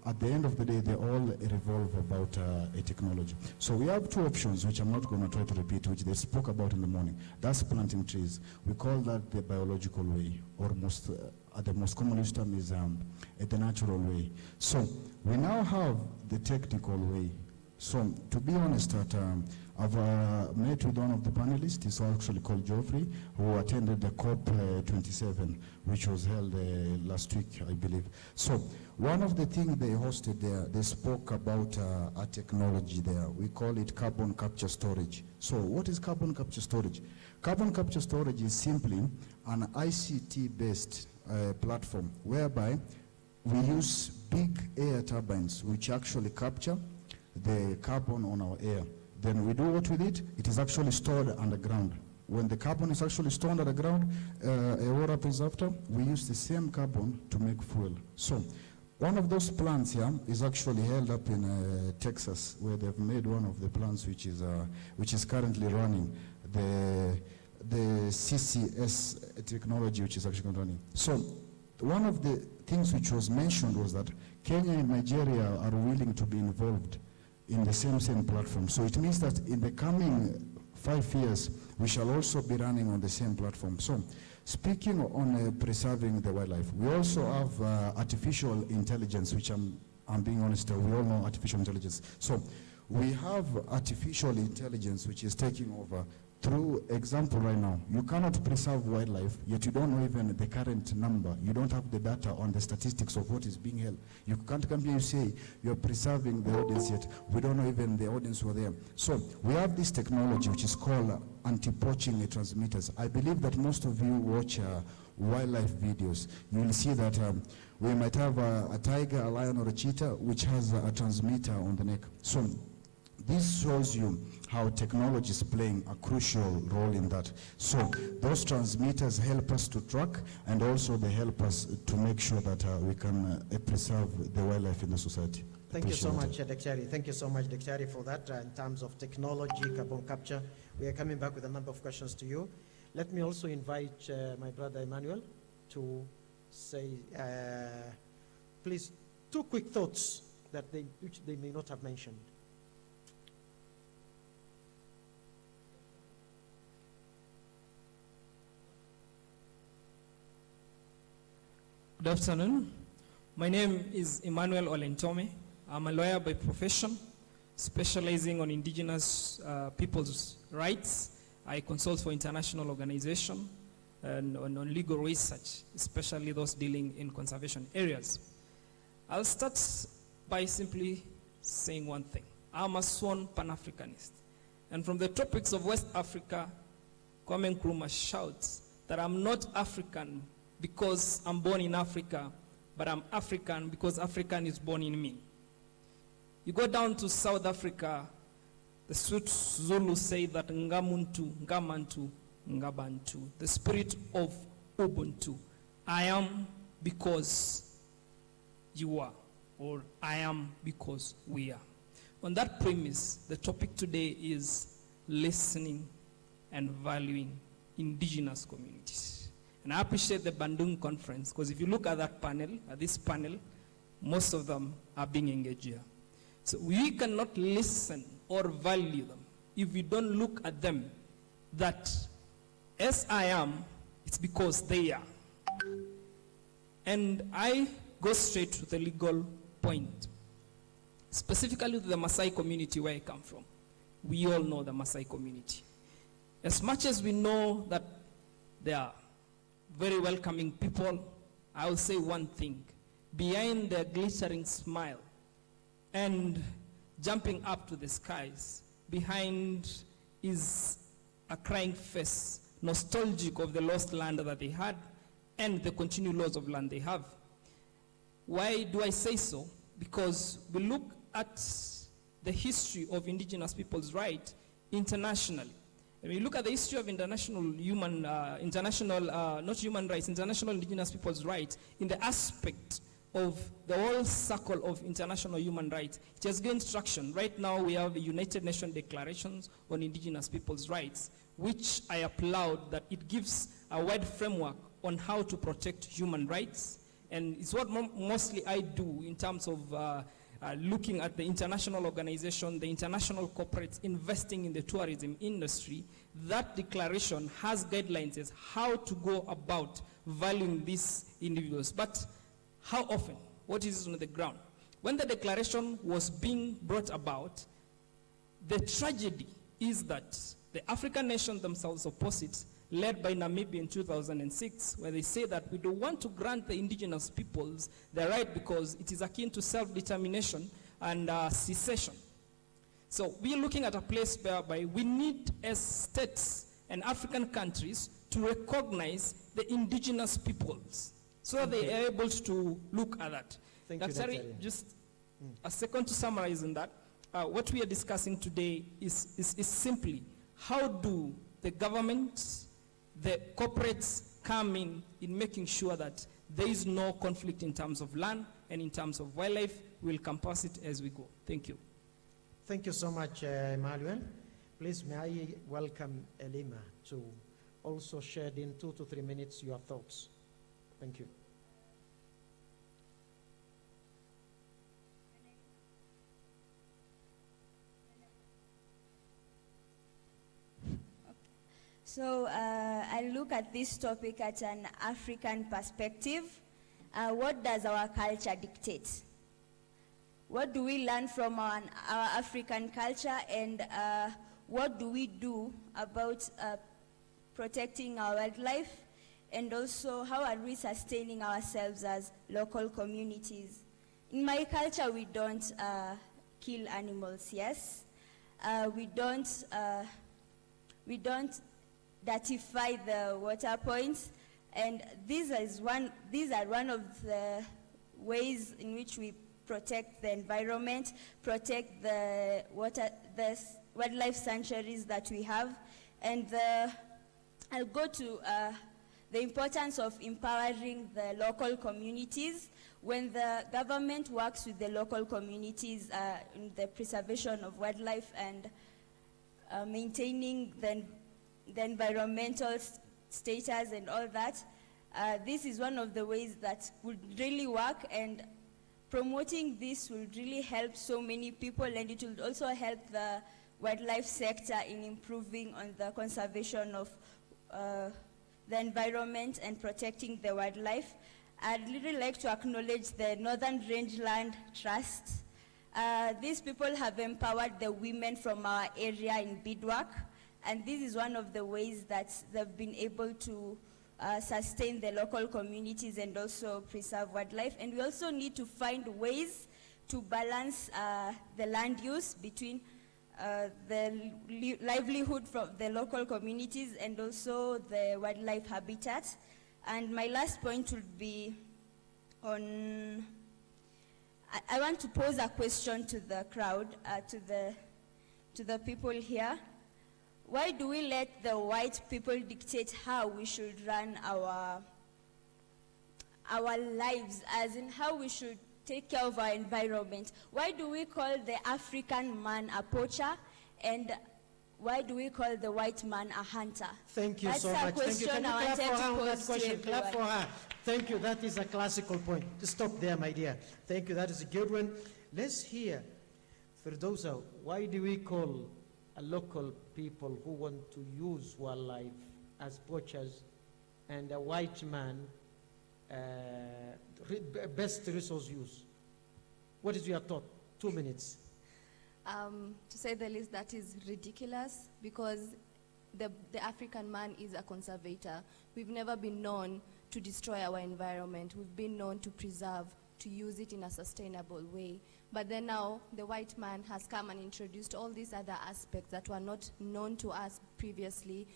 at the end of the day, they all revolve about a technology. So we have two options, which I'm not going to try to repeat, which they spoke about in the morning. That's planting trees. We call that the biological way, or the most common use term is the natural way. So we now have the technical way. So to be honest, I've met with one of the panelists. He's actually called Geoffrey, who attended the COP27, which was held last week, I believe. So one of the things they hosted there, they spoke about a technology there. We call it carbon capture storage. So what is carbon capture storage? Carbon capture storage is simply an ICT-based platform whereby we use big air turbines which actually capture the carbon on our air. Then we do what with it? It is actually stored underground. When the carbon is actually stored underground, what happens after? We use the same carbon to make fuel. So one of those plants here is actually held up in Texas, where they've made one of the plants which is currently running, the CCS technology, which is actually running. So one of the things which was mentioned was that Kenya and Nigeria are willing to be involved in the same platform. So it means that in the coming 5 years, we shall also be running on the same platform. So speaking on preserving the wildlife, we also have artificial intelligence, which I'm being honest, we all know artificial intelligence. So we have artificial intelligence which is taking over. Through example right now, you cannot preserve wildlife, yet you don't know even the current number. You don't have the data on the statistics of what is being held. You can't come here and say you're preserving the audience, yet we don't know even the audience were there. So we have this technology which is called anti-poaching transmitters. I believe that most of you watch wildlife videos. You will see that we might have a tiger, a lion, or a cheetah which has a transmitter on the neck. So this shows you how technology is playing a crucial role in that. So those transmitters help us to track, and also they help us to make sure that we can preserve the wildlife in the society. Thank you so much, Daktari. Thank you so much, Daktari, for that. In terms of technology, carbon capture, we are coming back with a number of questions to you. Let me also invite my brother Emmanuel to say, please, 2 quick thoughts which they may not have mentioned. Good afternoon. My name is Emmanuel Olentome. I'm a lawyer by profession, specializing on indigenous people's rights. I consult for international organizations and on legal research, especially those dealing in conservation areas. I'll start by simply saying one thing. I'm a sworn Pan-Africanist. And from the tropics of West Africa, Kwame Nkrumah shouts that I'm not African because I'm born in Africa, but I'm African because African is born in me. You go down to South Africa, the sweet Zulu say that Ngamuntu, Ngamantu, Ngabantu, the spirit of Ubuntu. I am because you are, or I am because we are. On that premise, the topic today is listening and valuing indigenous communities. And I appreciate the Bandung conference, because if you look at that panel, at this panel, most of them are being engaged here. So we cannot listen or value them if we don't look at them that as I am, it's because they are. And I go straight to the legal point, specifically to the Maasai community where I come from. We all know the Maasai community. As much as we know that they are very welcoming people, I will say one thing. Behind their glittering smile and jumping up to the skies, behind is a crying face, nostalgic of the lost land that they had and the continued loss of land they have. Why do I say so? Because we look at the history of indigenous people's rights internationally. When you look at the history of international indigenous people's rights in the aspect of the whole circle of international human rights, it has gained traction. Right now we have the United Nations Declarations on Indigenous People's Rights, which I applaud that it gives a wide framework on how to protect human rights. And it's what mostly I do in terms of looking at the international organization, the international corporates investing in the tourism industry. That declaration has guidelines as how to go about valuing these individuals. But how often? What is on the ground? When the declaration was being brought about, the tragedy is that the African nations themselves oppose it, led by Namibia in 2006, where they say that we don't want to grant the indigenous peoples the right because it is akin to self-determination and secession. So we are looking at a place whereby we need, as states and African countries, to recognize the indigenous peoples so that they are able to look at that. Thank Dr. you, Just a second to summarize on that. What we are discussing today is simply how do the governments, the corporates come in making sure that there is no conflict in terms of land and in terms of wildlife. We'll compass it as we go. Thank you. Thank you so much, Emmanuel. Please, may I welcome Elima to also share in 2 to 3 minutes your thoughts. Thank you. So I look at this topic at an African perspective. What does our culture dictate? What do we learn from our African culture, and what do we do about protecting our wildlife, and also how are we sustaining ourselves as local communities? In my culture, we don't kill animals, yes. We don't dirtify the water points, and these are one of the ways in which we protect the environment, protect the wildlife sanctuaries that we have. And I'll go to the importance of empowering the local communities. When the government works with the local communities in the preservation of wildlife and maintaining the environmental status and all that, this is one of the ways that would really work and promoting this will really help so many people, and it will also help the wildlife sector in improving on the conservation of the environment and protecting the wildlife. I'd really like to acknowledge the Northern Rangeland Trust. These people have empowered the women from our area in beadwork, and this is one of the ways that they've been able to sustain the local communities and also preserve wildlife. And we also need to find ways to balance the land use between the livelihood from the local communities and also the wildlife habitat. And my last point would be on, I want to pose a question to the crowd, to the people here. Why do we let the white people dictate how we should run our lives, as in how we should take care of our environment? Why do we call the African man a poacher, and why do we call the white man a hunter? Thank you That's so a much. Thank you. question Can you I clap wanted for to her on that pose to question? Clap for everyone. her. Thank you. That is a classical point. Stop there, my dear. Thank you. That is a good one. Let's hear, Firdausa, why do we call a local people who want to use wildlife as poachers and a white man best resource use? What is your thought? 2 minutes. To say the least, that is ridiculous, because the African man is a conservator. We've never been known to destroy our environment. We've been known to preserve, to use it in a sustainable way. But then now, the white man has come and introduced all these other aspects that were not known to us previously,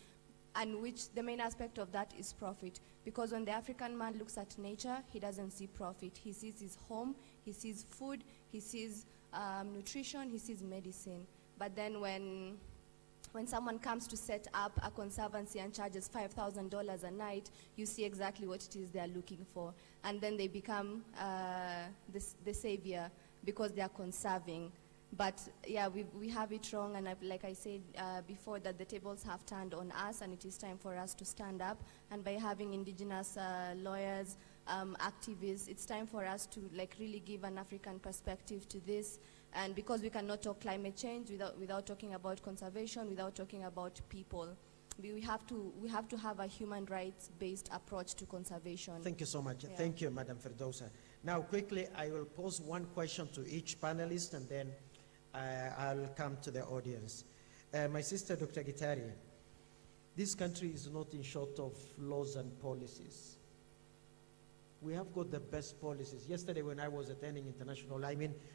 and which the main aspect of that is profit. Because when the African man looks at nature, he doesn't see profit. He sees his home, he sees food, he sees nutrition, he sees medicine. But then when someone comes to set up a conservancy and charges $5,000 a night, you see exactly what it is they're looking for. And then they become the savior because they are conserving. But yeah, we have it wrong, and like I said before, that the tables have turned on us, and it is time for us to stand up. And by having indigenous lawyers, activists, it's time for us to really give an African perspective to this. And because we cannot talk climate change without talking about conservation, without talking about people. We have to have a human rights-based approach to conservation. Thank you so much. Yeah. Thank you, Madam Firdausa. Now, quickly, I will pose one question to each panelist, and then I'll come to the audience. My sister, Dr. Gitari, this country is not in short of laws and policies. We have got the best policies. Yesterday, when I was attending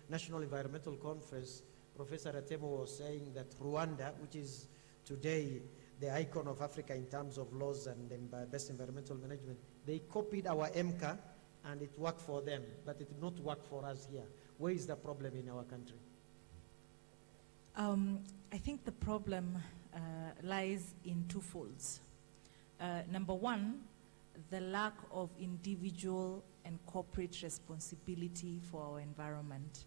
National Environmental Conference, Professor Atemo was saying that Rwanda, which is today the icon of Africa in terms of laws and best environmental management, they copied our MCA, and it worked for them, but it did not work for us here. Where is the problem in our country? I think the problem lies in two folds. Number one, the lack of individual and corporate responsibility for our environment.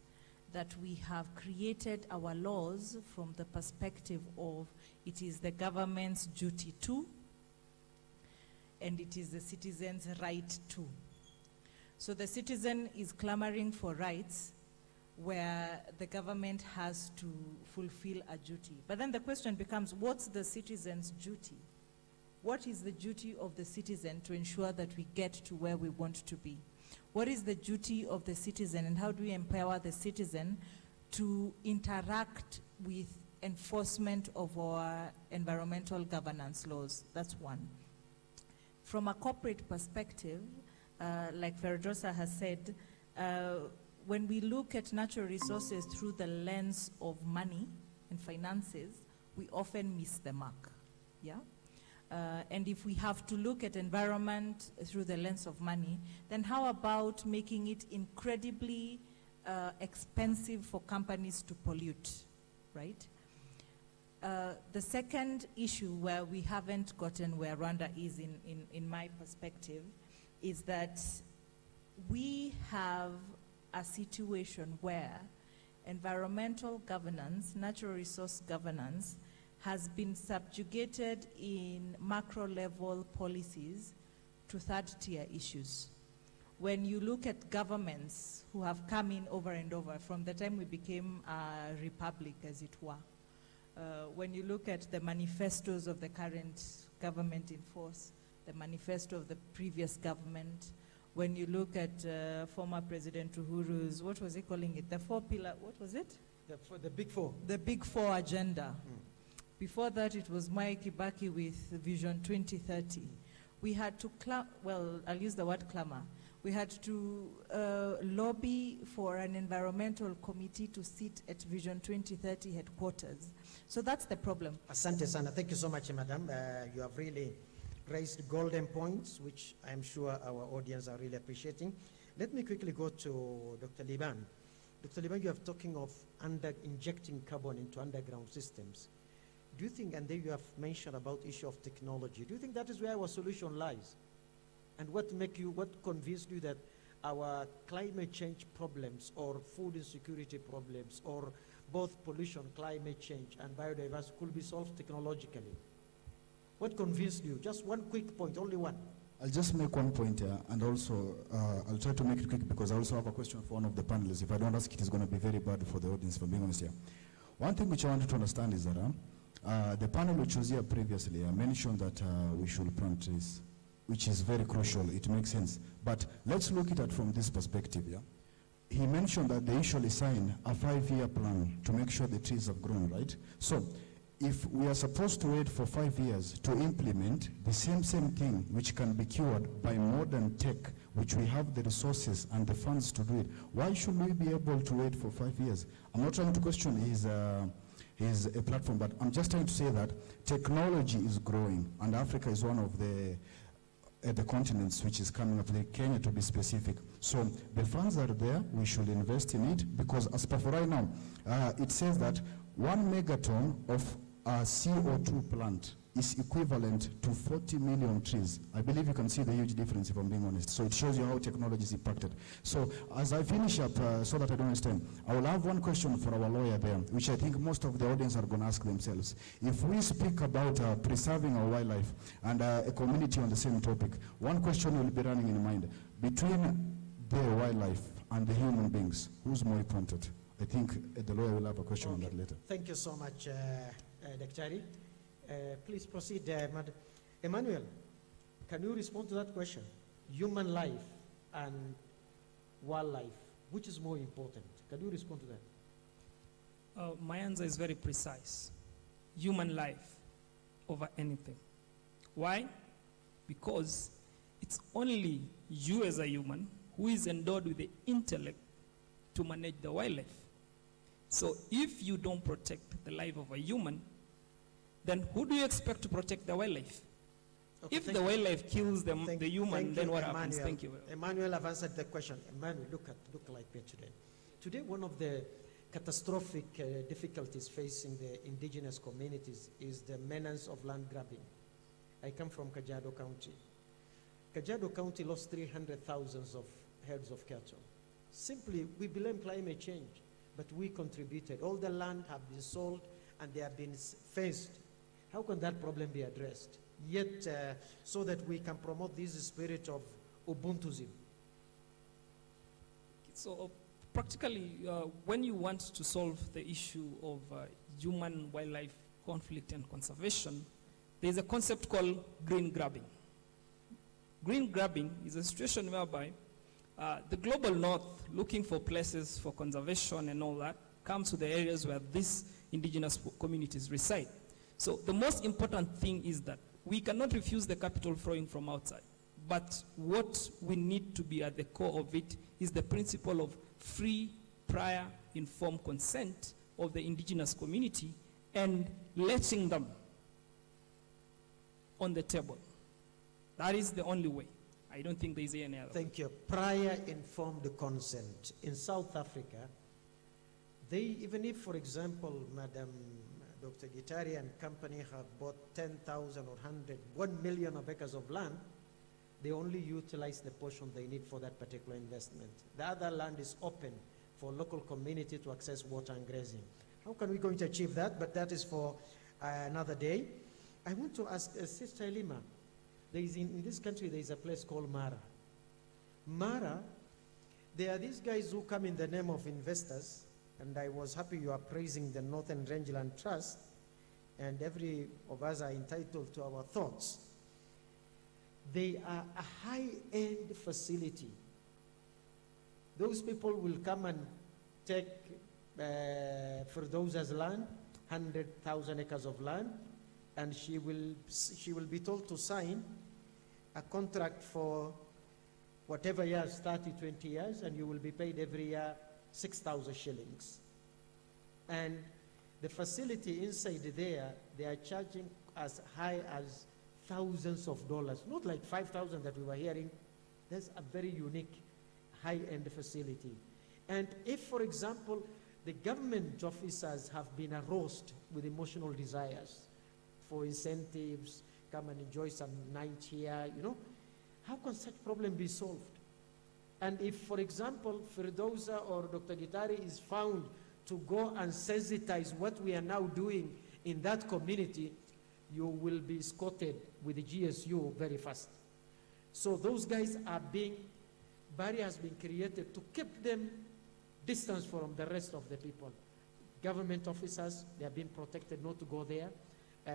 That we have created our laws from the perspective of it is the government's duty to, and it is the citizen's right to. So the citizen is clamoring for rights where the government has to fulfill a duty. But then the question becomes, what's the citizen's duty? What is the duty of the citizen to ensure that we get to where we want to be? What is the duty of the citizen, and how do we empower the citizen to interact with enforcement of our environmental governance laws? That's one. From a corporate perspective, like Firdausa has said, when we look at natural resources through the lens of money and finances, we often miss the mark. Yeah? And if we have to look at environment through the lens of money, then how about making it incredibly expensive for companies to pollute, right? The second issue where we haven't gotten where Rwanda is in my perspective is that we have a situation where environmental governance, natural resource governance, has been subjugated in macro level policies to third tier issues, when you look at governments who have come in over and over from the time we became a republic, as it were, when you look at the manifestos of the current government in force, the manifesto of the previous government, when you look at former President Uhuru's, what was he calling it? The four pillar, what was it? The Big Four. The Big Four agenda. Before that, it was Mwai Kibaki with Vision 2030. We had to, I'll use the word clamor. We had to lobby for an environmental committee to sit at Vision 2030 headquarters. So that's the problem. Asante sana. Thank you so much, madam. You have really raised golden points, which I'm sure our audience are really appreciating. Let me quickly go to Dr. Liban. Dr. Liban, you are talking of injecting carbon into underground systems. Do you think, and then you have mentioned about issue of technology, do you think that is where our solution lies? And what convinced you that our climate change problems or food insecurity problems or both pollution, climate change, and biodiversity could be solved technologically? What convinced you? Just one quick point, only one. I'll just make one point here, and also I'll try to make it quick because I also have a question for one of the panelists. If I don't ask it, it's going to be very bad for the audience, if I'm being honest here. One thing which I wanted to understand is that the panel which was here previously mentioned that we should plant trees, which is very crucial. It makes sense. But let's look at it from this perspective. Yeah? He mentioned that they usually sign a 5-year plan to make sure the trees have grown, right? So if we are supposed to wait for 5 years to implement the same thing which can be cured by modern tech, which we have the resources and the funds to do it, why should we be able to wait for 5 years? I'm not trying to question his platform, but I'm just trying to say that technology is growing, and Africa is one of the continents which is coming up, Kenya to be specific. So the funds are there, we should invest in it, because as per for right now, it says that 1 megaton of a CO2 plant is equivalent to 40 million trees. I believe you can see the huge difference, if I'm being honest. So it shows you how technology is impacted. So as I finish up, so that I don't understand, I will have one question for our lawyer there, which I think most of the audience are going to ask themselves. If we speak about preserving our wildlife and a community on the same topic, one question will be running in mind. Between the wildlife and the human beings, who's more important? I think the lawyer will have a question on that later. Thank you so much, Daktari. Please proceed, Madam. Emmanuel, can you respond to that question? Human life and wildlife, which is more important? Can you respond to that? My answer is very precise. Human life over anything. Why? Because it's only you as a human who is endowed with the intellect to manage the wildlife. So if you don't protect the life of a human, then who do you expect to protect the wildlife? Okay, if the wildlife kills the human, then what happens? Thank you. Emmanuel, I've answered the question. Emmanuel, look like me today. Today, one of the catastrophic difficulties facing the indigenous communities is the menace of land grabbing. I come from Kajiado County. Kajiado County lost 300,000 of heads of cattle. Simply, we blame climate change, but we contributed. All the land have been sold and they have been fenced. How can that problem be addressed? Yet, so that we can promote this spirit of Ubuntuism. So practically, when you want to solve the issue of human-wildlife conflict and conservation, there is a concept called green grabbing. Green grabbing is a situation whereby the global north, looking for places for conservation and all that, comes to the areas where these indigenous communities reside. So the most important thing is that we cannot refuse the capital flowing from outside. But what we need to be at the core of it is the principle of free, prior, informed consent of the indigenous community and letting them on the table. That is the only way. I don't think there is any other. Thank you. Prior informed consent. In South Africa, they, even if, for example, Madam Dr. Gitari and company have bought 10,000 or 1 million of acres of land, they only utilize the portion they need for that particular investment. The other land is open for local community to access water and grazing. How can we going to achieve that? But that is for another day. I want to ask Sister Elima, there is in this country there is a place called Mara. Mara, there are these guys who come in the name of investors, and I was happy you are praising the Northern Rangeland Trust, and every of us are entitled to our thoughts. They are a high-end facility. Those people will come and take Firdausa's land, 100,000 acres of land, and she will be told to sign a contract for whatever years, 30, 20 years, and you will be paid every year 6,000 shillings. And the facility inside there, they are charging as high as thousands of dollars, not like 5,000 that we were hearing. That's a very unique high-end facility. And if, for example, the government officers have been aroused with emotional desires for incentives, come and enjoy some night here, how can such problem be solved? And if, for example, Firdausa or Dr. Gitari is found to go and sensitize what we are now doing in that community, you will be escorted with the GSU very fast. So those guys are barrier has been created to keep them distance from the rest of the people. Government officers, they are being protected not to go there.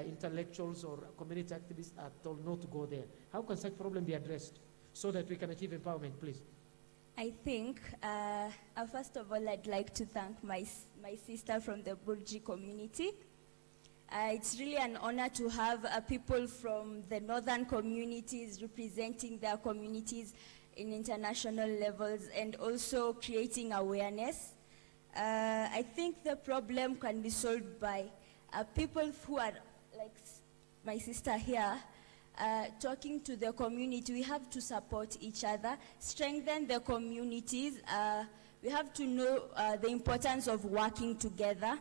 Intellectuals or community activists are told not to go there. How can such problem be addressed so that we can achieve empowerment, please? I think, first of all, I'd like to thank my sister from the Burji community. It's really an honor to have people from the northern communities representing their communities in international levels and also creating awareness. I think the problem can be solved by people who are, like my sister here, talking to the community. We have to support each other, strengthen the communities. We have to know the importance of working together.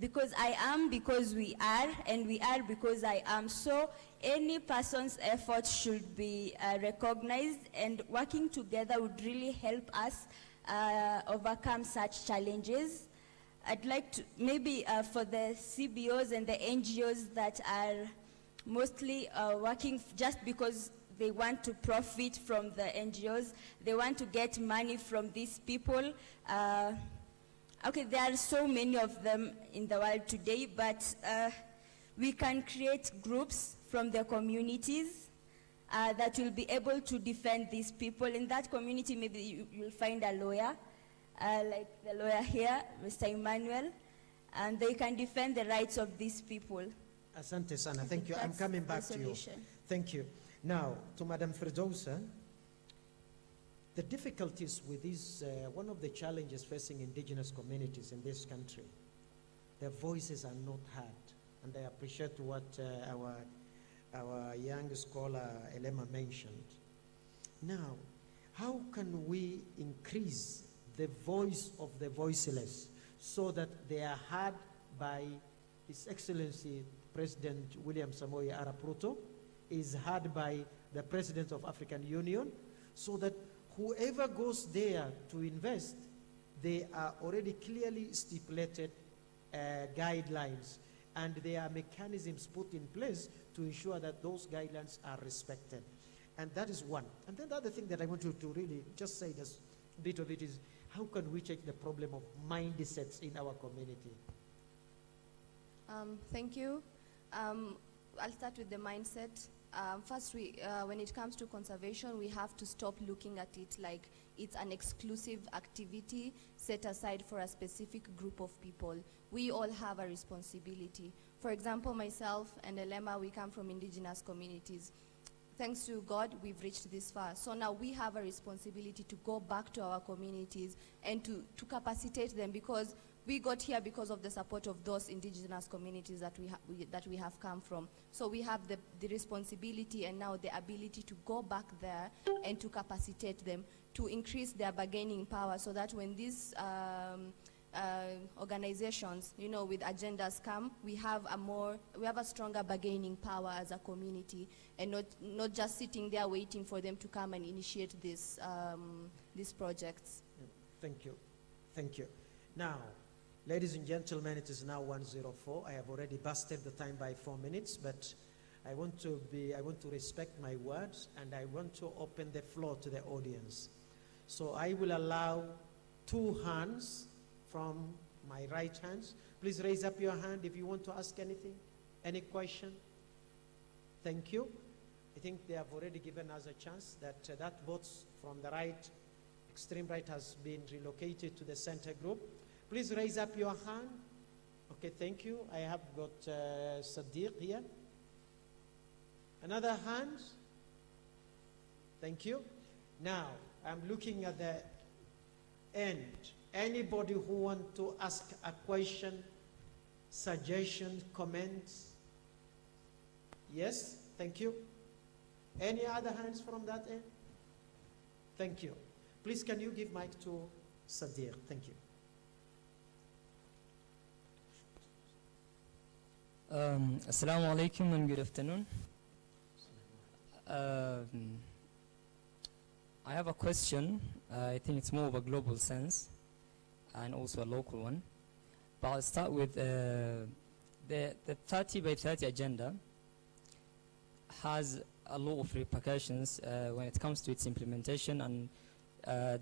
Because I am, because we are, and we are because I am. So any person's effort should be recognized, and working together would really help us overcome such challenges. I'd like to, maybe for the CBOs and the NGOs that are mostly working just because they want to profit from the NGOs, they want to get money from these people. Okay, there are so many of them in the world today, but we can create groups from the communities that will be able to defend these people. In that community, maybe you'll find a lawyer, like the lawyer here, Mr. Emmanuel, and they can defend the rights of these people. Asante sana, thank you. I'm coming back to you. Thank you. Now, to Madam Firdausa, the difficulties with this, one of the challenges facing indigenous communities in this country, their voices are not heard. And I appreciate what our young scholar Elema mentioned. Now, how can we increase the voice of the voiceless so that they are heard by His Excellency President William Samoei Arap Ruto, is heard by the President of African Union, so that whoever goes there to invest, they are already clearly stipulated guidelines, and there are mechanisms put in place to ensure that those guidelines are respected. And that is one. And then the other thing that I want you to really just say this bit of it is, how can we check the problem of mindsets in our community? Thank you. I'll start with the mindset. First, when it comes to conservation, we have to stop looking at it like it's an exclusive activity set aside for a specific group of people. We all have a responsibility. For example, myself and Elema, we come from indigenous communities. Thanks to God, we've reached this far. So now we have a responsibility to go back to our communities and to capacitate them, because we got here because of the support of those indigenous communities that we have come from. So we have the responsibility and now the ability to go back there and to capacitate them, to increase their bargaining power, so that when these organizations, with agendas come, we have a stronger bargaining power as a community, and not just sitting there waiting for them to come and initiate these projects. Thank you. Thank you. Now, ladies and gentlemen, it is now 1:04. I have already busted the time by 4 minutes, but I want to respect my words, and I want to open the floor to the audience. So I will allow 2 hands from my right hands. Please raise up your hand if you want to ask anything, any question. Thank you. I think they have already given us a chance that votes from the right, extreme right, has been relocated to the center group. Please raise up your hand. Okay, thank you. I have got Sadiq here. Another hand. Thank you. Now, I'm looking at the end. Anybody who want to ask a question, suggestion, comments? Yes, thank you. Any other hands from that end? Thank you. Please, can you give mic to Sadiq? Thank you. Assalamu alaikum and good afternoon. I have a question. I think it's more of a global sense and also a local one. But I'll start with the 30 by 30 agenda has a lot of repercussions when it comes to its implementation, and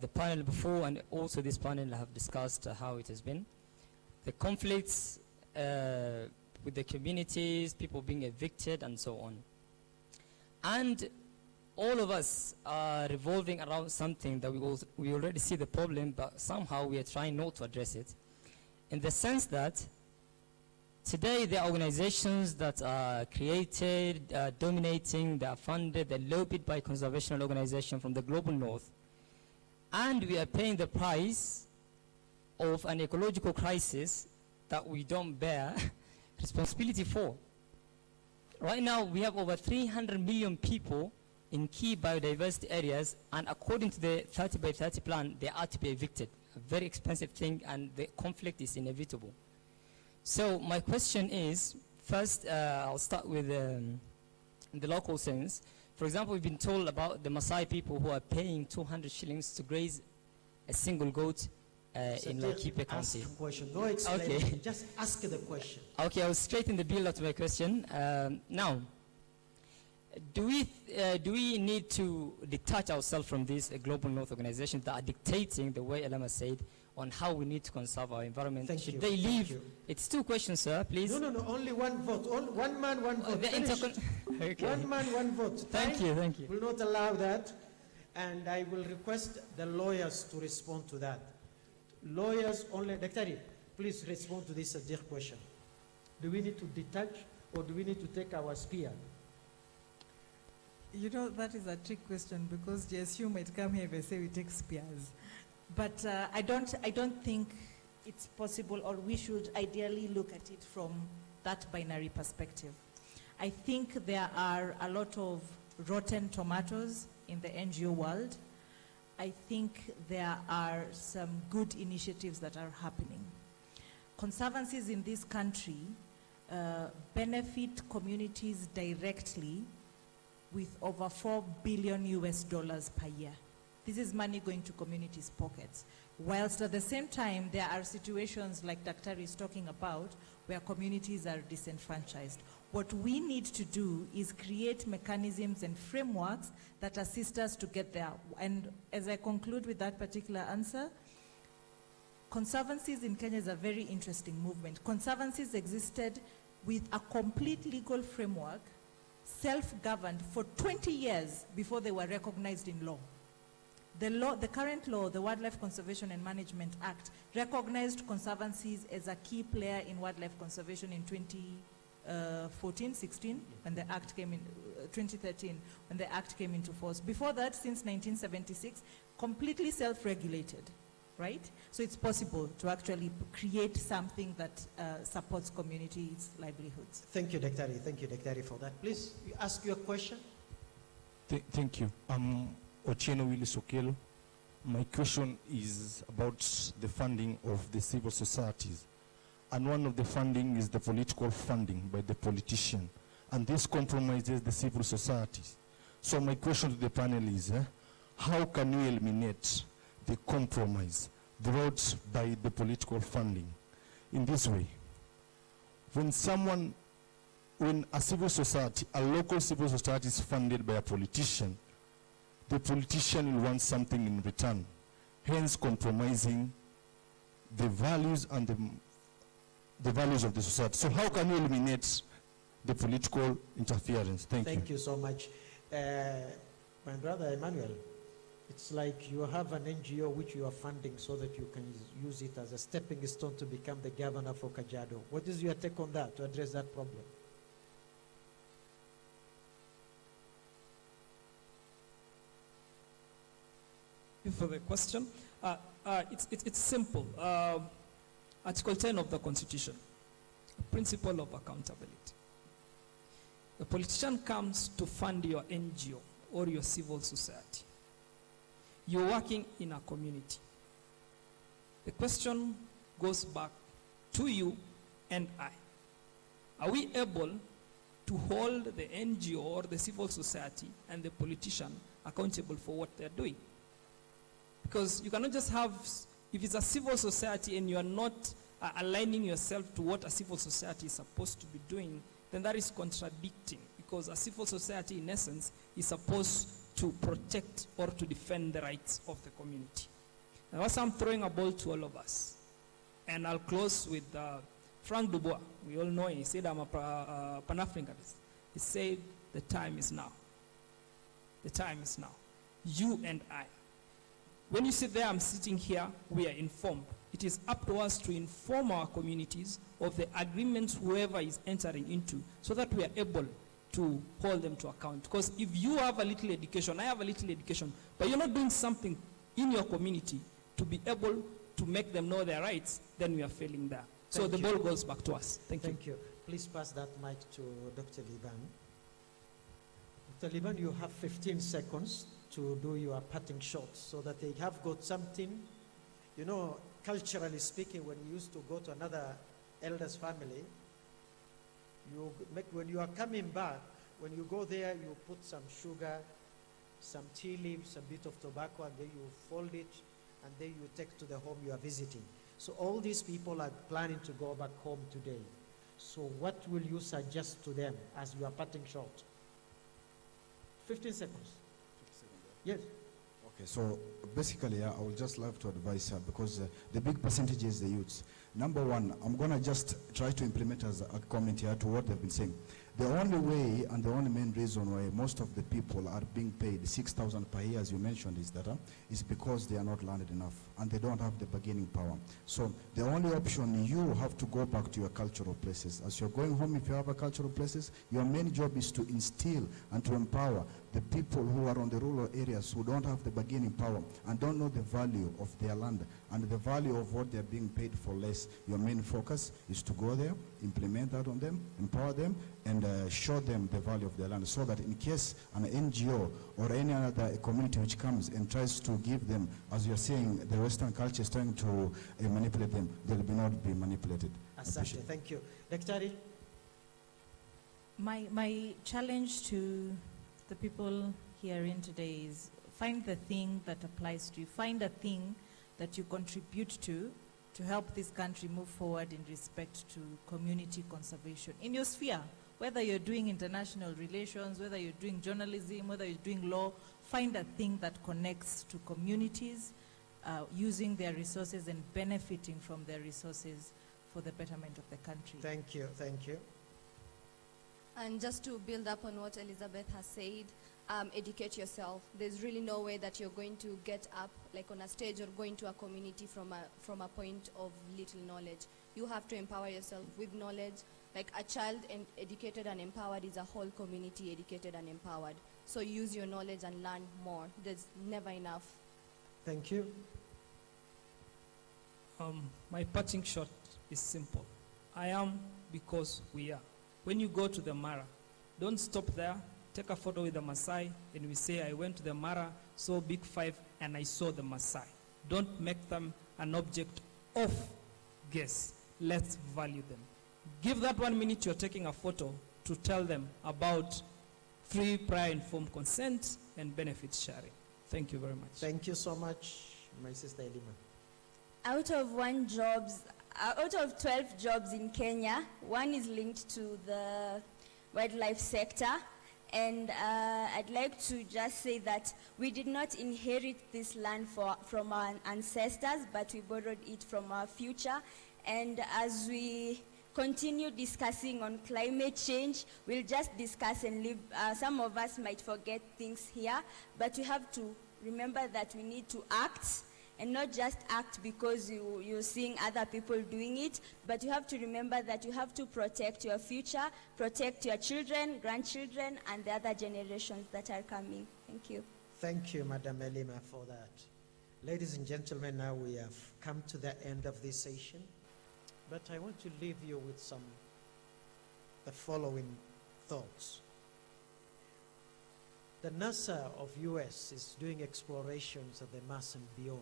the panel before and also this panel have discussed how it has been. The conflicts with the communities, people being evicted and so on. And all of us are revolving around something that we already see the problem, but somehow we are trying not to address it. In the sense that today there are organizations that are created, dominating, they are funded, they're lobbied by conservation organizations from the global north. And we are paying the price of an ecological crisis that we don't bear responsibility for. Right now, we have over 300 million people in key biodiversity areas, and according to the 30 by 30 plan, they are to be evicted. A very expensive thing, and the conflict is inevitable. So my question is, first, I'll start with the local sense. For example, we've been told about the Maasai people who are paying 200 shillings to graze a single goat in Laikipia County. Ask the question, no explanation, okay. Just ask the question. Okay, I'll straighten the build up to my question. Now, do we need to detach ourselves from these global north organizations that are dictating, the way Elama said, on how we need to conserve our environment? Thank Should you. they Thank leave? you. It's 2 questions, sir, please. No, only one vote. One man, one vote. Finish. Okay. One man, one vote. Thank you. Will not allow that, and I will request the lawyers to respond to that. Lawyers only. Dr. Please respond to this Sadiq question. Do we need to detach, or do we need to take our spear? You know, that is a trick question, because JSU might come here and say we take spears. But I don't think it's possible, or we should ideally look at it from that binary perspective. I think there are a lot of rotten tomatoes in the NGO world. I think there are some good initiatives that are happening. Conservancies in this country benefit communities directly with over $4 billion per year. This is money going to communities' pockets. Whilst at the same time, there are situations like Dr. is talking about where communities are disenfranchised. What we need to do is create mechanisms and frameworks that assist us to get there. And as I conclude with that particular answer, conservancies in Kenya is a very interesting movement. Conservancies existed with a complete legal framework, self-governed for 20 years before they were recognized in law. The current law, the Wildlife Conservation and Management Act, recognized conservancies as a key player in wildlife conservation in 2014-16, when the act came in, 2013, when the act came into force. Before that, since 1976, completely self-regulated, right? So it's possible to actually create something that supports communities' livelihoods. Thank you, Dr. Thank you, Dr. for that. Please, you ask your question. Thank you. Ochieno Willis Okelo. My question is about the funding of the civil societies. And one of the funding is the political funding by the politician. And this compromises the civil societies. So my question to the panel is, how can we eliminate the compromise brought by the political funding in this way? When someone when a civil society, a local civil society is funded by a politician, the politician will want something in return, hence compromising the values and the values of the society. So how can you eliminate the political interference? Thank you. Thank you so much. My brother Emmanuel, it's like you have an NGO which you are funding so that you can use it as a stepping stone to become the governor for Kajiado. What is your take on that, to address that problem? Thank you for the question. It's simple. Article 10 of the Constitution, the principle of accountability. The politician comes to fund your NGO or your civil society. You're working in a community. The question goes back to you and I. Are we able to hold the NGO or the civil society and the politician accountable for what they're doing? Because you cannot just have, if it's a civil society and you are not aligning yourself to what a civil society is supposed to be doing, then that is contradicting, because a civil society in essence is supposed to protect or to defend the rights of the community. Now as I'm throwing a ball to all of us, and I'll close with Frank Dubois. We all know him. He said, I'm a Pan-Africanist. He said, the time is now. The time is now. You and I. When you sit there, I'm sitting here, we are informed. It is up to us to inform our communities of the agreements whoever is entering into, so that we are able to hold them to account. Because if you have a little education, I have a little education, but you're not doing something in your community to be able to make them know their rights, then we are failing there. So the ball goes back to us. Thank you. Thank you. Please pass that mic to Dr. Liban. Dr. Liban, you have 15 seconds to do your parting shot so that they have got something. You know, culturally speaking, when we used to go to another elder's family, when you are coming back, when you go there, you put some sugar, some tea leaves, a bit of tobacco, and then you fold it, and then you take to the home you are visiting. So all these people are planning to go back home today. So what will you suggest to them as you are parting shot? 15 seconds. Yes. Okay, so basically, I would just love to advise her, because the big percentage is the youths. Number one, I'm going to just try to implement as a comment here to what they've been saying. The only way and the only main reason why most of the people are being paid 6,000 per year, as you mentioned, is because they are not learned enough and they don't have the bargaining power. So the only option, you have to go back to your cultural places. As you're going home, if you have a cultural places, your main job is to instill and to empower the people who are on the rural areas who don't have the bargaining power and don't know the value of their land and the value of what they're being paid for less. Your main focus is to go there, implement that on them, empower them, and show them the value of their land, so that in case an NGO or any other community which comes and tries to give them, as you're saying, the Western culture is trying to manipulate them, they will not be manipulated. Asante, thank you. Daktari? My challenge to the people herein today is find the thing that applies to you. Find a thing that you contribute to help this country move forward in respect to community conservation. In your sphere, whether you're doing international relations, whether you're doing journalism, whether you're doing law, find a thing that connects to communities, using their resources and benefiting from their resources for the betterment of the country. Thank you, thank you. And just to build up on what Elizabeth has said, educate yourself. There's really no way that you're going to get up like on a stage or going to a community from a point of little knowledge. You have to empower yourself with knowledge. Like a child educated and empowered is a whole community educated and empowered. So use your knowledge and learn more. There's never enough. Thank you. My parting shot is simple. I am because we are. When you go to the Mara, don't stop there. Take a photo with the Maasai and we say, I went to the Mara, saw Big Five, and I saw the Maasai. Don't make them an object of guess. Let's value them. Give that 1 minute you're taking a photo to tell them about free, prior, informed consent and benefit sharing. Thank you very much. Thank you so much, my sister Elima. Out of 12 jobs in Kenya, one is linked to the wildlife sector. And I'd like to just say that we did not inherit this land from our ancestors, but we borrowed it from our future. And as we continue discussing on climate change, we'll just discuss and leave. Some of us might forget things here, but we have to remember that we need to act, and not just act because you're seeing other people doing it, but you have to remember that you have to protect your future, protect your children, grandchildren, and the other generations that are coming. Thank you. Thank you, Madam Elima, for that. Ladies and gentlemen, now we have come to the end of this session, but I want to leave you with the following thoughts. The NASA of US is doing explorations of the Mars and beyond.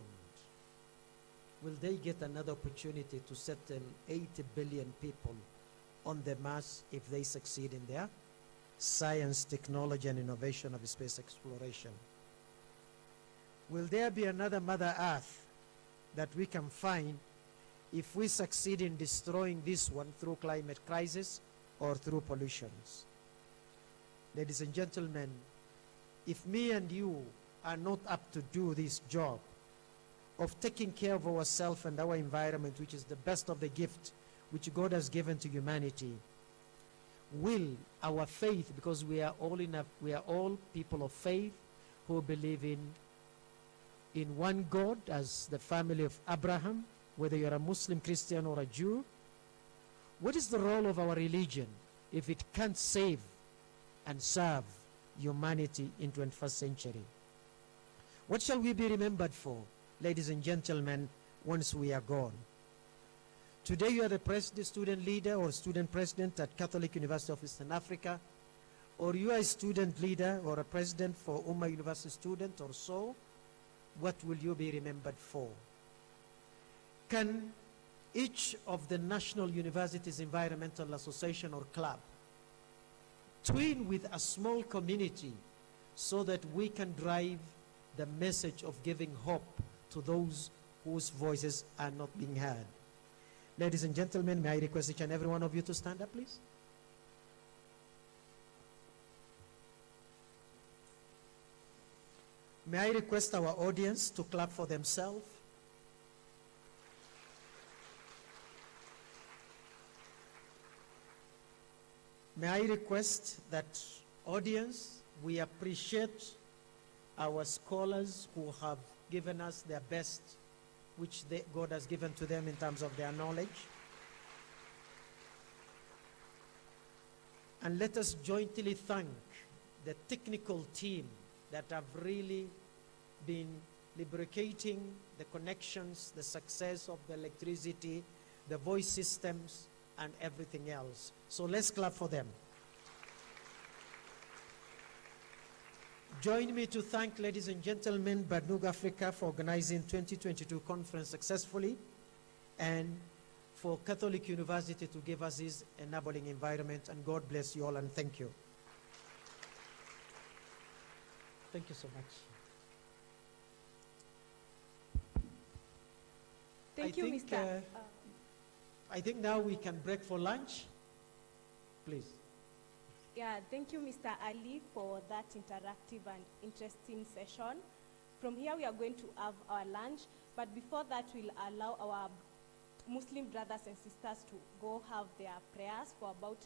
Will they get another opportunity to settle 80 billion people on the Mars if they succeed in their science, technology, and innovation of space exploration? Will there be another Mother Earth that we can find if we succeed in destroying this one through climate crisis or through pollutions? Ladies and gentlemen, if me and you are not up to do this job of taking care of ourselves and our environment, which is the best of the gift which God has given to humanity, will our faith, because we are all people of faith who believe in one God as the family of Abraham, whether you're a Muslim, Christian, or a Jew, what is the role of our religion if it can't save and serve humanity in 21st century? What shall we be remembered for, ladies and gentlemen, once we are gone? Today you are the student leader or student president at Catholic University of Eastern Africa, or you are a student leader or a president for Umma University student or so. What will you be remembered for? Can each of the National Universities Environmental Association or club twin with a small community so that we can drive the message of giving hope to those whose voices are not being heard? Ladies and gentlemen, may I request each and every one of you to stand up, please? May I request our audience to clap for themselves? May I request that audience, we appreciate our scholars who have given us their best, which God has given to them in terms of their knowledge. And let us jointly thank the technical team that have really been lubricating the connections, the success of the electricity, the voice systems, and everything else. So let's clap for them. Join me to thank, ladies and gentlemen, Bandung, Africa for organizing 2022 conference successfully, and for Catholic University to give us this enabling environment. And God bless you all, and thank you. Thank you so much. Thank you, Mr. I think now we can break for lunch. Please. Yeah, thank you, Mr. Ali, for that interactive and interesting session. From here, we are going to have our lunch, but before that, we'll allow our Muslim brothers and sisters to go have their prayers for about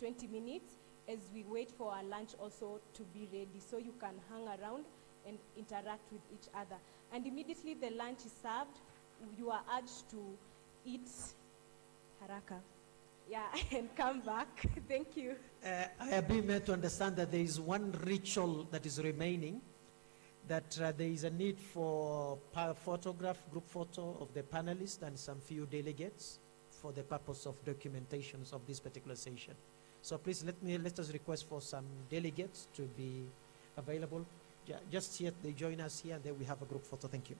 20 minutes as we wait for our lunch also to be ready, so you can hang around and interact with each other. And immediately the lunch is served, you are urged to eat haraka. Yeah, and come back. Thank you. I have been made to understand that there is one ritual that is remaining, that there is a need for photograph, group photo of the panelists and some few delegates for the purpose of documentations of this particular session. So please let us request for some delegates to be available. Just yet they join us here, and then we have a group photo. Thank you.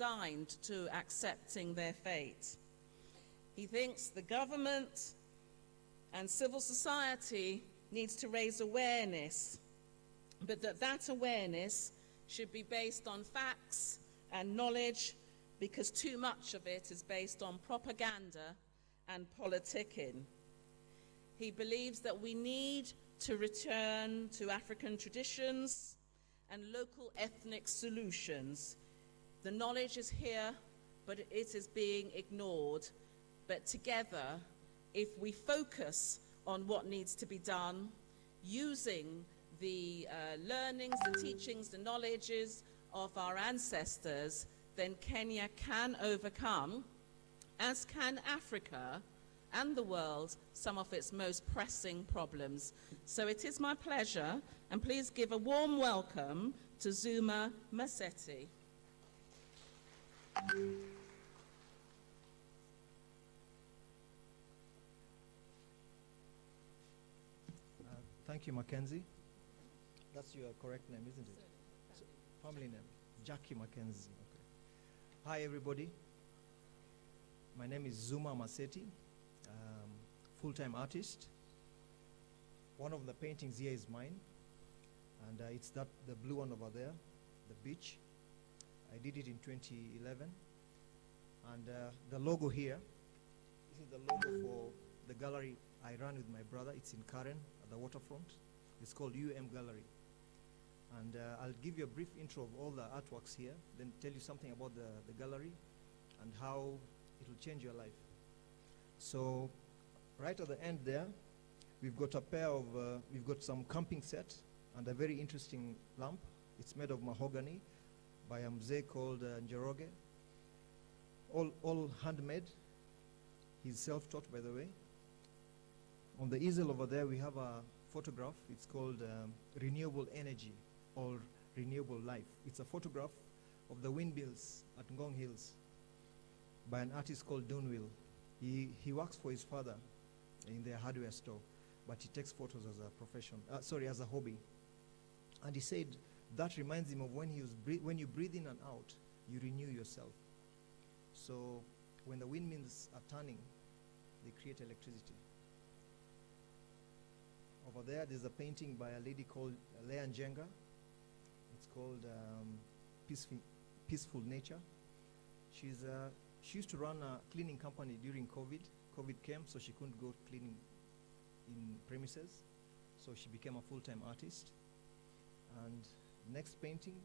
resigned to accepting their fate. He thinks the government and civil society needs to raise awareness, but that awareness should be based on facts and knowledge, because too much of it is based on propaganda and politicking. He believes that we need to return to African traditions and local ethnic solutions. The knowledge is here, but it is being ignored. But together, if we focus on what needs to be done, using the learnings, the teachings, the knowledges of our ancestors, then Kenya can overcome, as can Africa and the world, some of its most pressing problems. So it is my pleasure, and please give a warm welcome to Zuma Maseti. Thank you, Mackenzie. That's your correct name, isn't it? So, family name, Jackie Mackenzie. Okay. Hi, everybody. My name is Zuma Maseti, full-time artist. One of the paintings here is mine, and it's the blue one over there, the beach. I did it in 2011, and the logo here, this is the logo for the gallery I run with my brother. It's in Karen at the waterfront. It's called Gallery. And I'll give you a brief intro of all the artworks here, then tell you something about the gallery and how it will change your life. So right at the end there, we've got a pair of, we've got some camping set and a very interesting lamp. It's made of mahogany by a mzee called Njoroge. All handmade. He's self-taught, by the way. On the easel over there, we have a photograph. It's called Renewable Energy or Renewable Life. It's a photograph of the windmills at Ngong Hills by an artist called Dunwill. He works for his father in their hardware store, but he takes photos as a profession, as a hobby. And he said that reminds him of when you breathe in and out, you renew yourself. So when the windmills are turning, they create electricity. Over there, there's a painting by a lady called Lea Njenga. It's called Peaceful Nature. She used to run a cleaning company during COVID. COVID came, so she couldn't go cleaning in premises. So she became a full-time artist. And next painting,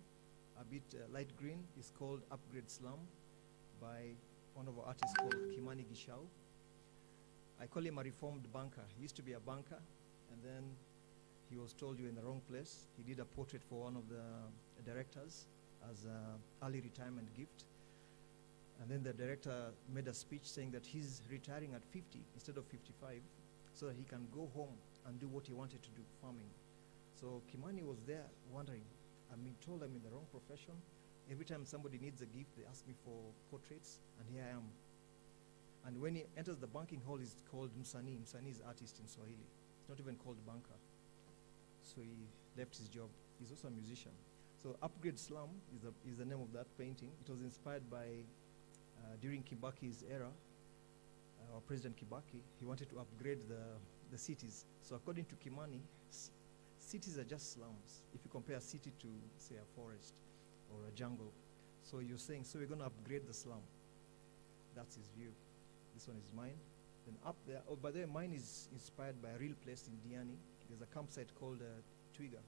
a bit light green, is called Upgrade Slum by one of our artists called Kimani Gishau. I call him a reformed banker. He used to be a banker, and then he was told you're in the wrong place. He did a portrait for one of the directors as an early retirement gift. And then the director made a speech saying that he's retiring at 50 instead of 55 so that he can go home and do what he wanted to do, farming. So Kimani was there wondering, I'm being told I'm in the wrong profession. Every time somebody needs a gift, they ask me for portraits, and here I am. And when he enters the banking hall, he's called Msanii. Msanii is artist in Swahili. It's not even called banker. So he left his job. He's also a musician. So Upgrade Slum is the name of that painting. It was inspired by, during Kibaki's era, or President Kibaki, he wanted to upgrade the cities. So according to Kimani, cities are just slums. If you compare a city to, say, a forest or a jungle. So you're saying, so we're going to upgrade the slum. That's his view. This one is mine. Then up there, oh, by the way, mine is inspired by a real place in Diani. There's a campsite called Twiga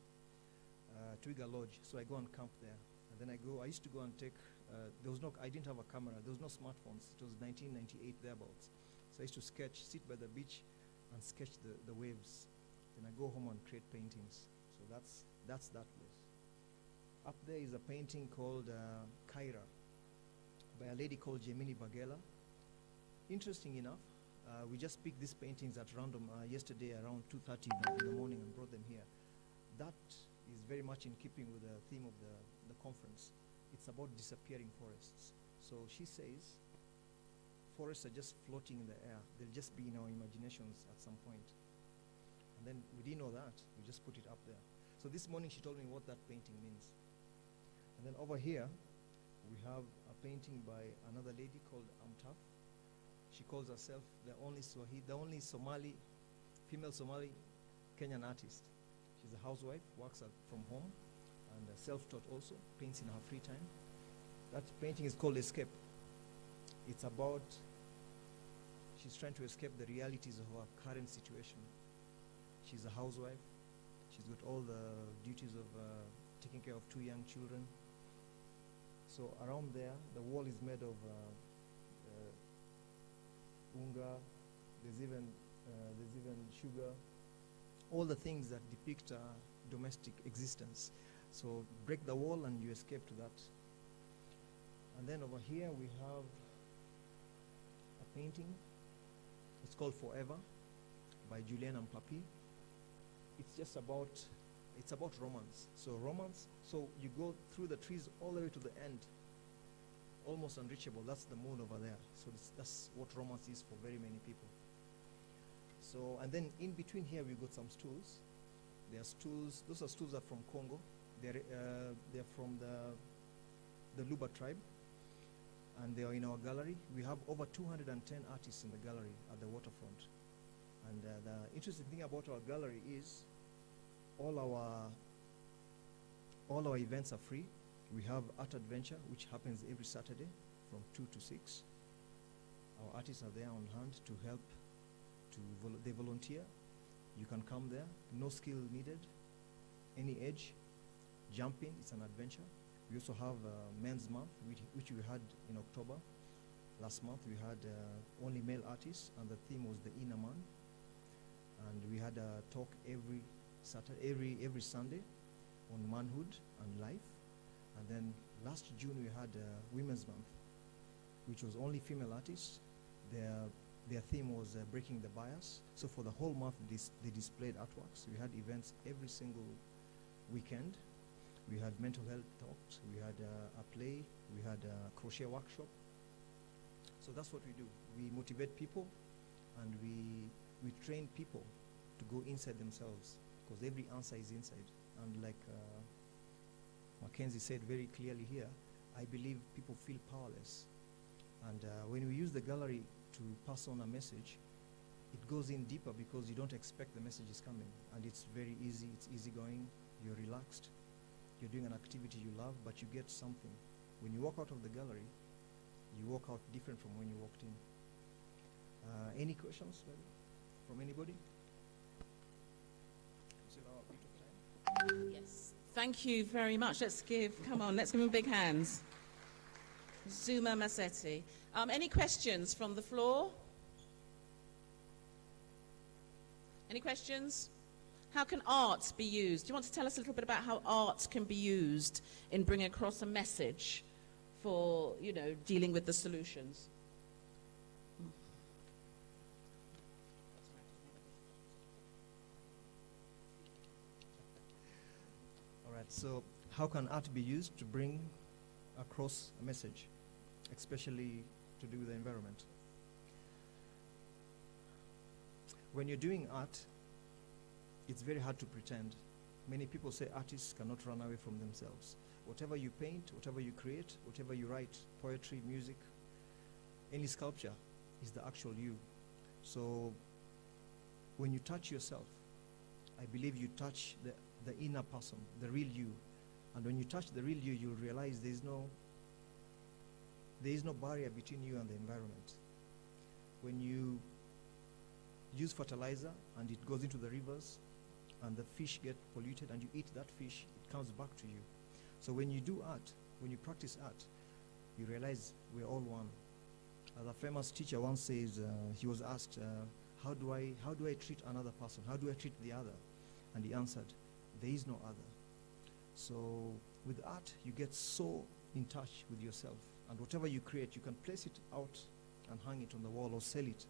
Lodge. So I go and camp there. And then I used to go and take, I didn't have a camera. There was no smartphones. It was 1998 thereabouts. So I used to sit by the beach and sketch the waves. Then I go home and create paintings. So that's that place. Up there is a painting called Kaira by a lady called Jemini Bagela. Interesting enough, we just picked these paintings at random yesterday around 2:30 in the morning and brought them here. That is very much in keeping with the theme of the conference. It's about disappearing forests. So she says forests are just floating in the air. They'll just be in our imaginations at some point. And then we didn't know that. We just put it up there. So this morning she told me what that painting means. And then over here, we have a painting by another lady called Amtaf. She calls herself the only Somali, female Somali Kenyan artist. She's a housewife, works from home, and self-taught also, paints in her free time. That painting is called Escape. It's about, she's trying to escape the realities of her current situation. She's a housewife. She's got all the duties of taking care of 2 young children. So around there, the wall is made of unga. There's even sugar. All the things that depict domestic existence. So break the wall and you escape to that. And then over here we have a painting. It's called Forever by Julian Amplapi. It's about romance. So romance, so you go through the trees all the way to the end, almost unreachable. That's the moon over there. So that's what romance is for very many people. So, and then in between here we got some stools. There are stools, those are stools are from Congo. They're from the Luba tribe, and they are in our gallery. We have over 210 artists in the gallery at the waterfront. And the interesting thing about our gallery is all our events are free. We have Art Adventure, which happens every Saturday from 2 to 6. Our artists are there on hand to help. They volunteer. You can come there. No skill needed. Any age. Jumping, it's an adventure. We also have Men's Month, which we had in October. Last month we had only male artists, and the theme was the inner man. And we had a talk every Sunday on manhood and life. And then last June we had Women's Month, which was only female artists. Their theme was breaking the bias. So for the whole month they displayed artworks. We had events every single weekend. We had mental health talks. We had a play. We had a crochet workshop. So that's what we do. We motivate people, and we train people to go inside themselves, because every answer is inside. And like Mackenzie said very clearly here, I believe people feel powerless. And when we use the gallery to pass on a message, it goes in deeper because you don't expect the message is coming. And it's very easy, it's easygoing, you're relaxed, you're doing an activity you love, but you get something. When you walk out of the gallery, you walk out different from when you walked in. Any questions from anybody? Yes, thank you very much. Let's give them a big hand. Zuma Massetti. Any questions from the floor? Any questions? How can art be used? Do you want to tell us a little bit about how art can be used in bringing across a message for, dealing with the solutions? All right, so how can art be used to bring across a message, especially to do with the environment? When you're doing art, it's very hard to pretend. Many people say artists cannot run away from themselves. Whatever you paint, whatever you create, whatever you write, poetry, music, any sculpture is the actual you. So when you touch yourself, I believe you touch the inner person, the real you. And when you touch the real you, you'll realize there is no barrier between you and the environment. When you use fertilizer and it goes into the rivers and the fish get polluted and you eat that fish, it comes back to you. So when you do art, when you practice art, you realize we're all one. As a famous teacher once says, he was asked, how do I treat another person? How do I treat the other? And he answered, there is no other. So with art, you get so in touch with yourself. And whatever you create, you can place it out and hang it on the wall or sell it.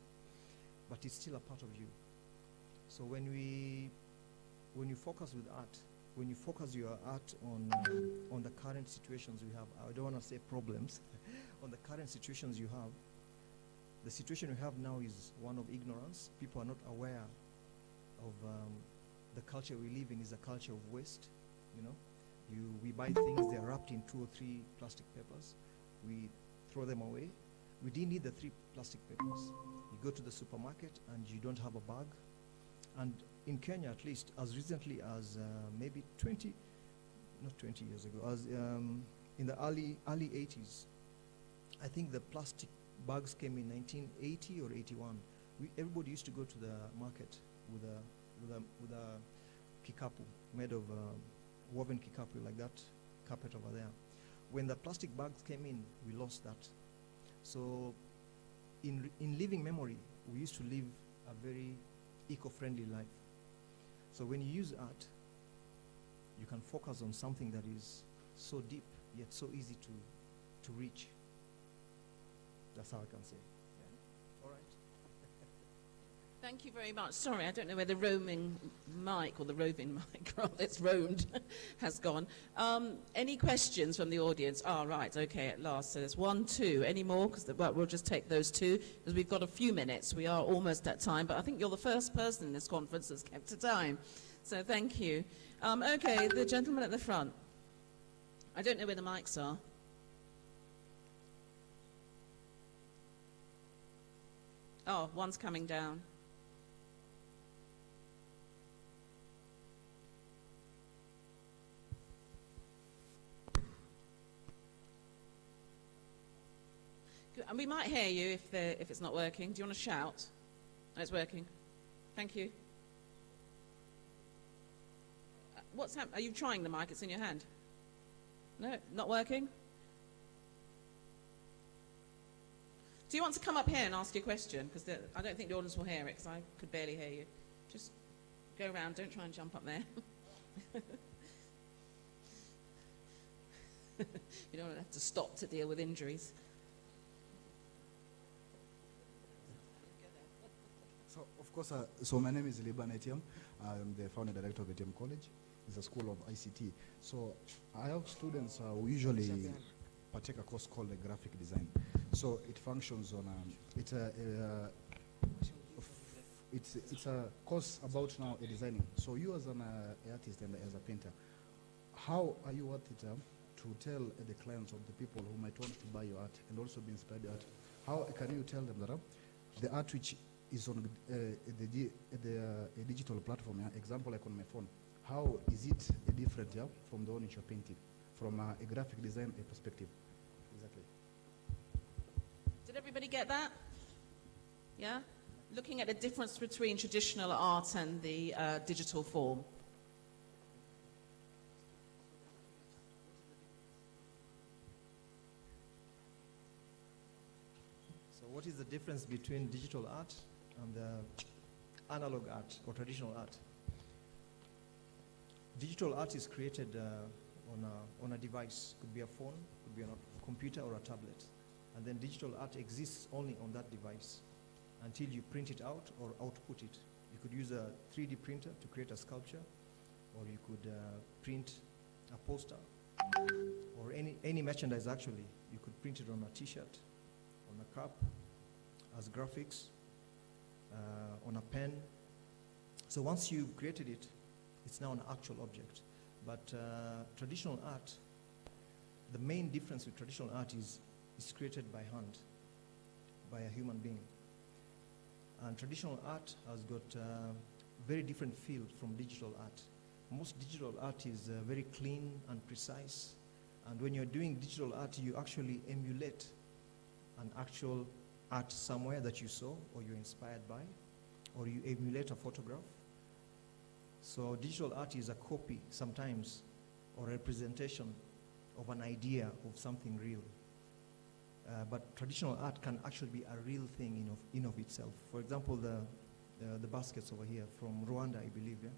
But it's still a part of you. So when you focus with art, when you focus your art on the current situations we have, I don't want to say problems, on the current situations you have, the situation we have now is one of ignorance. People are not aware of the culture we live in is a culture of waste. We buy things, they're wrapped in 2 or 3 plastic papers. we throw them away. We didn't need the 3 plastic papers. You go to the supermarket and you don't have a bag. And in Kenya, at least, as recently as maybe 20 years ago, as in the early 80s, I think the plastic bags came in 1980 or 81. Everybody used to go to the market with a kikapu made of woven kikapu like that carpet over there. When the plastic bags came in, we lost that. So in living memory, we used to live a very eco-friendly life. So when you use art, you can focus on something that is so deep, yet so easy to reach. That's how I can say. Yeah. All right. Thank you very much. Sorry, I don't know where the roaming mic, or the roving mic, it's roamed, has gone. Any questions from the audience? Right, okay, at last. So there's 1, 2. Any more? Because we'll just take those 2, because we've got a few minutes. We are almost at time, but I think you're the first person in this conference that's kept to time. So thank you. Okay, the gentleman at the front. I don't know where the mics are. Oh, one's coming down. And we might hear you if it's not working. Do you want to shout? No, it's working. Thank you. What's happening? Are you trying the mic? It's in your hand. No, not working? Do you want to come up here and ask your question? Because I don't think the audience will hear it, because I could barely hear you. Just go around. Don't try and jump up there. You don't have to stop to deal with injuries. So, of course, so my name is Liban Etiam. I'm the founder director of Etiam College. It's a school of ICT. So I have students who usually partake a course called graphic design. So it functions on it's a course about now designing. So you as an artist and as a painter, how are you at it to tell the clients of the people who might want to buy your art and also be inspired by art? How can you tell them that the art which is on the digital platform, example like on my phone, how is it different from the one which you're painting, from a graphic design perspective? Exactly. Did everybody get that? Yeah? Looking at the difference between traditional art and the digital form. So what is the difference between digital art and analog art or traditional art? Digital art is created on a device. Could be a phone, could be on a computer or a tablet. And then digital art exists only on that device until you print it out or output it. You could use a 3D printer to create a sculpture, or you could print a poster, or any merchandise actually. You could print it on a t-shirt, on a cup, as graphics, on a pen. So once you've created it, it's now an actual object. But traditional art, the main difference with traditional art is created by hand, by a human being. And traditional art has got a very different feel from digital art. Most digital art is very clean and precise. And when you're doing digital art, you actually emulate an actual art somewhere that you saw or you're inspired by, or you emulate a photograph. So digital art is a copy sometimes, or representation of an idea of something real. But traditional art can actually be a real thing in of itself. For example, the baskets over here from Rwanda, I believe. Yeah?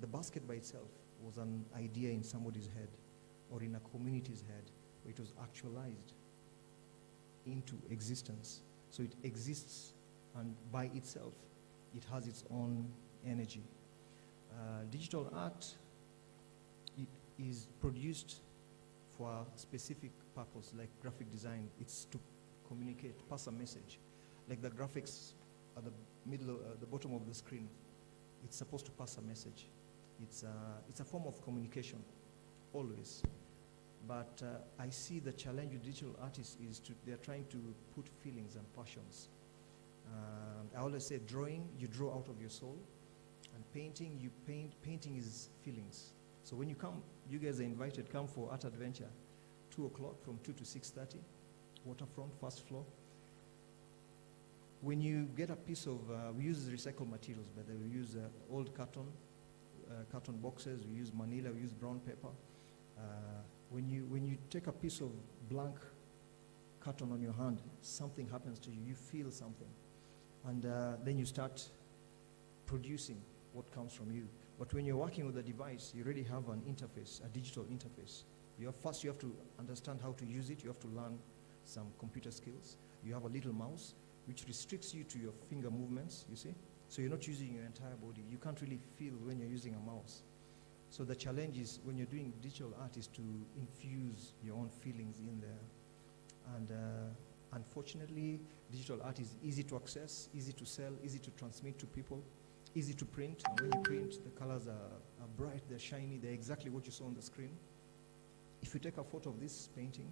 The basket by itself was an idea in somebody's head or in a community's head. It was actualized into existence. So it exists, and by itself, it has its own energy. Digital art, it is produced for a specific purpose, like graphic design. It's to communicate, pass a message. Like the graphics at the middle, the bottom of the screen, it's supposed to pass a message. It's a form of communication, always. But I see the challenge with digital artists is they're trying to put feelings and passions. I always say drawing, you draw out of your soul, and painting, you paint. Painting is feelings. So when you come, you guys are invited, come for Art Adventure, 2 o'clock from 2 to 6:30, waterfront, first floor. When you get a piece of, we use recycled materials, but we use old carton boxes, we use manila, we use brown paper. When you take a piece of blank carton on your hand, something happens to you, you feel something. And then you start producing what comes from you. But when you're working with a device, you already have an interface, a digital interface. First you have to understand how to use it, you have to learn some computer skills. You have a little mouse, which restricts you to your finger movements, you see? So you're not using your entire body. You can't really feel when you're using a mouse. So the challenge is when you're doing digital art is to infuse your own feelings in there. And unfortunately, digital art is easy to access, easy to sell, easy to transmit to people, easy to print. And when you print, the colors are bright, they're shiny, they're exactly what you saw on the screen. If you take a photo of this painting,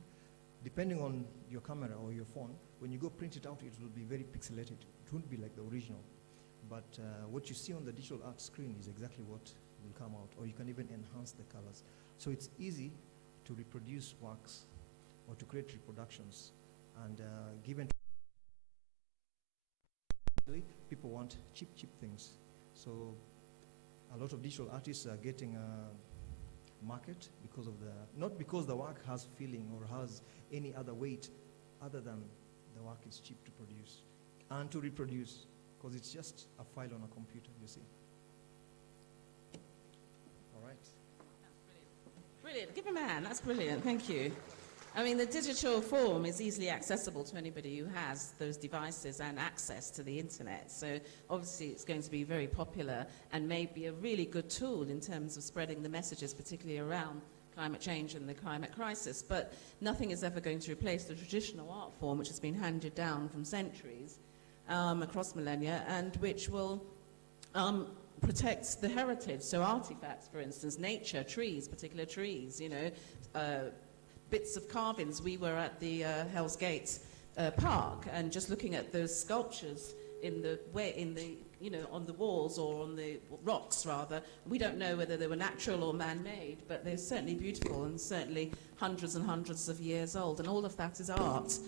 depending on your camera or your phone, when you go print it out, it will be very pixelated. It won't be like the original. But what you see on the digital art screen is exactly what will come out, or you can even enhance the colors. So it's easy to reproduce works or to create reproductions. And given people want cheap things. So a lot of digital artists are getting a market because of not because the work has feeling or has any other weight other than the work is cheap to produce and to reproduce, because it's just a file on a computer, you see. All right. Brilliant. Give him a hand. That's brilliant. Thank you. I mean, the digital form is easily accessible to anybody who has those devices and access to the internet. So obviously it's going to be very popular and may be a really good tool in terms of spreading the messages, particularly around climate change and the climate crisis. But nothing is ever going to replace the traditional art form, which has been handed down from centuries across millennia, and which will protect the heritage. So artifacts, for instance, nature, trees, particular trees, you know, bits of carvings. We were at the Hell's Gate Park and just looking at those sculptures you know, on the walls or on the rocks rather. We don't know whether they were natural or man-made, but they're certainly beautiful and certainly hundreds and hundreds of years old, and all of that is art.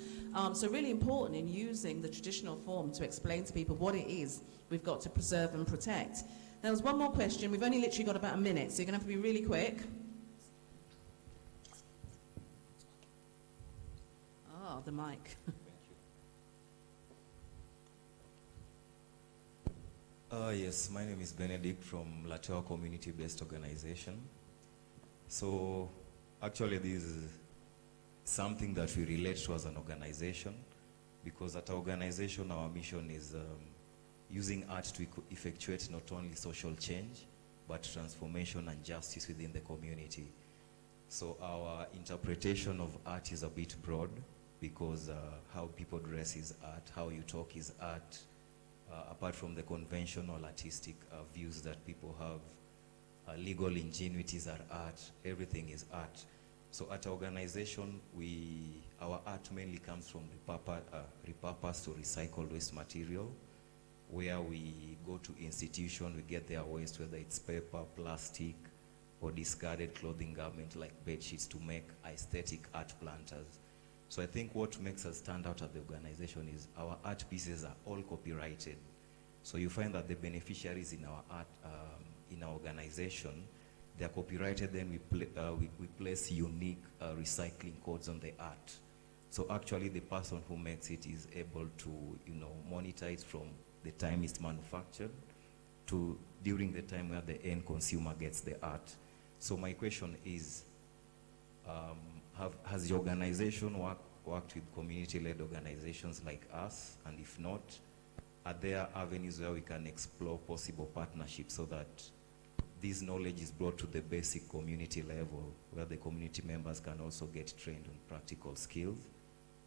So really important in using the traditional form to explain to people what it is we've got to preserve and protect. There was one more question. We've only literally got about a minute, so you're going to have to be really quick. The mic. Yes, my name is Benedict from Latewa Community-Based Organization. So actually this is something that we relate to as an organization, because at our organization our mission is using art to effectuate not only social change but transformation and justice within the community. So our interpretation of art is a bit broad, because how people dress is art, how you talk is art, apart from the conventional artistic views that people have, legal ingenuities are art, everything is art. So at our organization, our art mainly comes from repurposed to recycled waste material, where we go to institutions, we get their waste, whether it's paper, plastic, or discarded clothing garment like bed sheets, to make aesthetic art planters. So I think what makes us stand out at the organization is our art pieces are all copyrighted. So you find that the beneficiaries in our art, in our organization, they're copyrighted, then we place unique recycling codes on the art. So actually the person who makes it is able to, you know, monitor it from the time it's manufactured to during the time where the end consumer gets the art. So my question is, has the organization worked with community-led organizations like us? And if not, are there avenues where we can explore possible partnerships so that this knowledge is brought to the basic community level, where the community members can also get trained on practical skills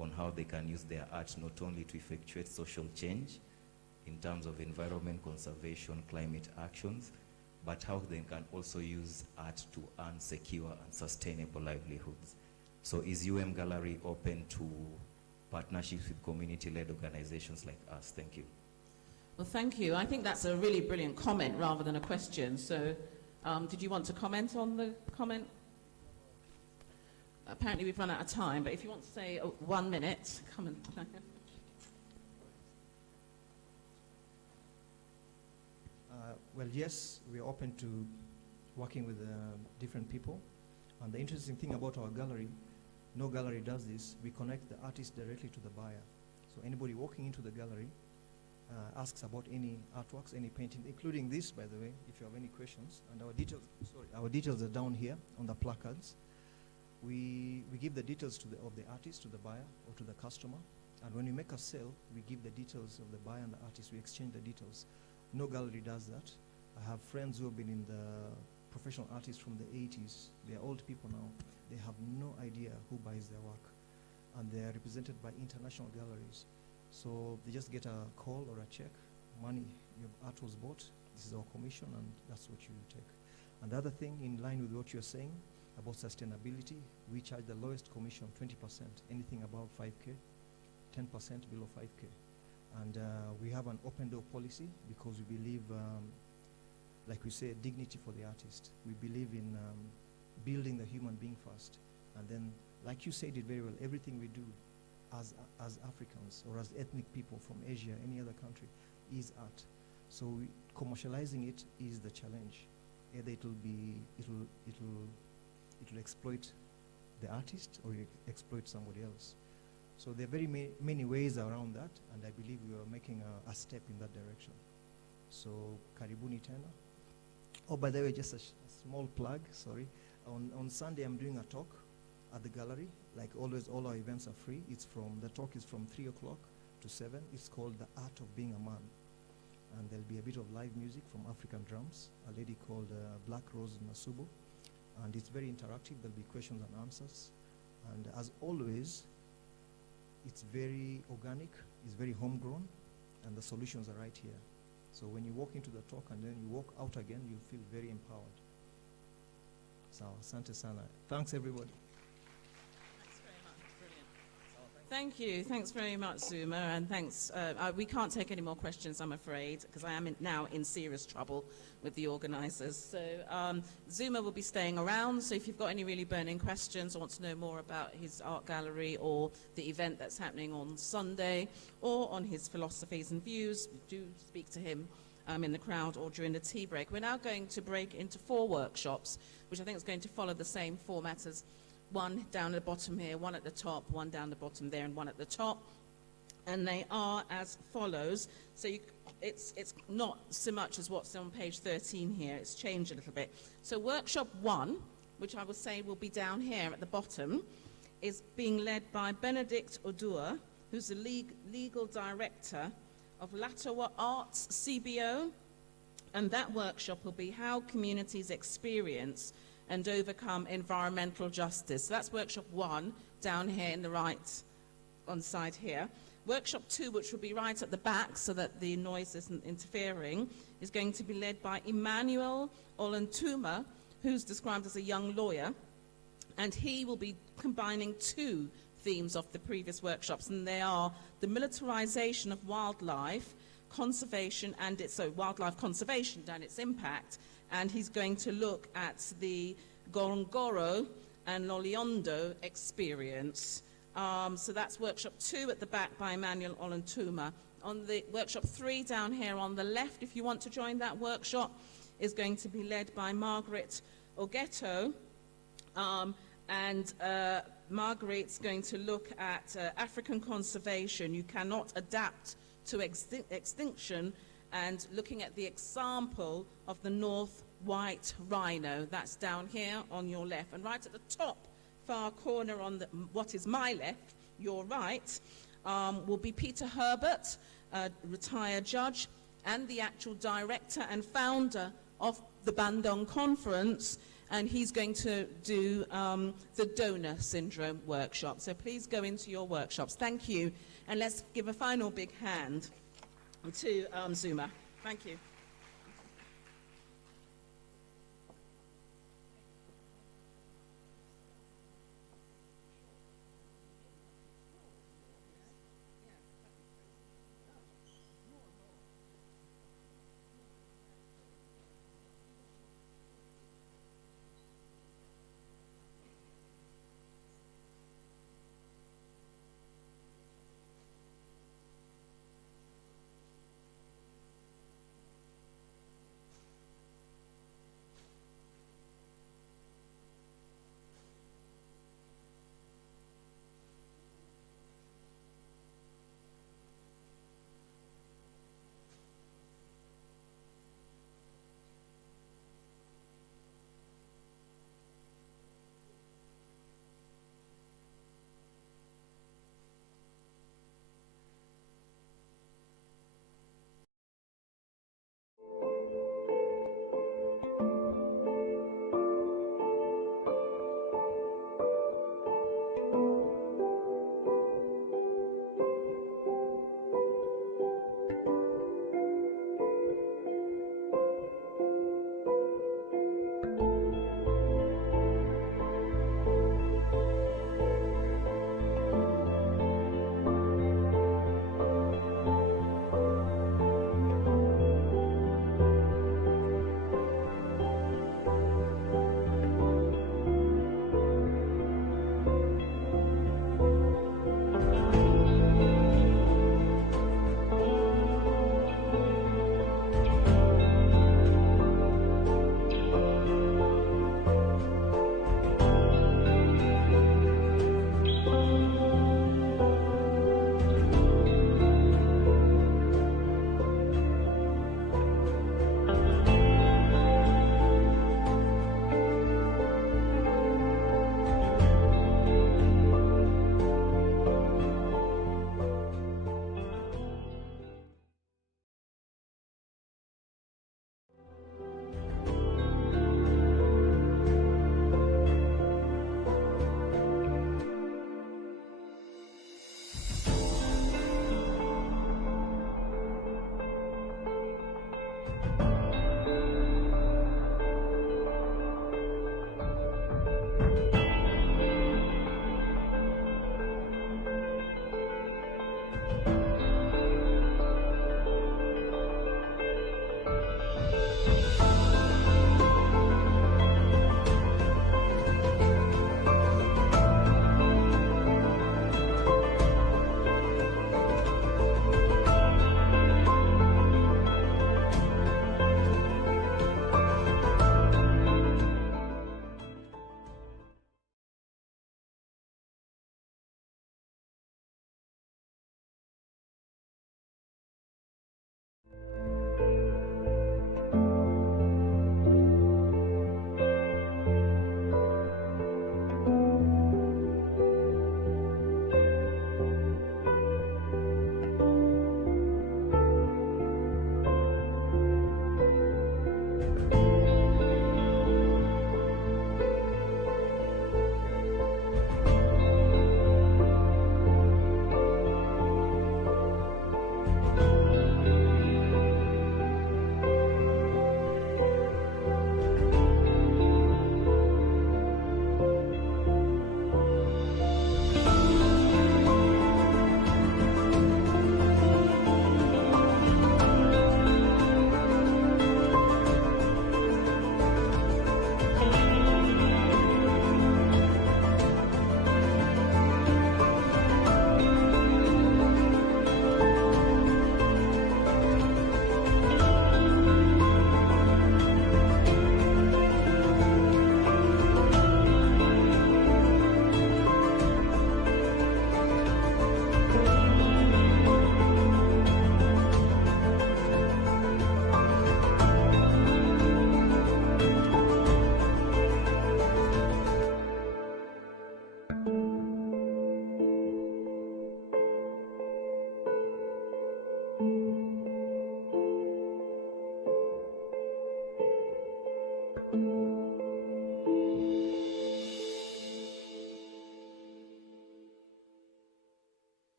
on how they can use their art not only to effectuate social change in terms of environment conservation, climate actions, but how they can also use art to earn secure and sustainable livelihoods. So is UM Gallery open to partnerships with community-led organizations like us? Thank you. Well, thank you. I think that's a really brilliant comment rather than a question. So did you want to comment on the comment? Apparently we've run out of time, but if you want to say 1 minute, come and... Well, yes, we're open to working with different people. And the interesting thing about our gallery, no gallery does this, we connect the artist directly to the buyer. So anybody walking into the gallery asks about any artworks, any painting, including this, by the way, if you have any questions. And our details are down here on the placards. We give the details of the artist to the buyer or to the customer. And when we make a sale, we give the details of the buyer and the artist. We exchange the details. No gallery does that. I have friends who have been in the professional artists from the 80s. They are old people now. They have no idea who buys their work. And they are represented by international galleries. So they just get a call or a check. Money, your art was bought. This is our commission, and that's what you take. And the other thing, in line with what you're saying about sustainability, we charge the lowest commission, 20%. Anything above 5K, 10% below 5K. And we have an open door policy because we believe, like we say, dignity for the artist. We believe in building the human being first. And then, like you said it very well, everything we do as Africans or as ethnic people from Asia, any other country, is art. So commercializing it is the challenge. Either it'll exploit the artist or exploit somebody else. So there are very many ways around that, and I believe we are making a step in that direction. So karibuni tena. Oh, by the way, just a small plug, sorry. On Sunday, I'm doing a talk at the gallery. Like always, all our events are free. The talk is from 3 o'clock to 7. It's called The Art of Being a Man. And there'll be a bit of live music from African drums, a lady called Black Rose Nasubu. And it's very interactive. There'll be questions and answers. And as always, it's very organic, it's very homegrown, and the solutions are right here. So when you walk into the talk and then you walk out again, you feel very empowered. So, asante sana. Thanks, everybody. Thanks very much. Brilliant. Thank you. Thanks very much, Zuma, and thanks. We can't take any more questions, I'm afraid, because I am now in serious trouble with the organisers. So Zuma will be staying around, so if you've got any really burning questions or want to know more about his art gallery or the event that's happening on Sunday or on his philosophies and views, do speak to him in the crowd or during the tea break. We're now going to break into 4 workshops, which I think is going to follow the same format as one down at the bottom here, one at the top, one down the bottom there, and one at the top. And they are as follows. So it's not so much as what's on page 13 here. It's changed a little bit. So workshop 1, which I will say will be down here at the bottom, is being led by Benedict Odua, who's the legal director of Latawa Arts CBO. And that workshop will be how communities experience and overcome environmental justice. So that's workshop 1 down here in the right on side here. Workshop 2, which will be right at the back so that the noise isn't interfering, is going to be led by Emmanuel Olantuma, who's described as a young lawyer, and he will be combining 2 themes of the previous workshops, and they are the militarization of wildlife conservation and wildlife conservation and its impact, and he's going to look at the Ngorongoro and Loliondo experience. So that's workshop 2 at the back by Emmanuel Olantuma. On the workshop 3 down here on the left, if you want to join that workshop, is going to be led by Margaret Ogeto. Margaret's going to look at African conservation. You cannot adapt to extinction, and looking at the example of the North White Rhino. That's down here on your left. And right at the top far corner on what is my left, your right, will be Peter Herbert, a retired judge and the actual director and founder of the Bandung Conference, and he's going to do the donor syndrome workshop. So please go into your workshops. Thank you. And let's give a final big hand to Zuma. Thank you.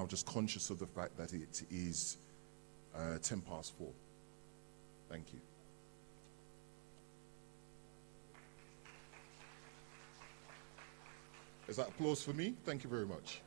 now just conscious of the fact that it is 10 past 4. Thank you. Is that applause for me? Thank you very much.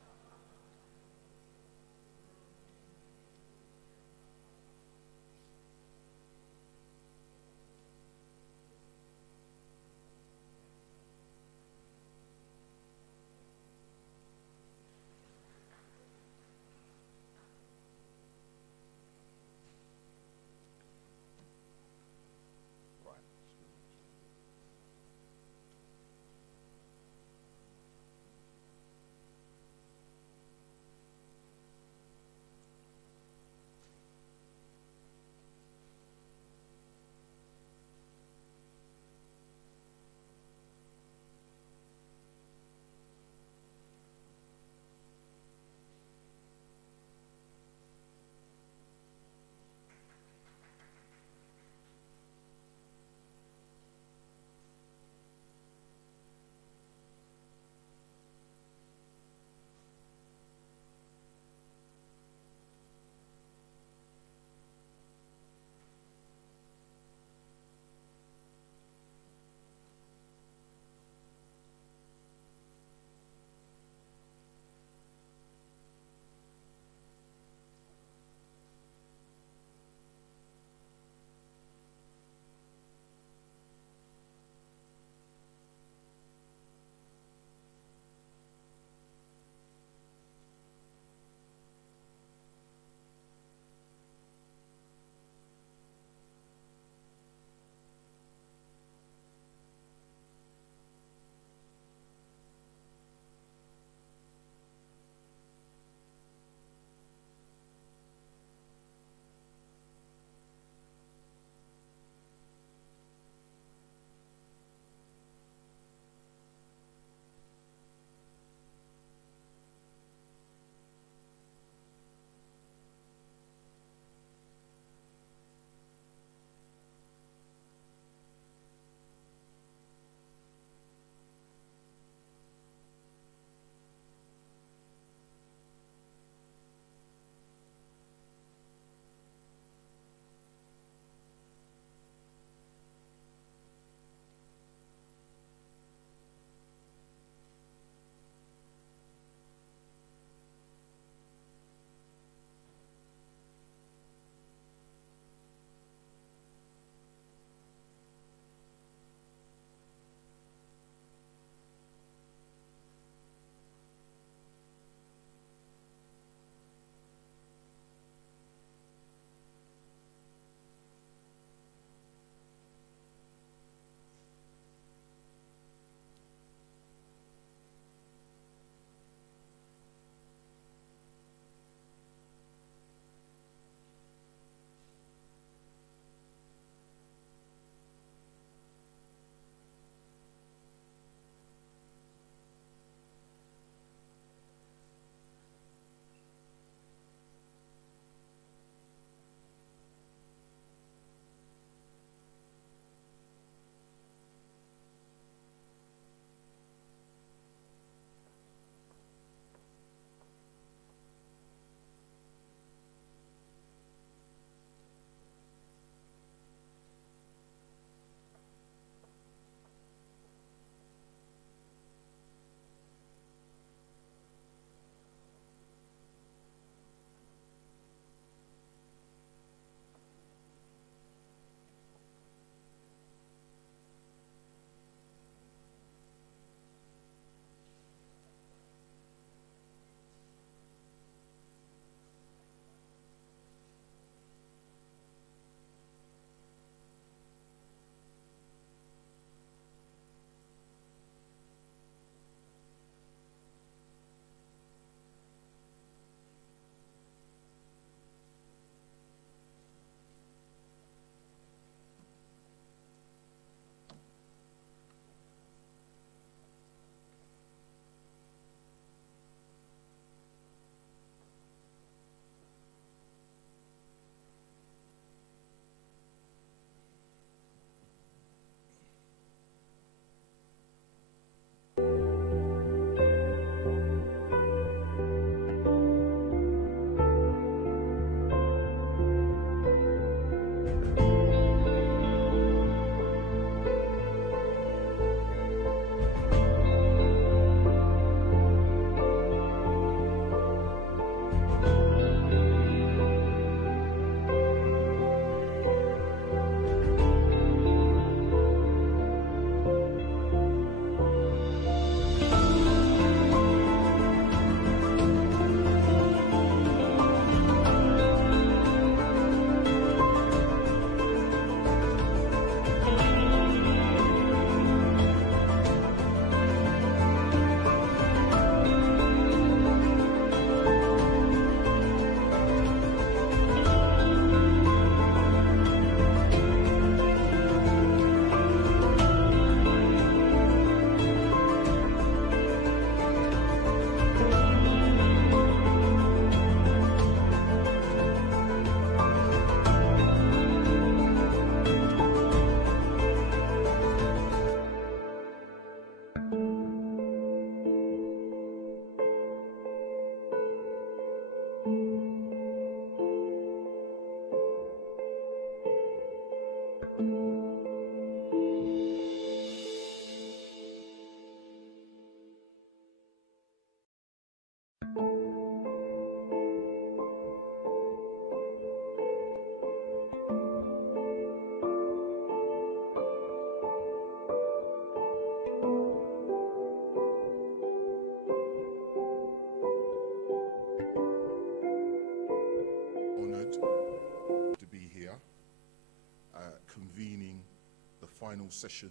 final session,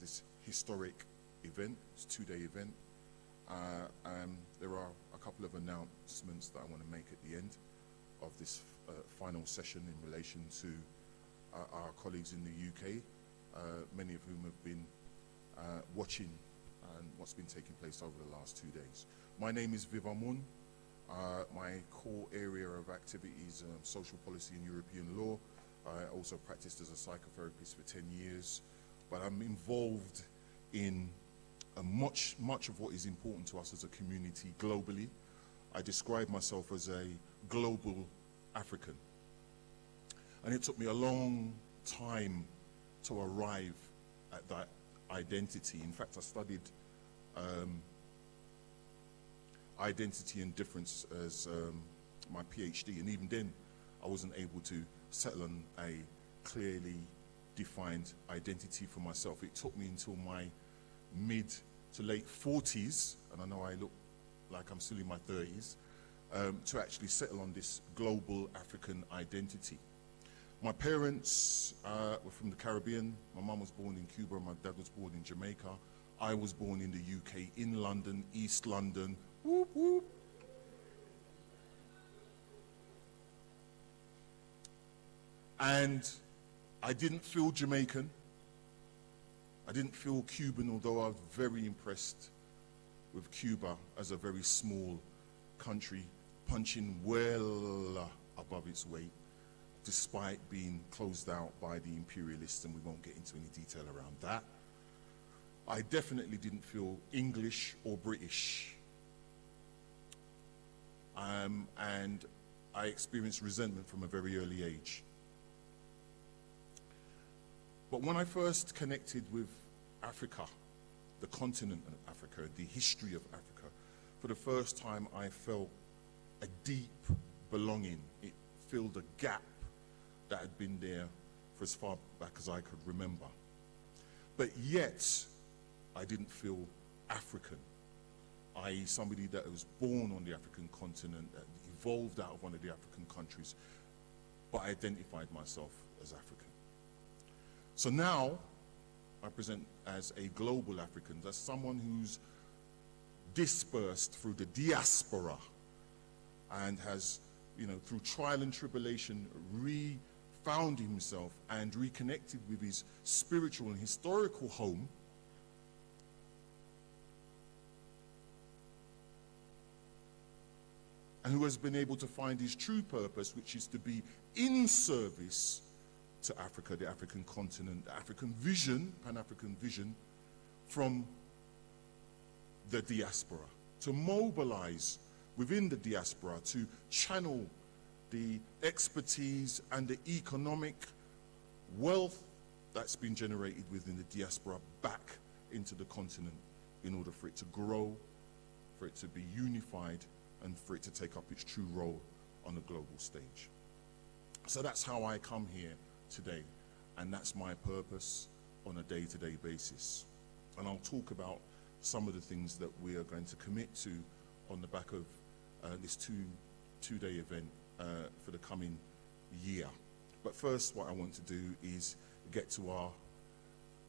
this historic event, this two-day event. There are a couple of announcements that I want to make at the end of this final session in relation to our colleagues in the UK, many of whom have been watching what's been taking place over the last 2 days. My name is Vivamun. My core area of activity is social policy and European law. I also practiced as a psychotherapist for 10 years, but I'm involved in much of what is important to us as a community globally. I describe myself as a global African. And it took me a long time to arrive at that identity. In fact, I studied identity and difference as my PhD, and even then I wasn't able to settle on a clearly defined identity for myself. It took me until my mid to late 40s, and I know I look like I'm still in my 30s, to actually settle on this global African identity. My parents were from the Caribbean. My mum was born in Cuba, my dad was born in Jamaica. I was born in the UK, in London, East London. Whoop, whoop. And I didn't feel Jamaican. I didn't feel Cuban, although I was very impressed with Cuba as a very small country, punching well above its weight, despite being closed out by the imperialists, and we won't get into any detail around that. I definitely didn't feel English or British. And I experienced resentment from a very early age. But when I first connected with Africa, the continent of Africa, the history of Africa, for the first time I felt a deep belonging. It filled a gap that had been there for as far back as I could remember. But yet, I didn't feel African, i.e. somebody that was born on the African continent, that evolved out of one of the African countries, but I identified myself as African. So now, I present as a global African, as someone who's dispersed through the diaspora and has, through trial and tribulation, found himself and reconnected with his spiritual and historical home. And who has been able to find his true purpose, which is to be in service to Africa, the African continent, the African vision, Pan-African vision, from the diaspora, to mobilize within the diaspora, to channel the expertise and the economic wealth that's been generated within the diaspora back into the continent in order for it to grow, for it to be unified, and for it to take up its true role on the global stage. So that's how I come here today, and that's my purpose on a day-to-day basis. And I'll talk about some of the things that we are going to commit to on the back of this two-day event for the coming year. But first, what I want to do is get to our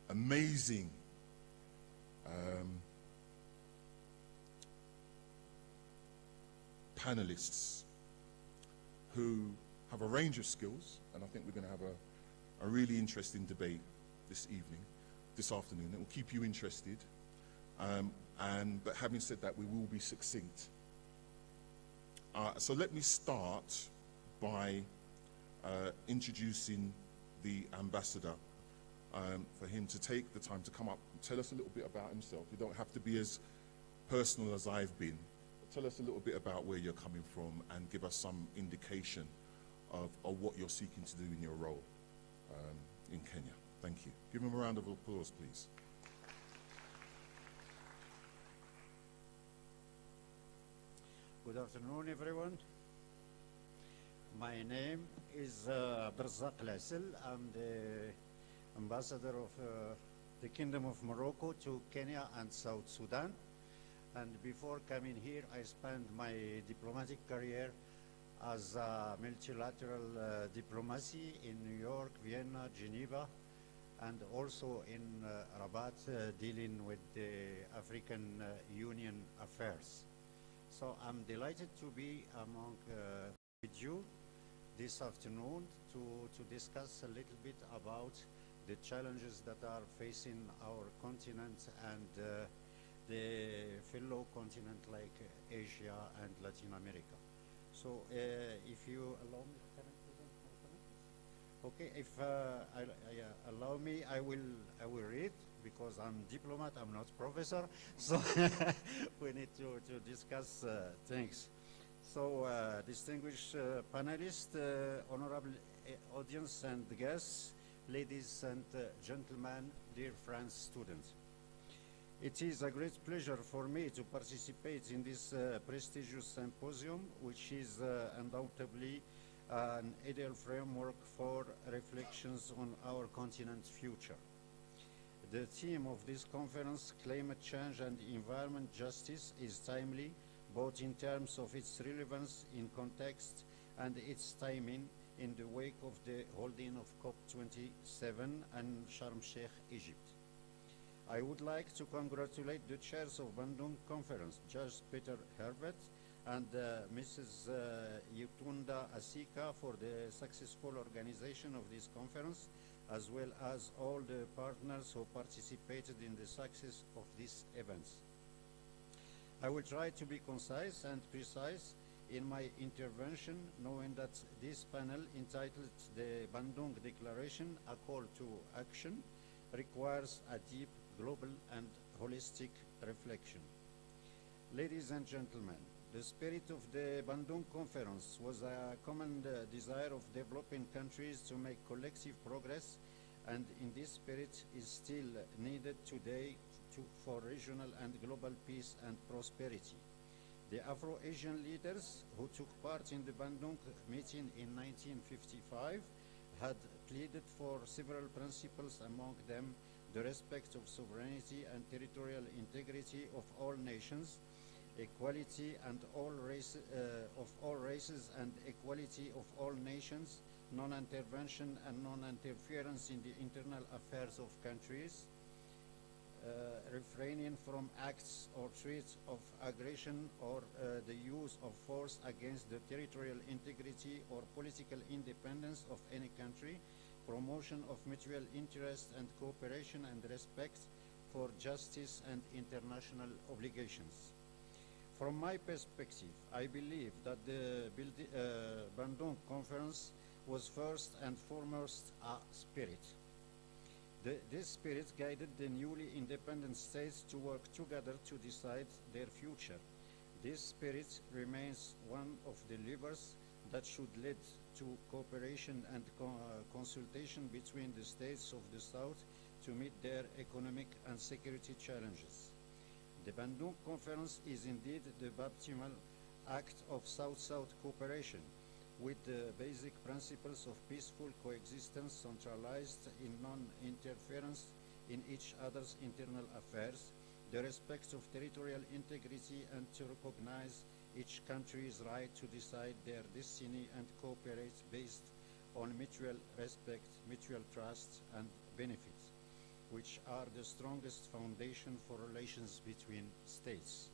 amazing panelists who have a range of skills, and I think we're going to have a really interesting debate this afternoon. It will keep you interested. But having said that, we will be succinct. So let me start by introducing the ambassador, for him to take the time to come up and tell us a little bit about himself. You don't have to be as personal as I've been. Tell us a little bit about where you're coming from and give us some indication of what you're seeking to do in your role in Kenya. Thank you. Give him a round of applause, please. Good afternoon, everyone. My name is Abdrazak Lasil. I'm the ambassador of the Kingdom of Morocco to Kenya and South Sudan. And before coming here, I spent my diplomatic career as multilateral diplomacy in New York, Vienna, Geneva, and also in Rabat dealing with the African Union affairs. So I'm delighted to be among with you this afternoon to discuss a little bit about the challenges that are facing our continent and the fellow continent like Asia and Latin America. So if you allow me, can I present my comments? Okay, if allow me, I will read because I'm diplomat, I'm not professor, so we need to discuss things. So distinguished panelists, honorable audience and guests, ladies and gentlemen, dear friends, students. It is a great pleasure for me to participate in this prestigious symposium, which is undoubtedly an ideal framework for reflections on our continent's future. The theme of this conference, Climate Change and Environment Justice, is timely, both in terms of its relevance in context and its timing in the wake of the holding of COP27 in Sharm el-Sheikh, Egypt. I would like to congratulate the chairs of Bandung Conference, Judge Peter Herbert and Mrs. Yutunda Asika for the successful organization of this conference, as well as all the partners who participated in the success of these events. I will try to be concise and precise in my intervention, knowing that this panel, entitled the Bandung Declaration, A Call to Action, requires a deep global and holistic reflection. Ladies and gentlemen, the spirit of the Bandung Conference was a common desire of developing countries to make collective progress, and in this spirit is still needed today for regional and global peace and prosperity. The Afro-Asian leaders who took part in the Bandung meeting in 1955 had pleaded for several principles, among them the respect of sovereignty and territorial integrity of all nations, equality and all of all races and equality of all nations, non-intervention and non-interference in the internal affairs of countries, refraining from acts or threats of aggression or the use of force against the territorial integrity or political independence of any country, promotion of mutual interest and cooperation and respect for justice and international obligations. From my perspective, I believe that the Bandung Conference was first and foremost a spirit. This spirit guided the newly independent states to work together to decide their future. This spirit remains one of the levers that should lead to cooperation and consultation between the states of the South to meet their economic and security challenges. The Bandung Conference is indeed the baptismal act of South-South cooperation, with the basic principles of peaceful coexistence centralized in non-interference in each other's internal affairs, the respect of territorial integrity, and to recognize each country's right to decide their destiny and cooperate based on mutual respect, mutual trust, and benefits, which are the strongest foundation for relations between states.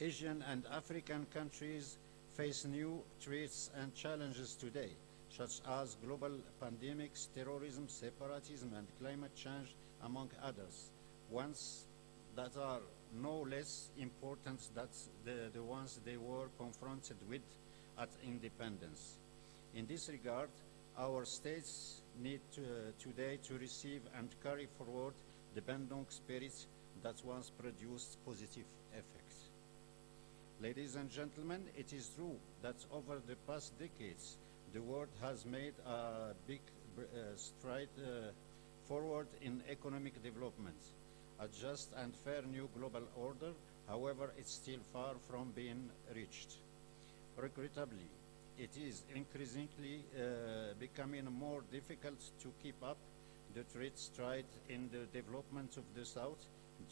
Asian and African countries face new threats and challenges today, such as global pandemics, terrorism, separatism, and climate change, among others, ones that are no less important than the ones they were confronted with at independence. In this regard, our states need today to receive and carry forward the Bandung spirit that once produced positive effects. Ladies and gentlemen, it is true that over the past decades, the world has made a big stride forward in economic development. A just and fair new global order, however, is still far from being reached. Regrettably, it is increasingly becoming more difficult to keep up the stride in the development of the South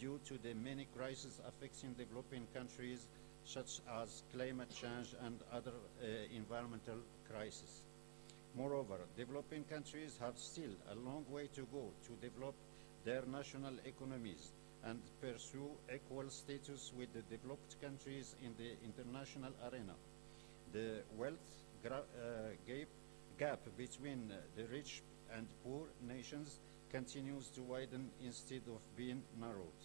due to the many crises affecting developing countries, such as climate change and other environmental crises. Moreover, developing countries have still a long way to go to develop their national economies and pursue equal status with the developed countries in the international arena. The wealth gap between the rich and poor nations continues to widen instead of being narrowed.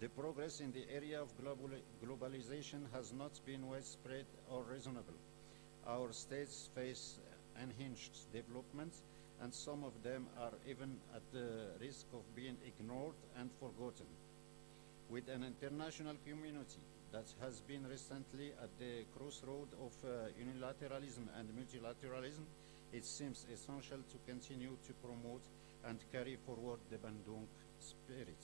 The progress in the area of globalization has not been widespread or reasonable. Our states face unhinged developments, and some of them are even at the risk of being ignored and forgotten. With an international community that has been recently at the crossroad of unilateralism and multilateralism, it seems essential to continue to promote and carry forward the Bandung spirit.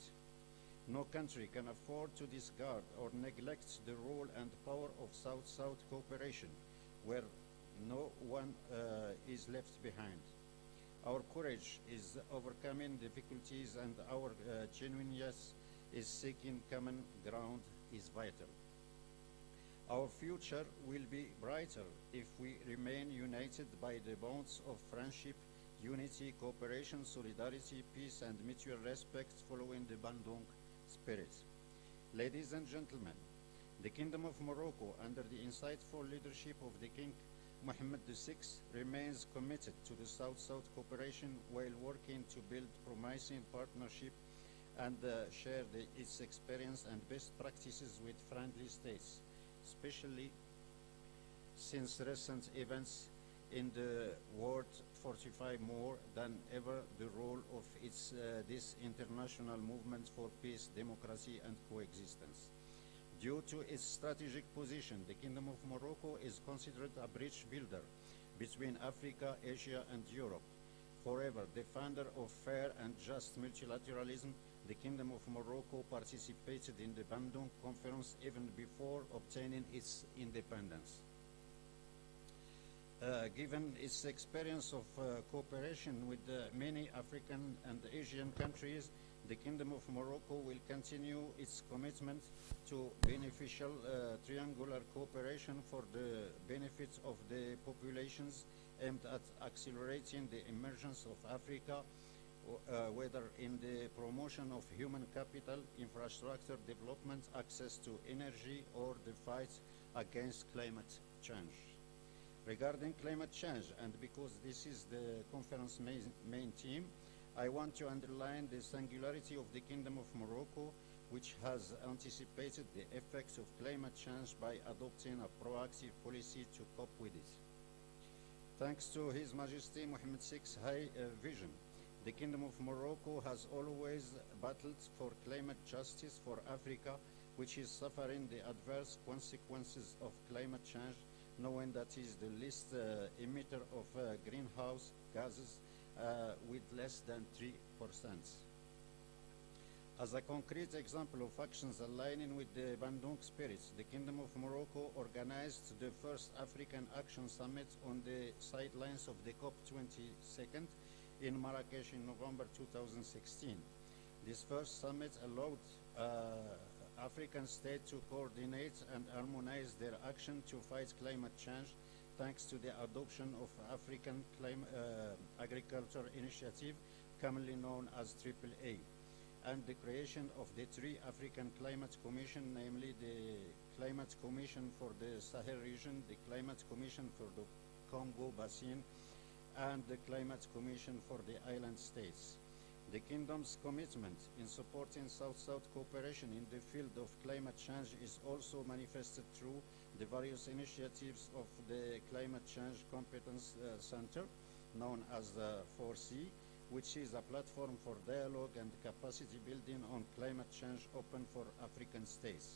No country can afford to discard or neglect the role and power of South-South cooperation, where no one is left behind. Our courage is overcoming difficulties, and our genuineness is seeking common ground is vital. Our future will be brighter if we remain united by the bonds of friendship, unity, cooperation, solidarity, peace, and mutual respect following the Bandung spirit. Ladies and gentlemen, the Kingdom of Morocco, under the insightful leadership of the King Mohammed VI, remains committed to the South-South cooperation while working to build promising partnership and share its experience and best practices with friendly states, especially since recent events in the world fortify more than ever the role of this international movement for peace, democracy, and coexistence. Due to its strategic position, the Kingdom of Morocco is considered a bridge builder between Africa, Asia, and Europe. Forever defender of fair and just multilateralism, the Kingdom of Morocco participated in the Bandung Conference even before obtaining its independence. Given its experience of cooperation with many African and Asian countries, the Kingdom of Morocco will continue its commitment to beneficial triangular cooperation for the benefit of the populations, aimed at accelerating the emergence of Africa, whether in the promotion of human capital, infrastructure development, access to energy, or the fight against climate change. Regarding climate change, and because this is the conference main theme, I want to underline the singularity of the Kingdom of Morocco, which has anticipated the effects of climate change by adopting a proactive policy to cope with it. Thanks to His Majesty Mohammed VI's high vision, the Kingdom of Morocco has always battled for climate justice for Africa, which is suffering the adverse consequences of climate change, knowing that it is the least emitter of greenhouse gases with less than 3%. As a concrete example of actions aligning with the Bandung spirit, the Kingdom of Morocco organized the first African Action Summit on the sidelines of the COP22 in Marrakesh in November 2016. This first summit allowed African states to coordinate and harmonize their action to fight climate change, thanks to the adoption of African Agriculture Initiative, commonly known as AAA, and the creation of the three African Climate Commission, namely the Climate Commission for the Sahel region, the Climate Commission for the Congo Basin, and the Climate Commission for the island states. The Kingdom's commitment in supporting South-South cooperation in the field of climate change is also manifested through the various initiatives of the Climate Change Competence Center, known as 4C, which is a platform for dialogue and capacity building on climate change open for African states.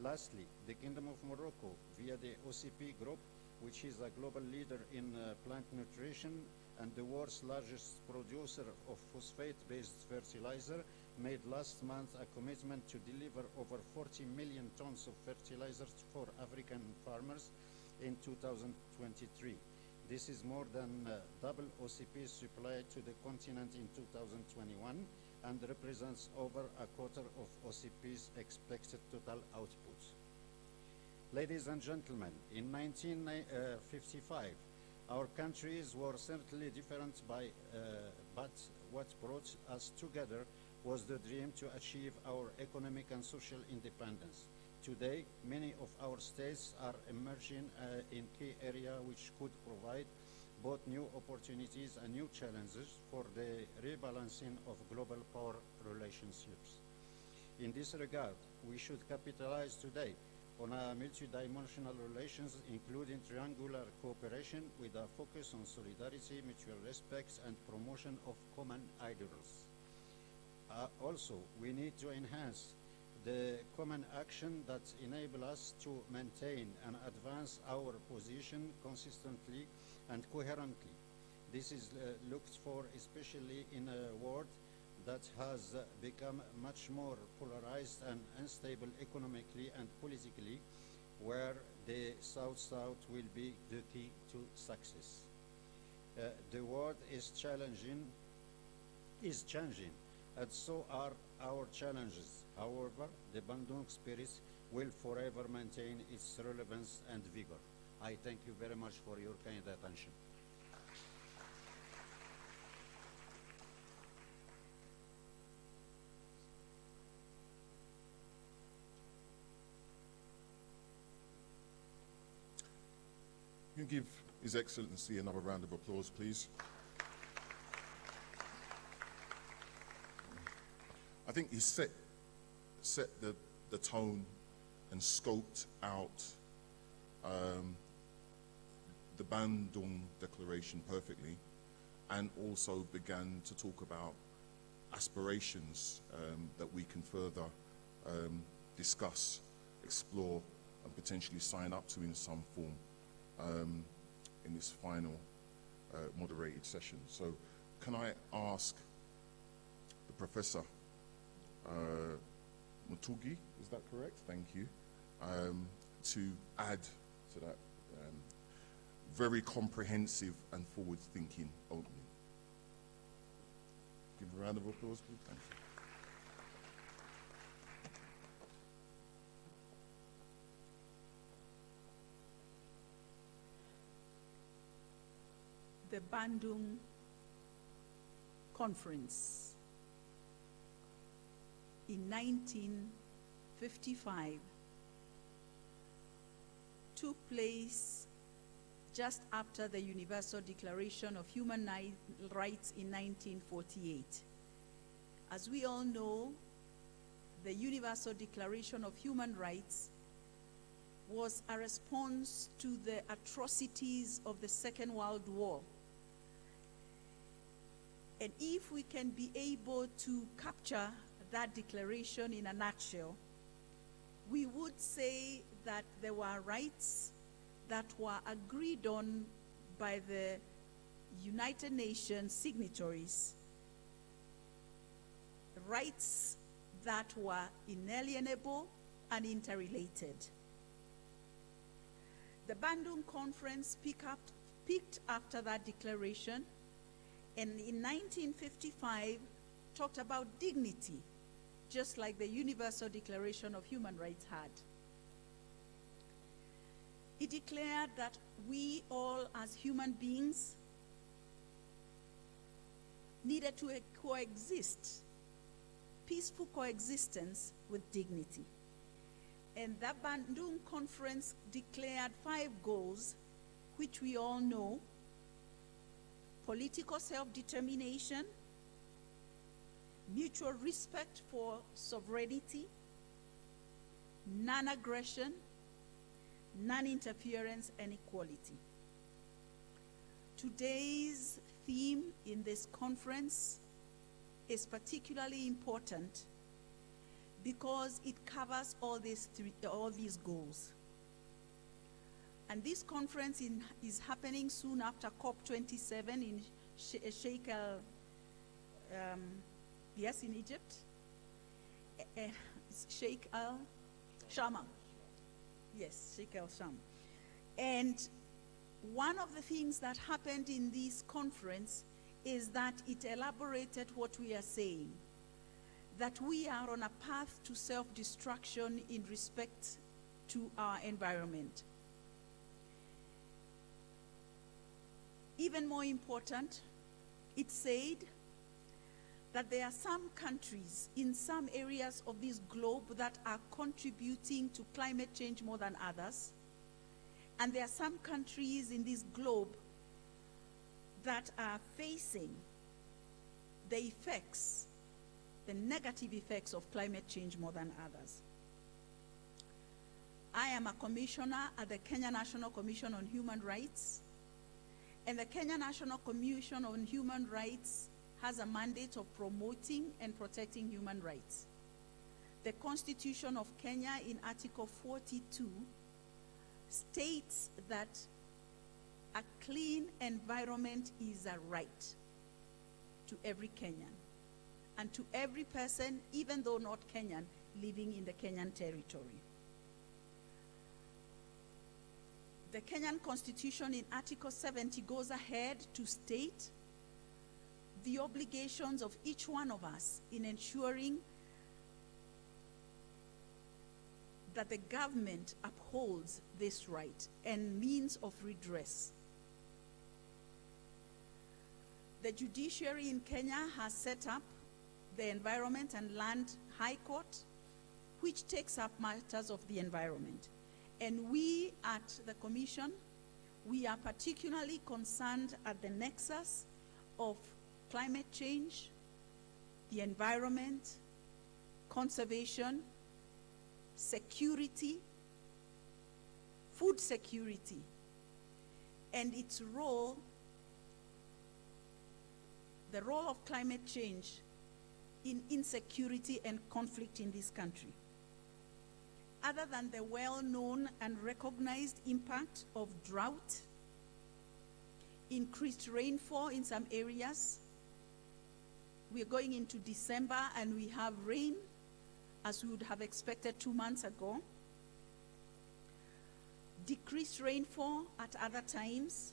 Lastly, the Kingdom of Morocco, via the OCP Group, which is a global leader in plant nutrition and the world's largest producer of phosphate-based fertilizer, made last month a commitment to deliver over 40 million tons of fertilizers for African farmers in 2023. This is more than double OCP's supply to the continent in 2021 and represents over a quarter of OCP's expected total output. Ladies and gentlemen, in 1955, Our countries were certainly different, but what brought us together was the dream to achieve our economic and social independence. Today, many of our states are emerging in key areas which could provide both new opportunities and new challenges for the rebalancing of global power relationships. In this regard, we should capitalize today on our multidimensional relations, including triangular cooperation with a focus on solidarity, mutual respect, and promotion of common ideals. Also, we need to enhance the common action that enable us to maintain and advance our position consistently and coherently. This is looked for especially in a world that has become much more polarized and unstable economically and politically, where the South-South will be the key to success. The world is changing, and so are our challenges. However, the Bandung spirit will forever maintain its relevance and vigor. I thank you very much for your kind attention. Can you give His Excellency another round of applause, please? I think he set the tone and scoped out the Bandung Declaration perfectly, and also began to talk about aspirations that we can further discuss, explore, and potentially sign up to in some form in this final moderated session. So can I ask the Professor Mutugi, is that correct? Thank you. To add to that very comprehensive and forward-thinking opening. Give a round of applause, please. Thank you. The Bandung Conference in 1955 took place just after the Universal Declaration of Human Rights in 1948. As we all know, the Universal Declaration of Human Rights was a response to the atrocities of the Second World War. And if we can be able to capture that declaration in a nutshell, we would say that there were rights that were agreed on by the United Nations signatories, rights that were inalienable and interrelated. The Bandung Conference picked after that declaration, and in 1955 talked about dignity, just like the Universal Declaration of Human Rights had. It declared that we all as human beings needed to coexist, peaceful coexistence with dignity. And that Bandung Conference declared 5 goals, which we all know: political self-determination, mutual respect for sovereignty, non-aggression, non-interference, and equality. Today's theme in this conference is particularly important because it covers all these goals. And this conference is happening soon after COP27 in Sheikh in Egypt. Sheikh Al Shama. Yes, Sheikh Al Shama. And one of the things that happened in this conference is that it elaborated what we are saying, that we are on a path to self-destruction in respect to our environment. Even more important, it said that there are some countries in some areas of this globe that are contributing to climate change more than others. And there are some countries in this globe that are facing the effects, the negative effects of climate change more than others. I am a commissioner at the Kenya National Commission on Human Rights, and the Kenya National Commission on Human Rights has a mandate of promoting and protecting human rights. The Constitution of Kenya in Article 42 states that a clean environment is a right to every Kenyan and to every person, even though not Kenyan, living in the Kenyan territory. The Kenyan Constitution in Article 70 goes ahead to state the obligations of each one of us in ensuring that the government upholds this right and means of redress. The judiciary in Kenya has set up the Environment and Land High Court, which takes up matters of the environment. And we at the Commission, we are particularly concerned at the nexus of climate change, the environment, conservation, security, food security, and its role, the role of climate change in insecurity and conflict in this country. Other than the well-known and recognized impact of drought, increased rainfall in some areas, we are going into December and we have rain as we would have expected 2 months ago. Decreased rainfall at other times.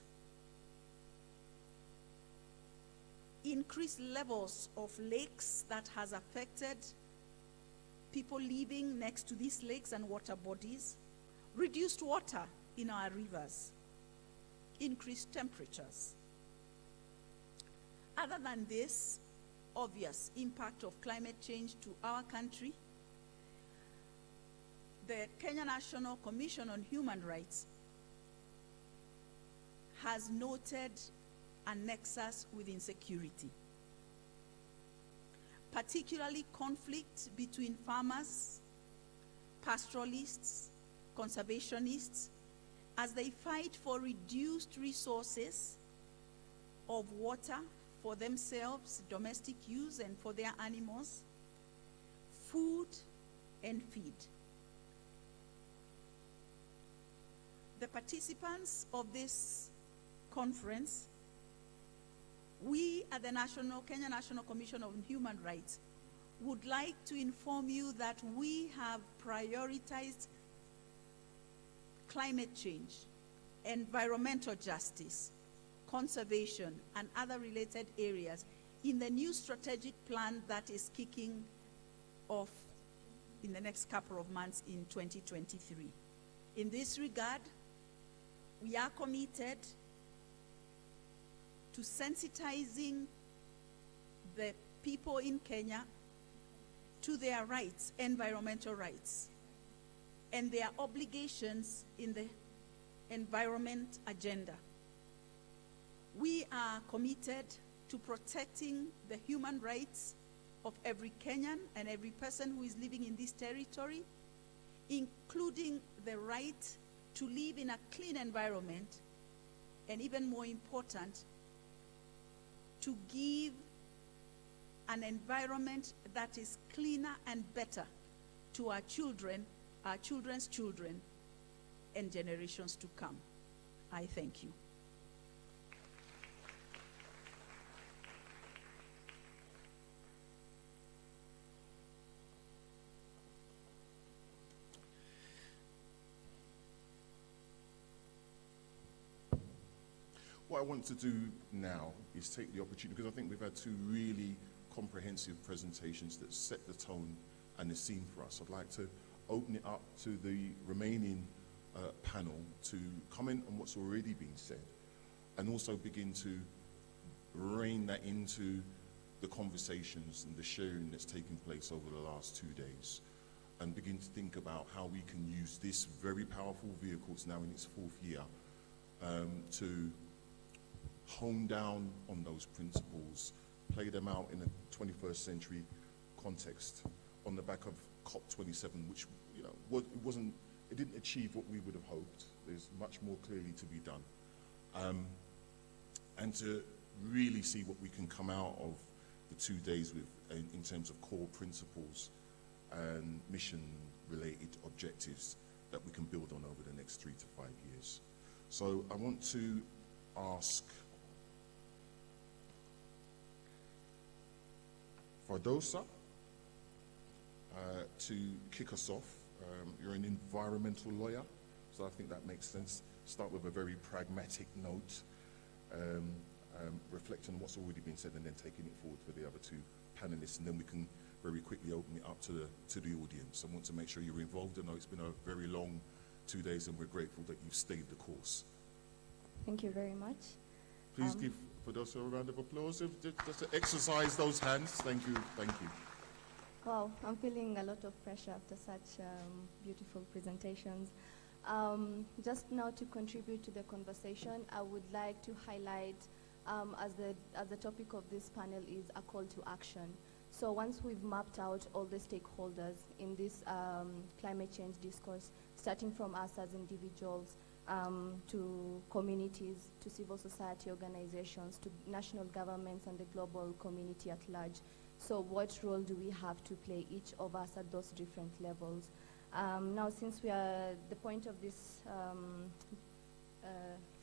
Increased levels of lakes that has affected people living next to these lakes and water bodies. Reduced water in our rivers. Increased temperatures. Other than this obvious impact of climate change to our country, the Kenya National Commission on Human Rights has noted a nexus with insecurity, particularly conflict between farmers, pastoralists, conservationists, as they fight for reduced resources of water for themselves, domestic use, and for their animals, food and feed. The participants of this conference, we at the Kenya National Commission on Human Rights would like to inform you that we have prioritized climate change, environmental justice, conservation, and other related areas in the new strategic plan that is kicking off in the next couple of months in 2023. In this regard, we are committed to sensitizing the people in Kenya to their rights, environmental rights, and their obligations in the environment agenda. We are committed to protecting the human rights of every Kenyan and every person who is living in this territory, including the right to live in a clean environment, and even more important, to give an environment that is cleaner and better to our children, our children's children, and generations to come. I thank you. What I want to do now is take the opportunity, because I think we've had two really comprehensive presentations that set the tone and the scene for us. I'd like to open it up to the remaining panel to comment on what's already been said, and also begin to rein that into the conversations and the sharing that's taking place over the last 2 days, and begin to think about how we can use this very powerful vehicle, it's now in its 4th year, to hone down on those principles, play them out in a 21st century context on the back of COP27, which, you know, it didn't achieve what we would have hoped. There's much more clearly to be done. And to really see what we can come out of the 2 days with in terms of core principles and mission-related objectives that we can build on over the next 3 to 5 years. So I want to ask Fardosa to kick us off. You're an environmental lawyer, so I think that makes sense. Start with a very pragmatic note, reflecting on what's already been said, and then taking it forward for the other 2 panelists, and then we can very quickly open it up to the audience. I want to make sure you're involved. I know it's been a very long 2 days, and we're grateful that you've stayed the course. Thank you very much. Please give Fardosa a round of applause, just to exercise those hands. Thank you, thank you. Wow, I'm feeling a lot of pressure after such beautiful presentations. Just now to contribute to the conversation, I would like to highlight, as the topic of this panel is a call to action. So once we've mapped out all the stakeholders in this climate change discourse, starting from us as individuals, to communities, to civil society organizations, to national governments and the global community at large. So what role do we have to play, each of us at those different levels? Now, since the point of this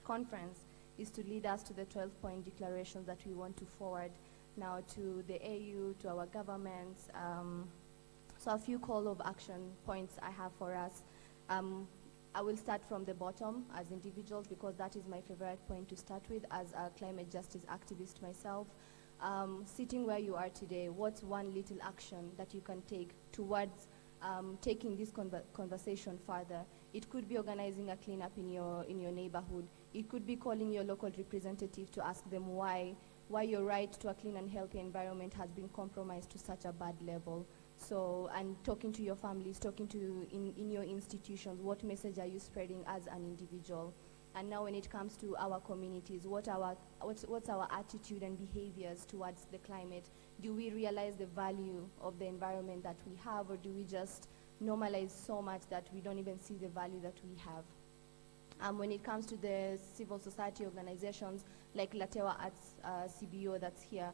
conference is to lead us to the 12-point declaration that we want to forward now to the AU, to our governments. So a few call of action points I have for us. I will start from the bottom as individuals, because that is my favorite point to start with as a climate justice activist myself. Sitting where you are today, what's one little action that you can take towards taking this conversation further? It could be organizing a cleanup in your neighborhood. It could be calling your local representative to ask them why your right to a clean and healthy environment has been compromised to such a bad level. So, and talking to your families, talking to in your institutions, what message are you spreading as an individual? And now when it comes to our communities, what's our attitude and behaviors towards the climate? Do we realize the value of the environment that we have, or do we just normalize so much that we don't even see the value that we have? When it comes to the civil society organizations like Latewa Arts CBO that's here,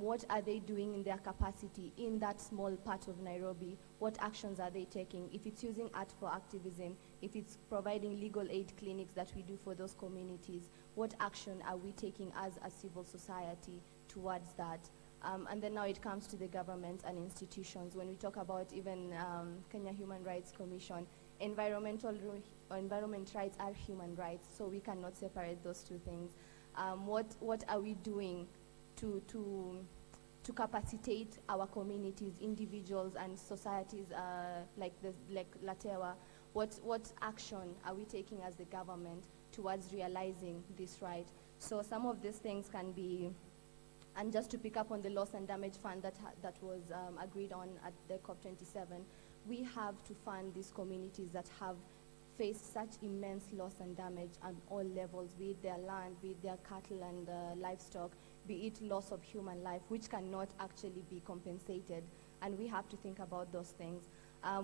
what are they doing in their capacity in that small part of Nairobi? What actions are they taking? If it's using art for activism, if it's providing legal aid clinics that we do for those communities, what action are we taking as a civil society towards that? And then now it comes to the governments and institutions. When we talk about even Kenya Human Rights Commission, environment rights are human rights, so we cannot separate those 2 things. What are we doing to capacitate our communities, individuals and societies like Latewa? What action are we taking as the government towards realizing this right? So some of these things can be, and just to pick up on the loss and damage fund that was agreed on at the COP27, we have to fund these communities that have faced such immense loss and damage on all levels, be it their land, be it their cattle and livestock, be it loss of human life, which cannot actually be compensated. And we have to think about those things.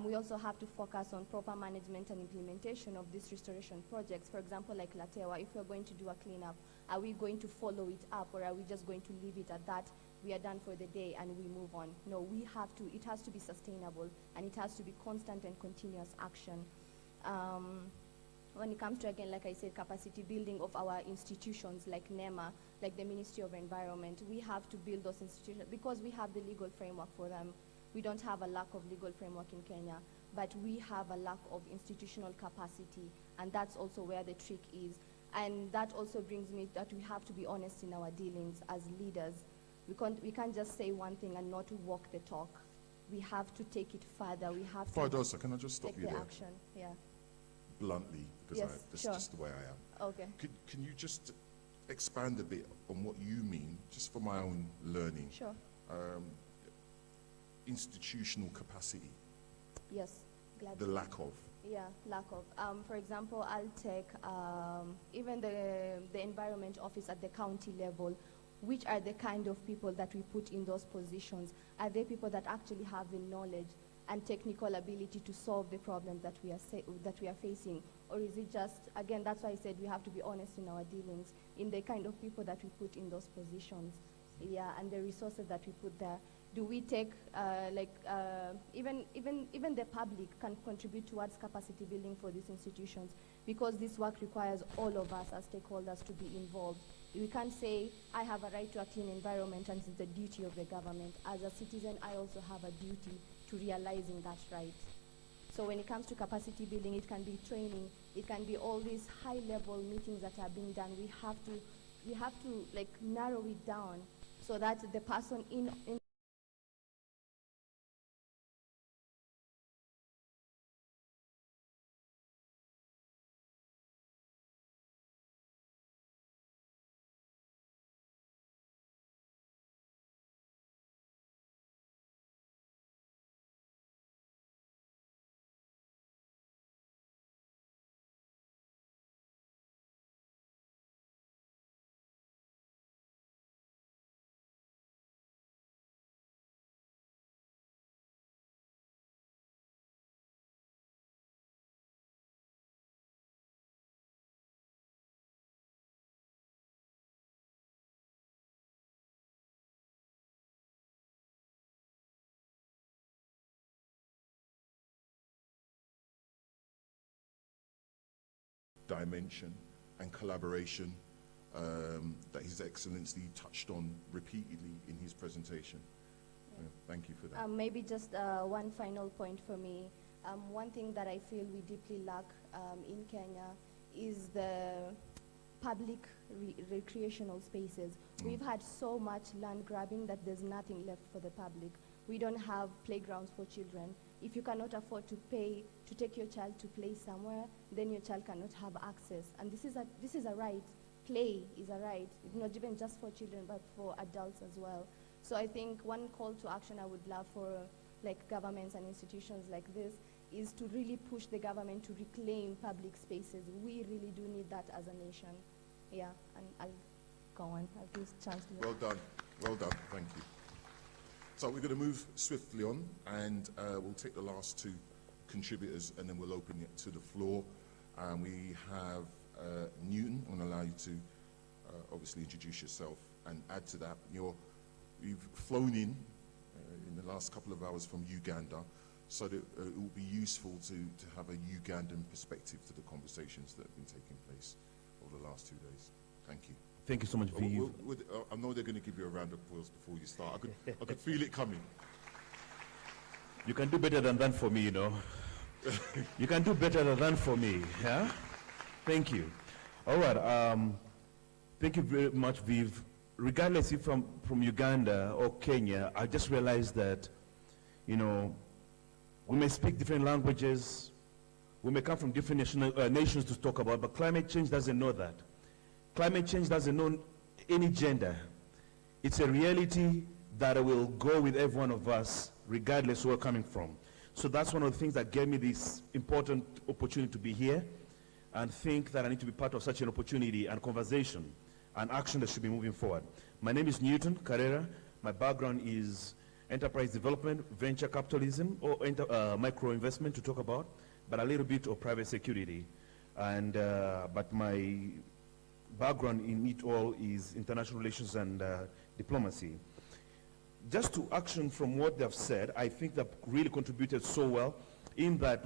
We also have to focus on proper management and implementation of these restoration projects. For example, like Latewa, if we're going to do a cleanup, are we going to follow it up, or are we just going to leave it at that? We are done for the day and we move on. No, it has to be sustainable, and it has to be constant and continuous action. When it comes to, again, like I said, capacity building of our institutions like NEMA, like the Ministry of Environment, we have to build those institutions because we have the legal framework for them. We don't have a lack of legal framework in Kenya, but we have a lack of institutional capacity, and that's also where the trick is. And that also brings me that we have to be honest in our dealings as leaders. We can't just say one thing and not walk the talk. We have to take it further. We have to Fardosa, can I just stop take you the there? action. Yeah. Bluntly, because Yes, that's sure. just the way I am. Okay. Can you just expand a bit on what you mean, just for my own learning. Sure. Institutional capacity, Yes. Glad the to. lack of. Yeah, lack of. For example, I'll take even the environment office at the county level. Which are the kind of people that we put in those positions? Are they people that actually have the knowledge and technical ability to solve the problems that we are facing? Or is it just, again, that's why I said we have to be honest in our dealings, in the kind of people that we put in those positions, yeah, and the resources that we put there. Do we take, even the public can contribute towards capacity building for these institutions, because this work requires all of us as stakeholders to be involved. We can't say, I have a right to a clean environment and it's the duty of the government. As a citizen, I also have a duty to realizing that right. So when it comes to capacity building, it can be training, it can be all these high-level meetings that are being done. We have to like narrow it down so that the person in dimension and collaboration that His Excellency touched on repeatedly in his presentation. Thank you for that. Maybe just one final point for me. One thing that I feel we deeply lack in Kenya is the public recreational spaces. We've had so much land grabbing that there's nothing left for the public. We don't have playgrounds for children. If you cannot afford to pay to take your child to play somewhere, then your child cannot have access. And this is a right. Play is a right, not even just for children, but for adults as well. So I think one call to action I would love for like governments and institutions like this is to really push the government to reclaim public spaces. We really do need that as a nation. Yeah, and I'll go on. I'll give a chance to Well done, well done, thank you. So we're going to move swiftly on, and we'll take the last two contributors and then we'll open it to the floor. We have Newton. I'm going to allow you to obviously introduce yourself and add to that. You've flown in the last couple of hours from Uganda, so that it will be useful to have a Ugandan perspective to the conversations that have been taking place over the last 2 days. Thank you. Thank you so much, Viv. I know they're going to give you a round of applause before you start. I could feel it coming. You can do better than that for me, you know. You can do better than that for me, yeah? Thank you. All right, thank you very much, Viv. Regardless if I'm from Uganda or Kenya, I just realized that, we may speak different languages, we may come from different nations to talk about, but climate change doesn't know that. Climate change doesn't know any gender. It's a reality that will go with every one of us, regardless where we're coming from. So that's one of the things that gave me this important opportunity to be here, and think that I need to be part of such an opportunity and conversation and action that should be moving forward. My name is Newton Carrera. My background is enterprise development, venture capitalism, or micro investment to talk about, but a little bit of private security. And but my background in it all is international relations and diplomacy. Just to action from what they've said, I think they've really contributed so well in that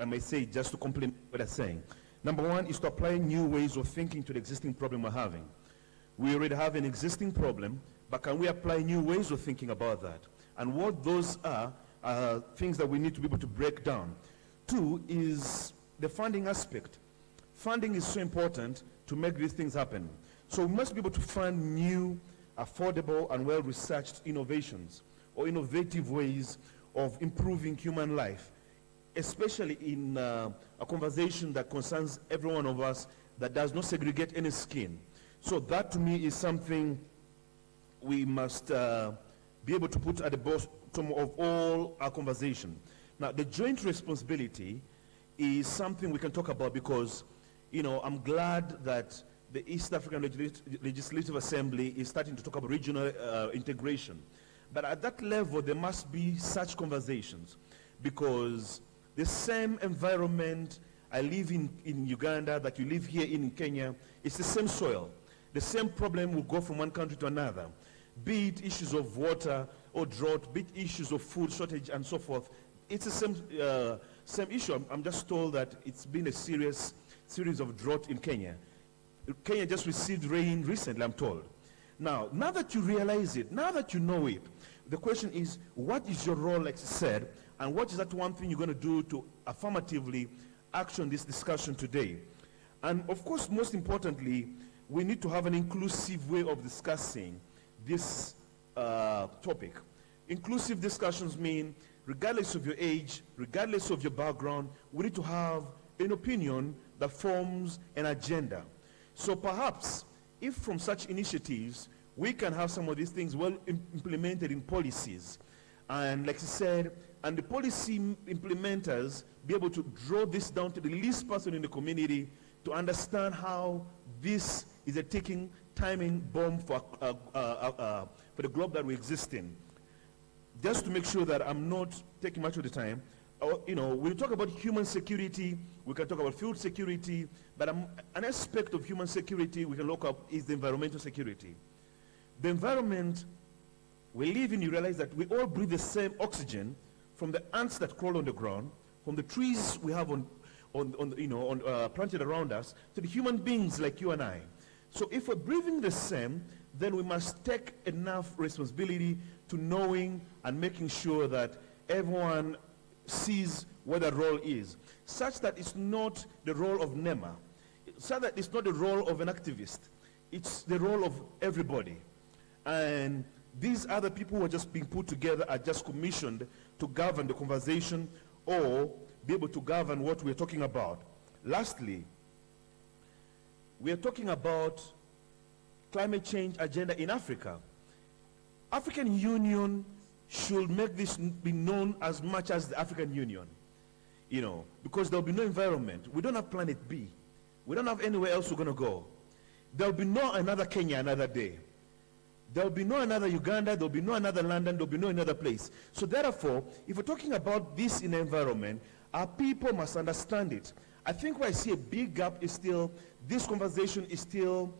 I may say, just to complement what they're saying. Number one is to apply new ways of thinking to the existing problem we're having. We already have an existing problem, but can we apply new ways of thinking about that? And what those are things that we need to be able to break down. Two is the funding aspect. Funding is so important to make these things happen. So we must be able to fund new, affordable, and well-researched innovations or innovative ways of improving human life, especially in a conversation that concerns every one of us that does not segregate any skin. So that to me is something we must be able to put at the bottom of all our conversation. Now, the joint responsibility is something we can talk about because, you know, I'm glad that the East African Legislative Assembly is starting to talk about regional integration. But at that level, there must be such conversations because the same environment I live in Uganda that you live here in Kenya, it's the same soil. The same problem will go from one country to another. Be it issues of water or drought, be it issues of food shortage and so forth. It's the same issue. I'm just told that it's been a series of drought in Kenya. Kenya just received rain recently, I'm told. Now that you realize it, now that you know it, the question is, what is your role, like I said, and what is that one thing you're going to do to affirmatively action this discussion today? And of course, most importantly, we need to have an inclusive way of discussing this topic. Inclusive discussions mean, regardless of your age, regardless of your background, we need to have an opinion that forms an agenda. So perhaps, if from such initiatives, we can have some of these things well implemented in policies, and like I said, and the policy implementers be able to draw this down to the least person in the community to understand how this is a ticking timing bomb for the globe that we exist in. Just to make sure that I'm not taking much of the time, you know, we talk about human security, we can talk about food security, but an aspect of human security we can look up is the environmental security. The environment we live in, you realize that we all breathe the same oxygen from the ants that crawl on the ground, from the trees we have planted around us, to the human beings like you and I. So if we're breathing the same, then we must take enough responsibility to knowing and making sure that everyone sees what their role is, such that it's not the role of NEMA, such that it's not the role of an activist, it's the role of everybody. And these other people who are just being put together are just commissioned to govern the conversation or be able to govern what we're talking about. Lastly, we are talking about climate change agenda in Africa. African Union should make this be known as much as the African Union, you know, because there'll be no environment. We don't have planet B. We don't have anywhere else we're going to go. There'll be no another Kenya another day. There'll be no another Uganda, there'll be no another London, there'll be no another place. So therefore, if we're talking about this in the environment, our people must understand it. I think where I see a big gap is still, this conversation is still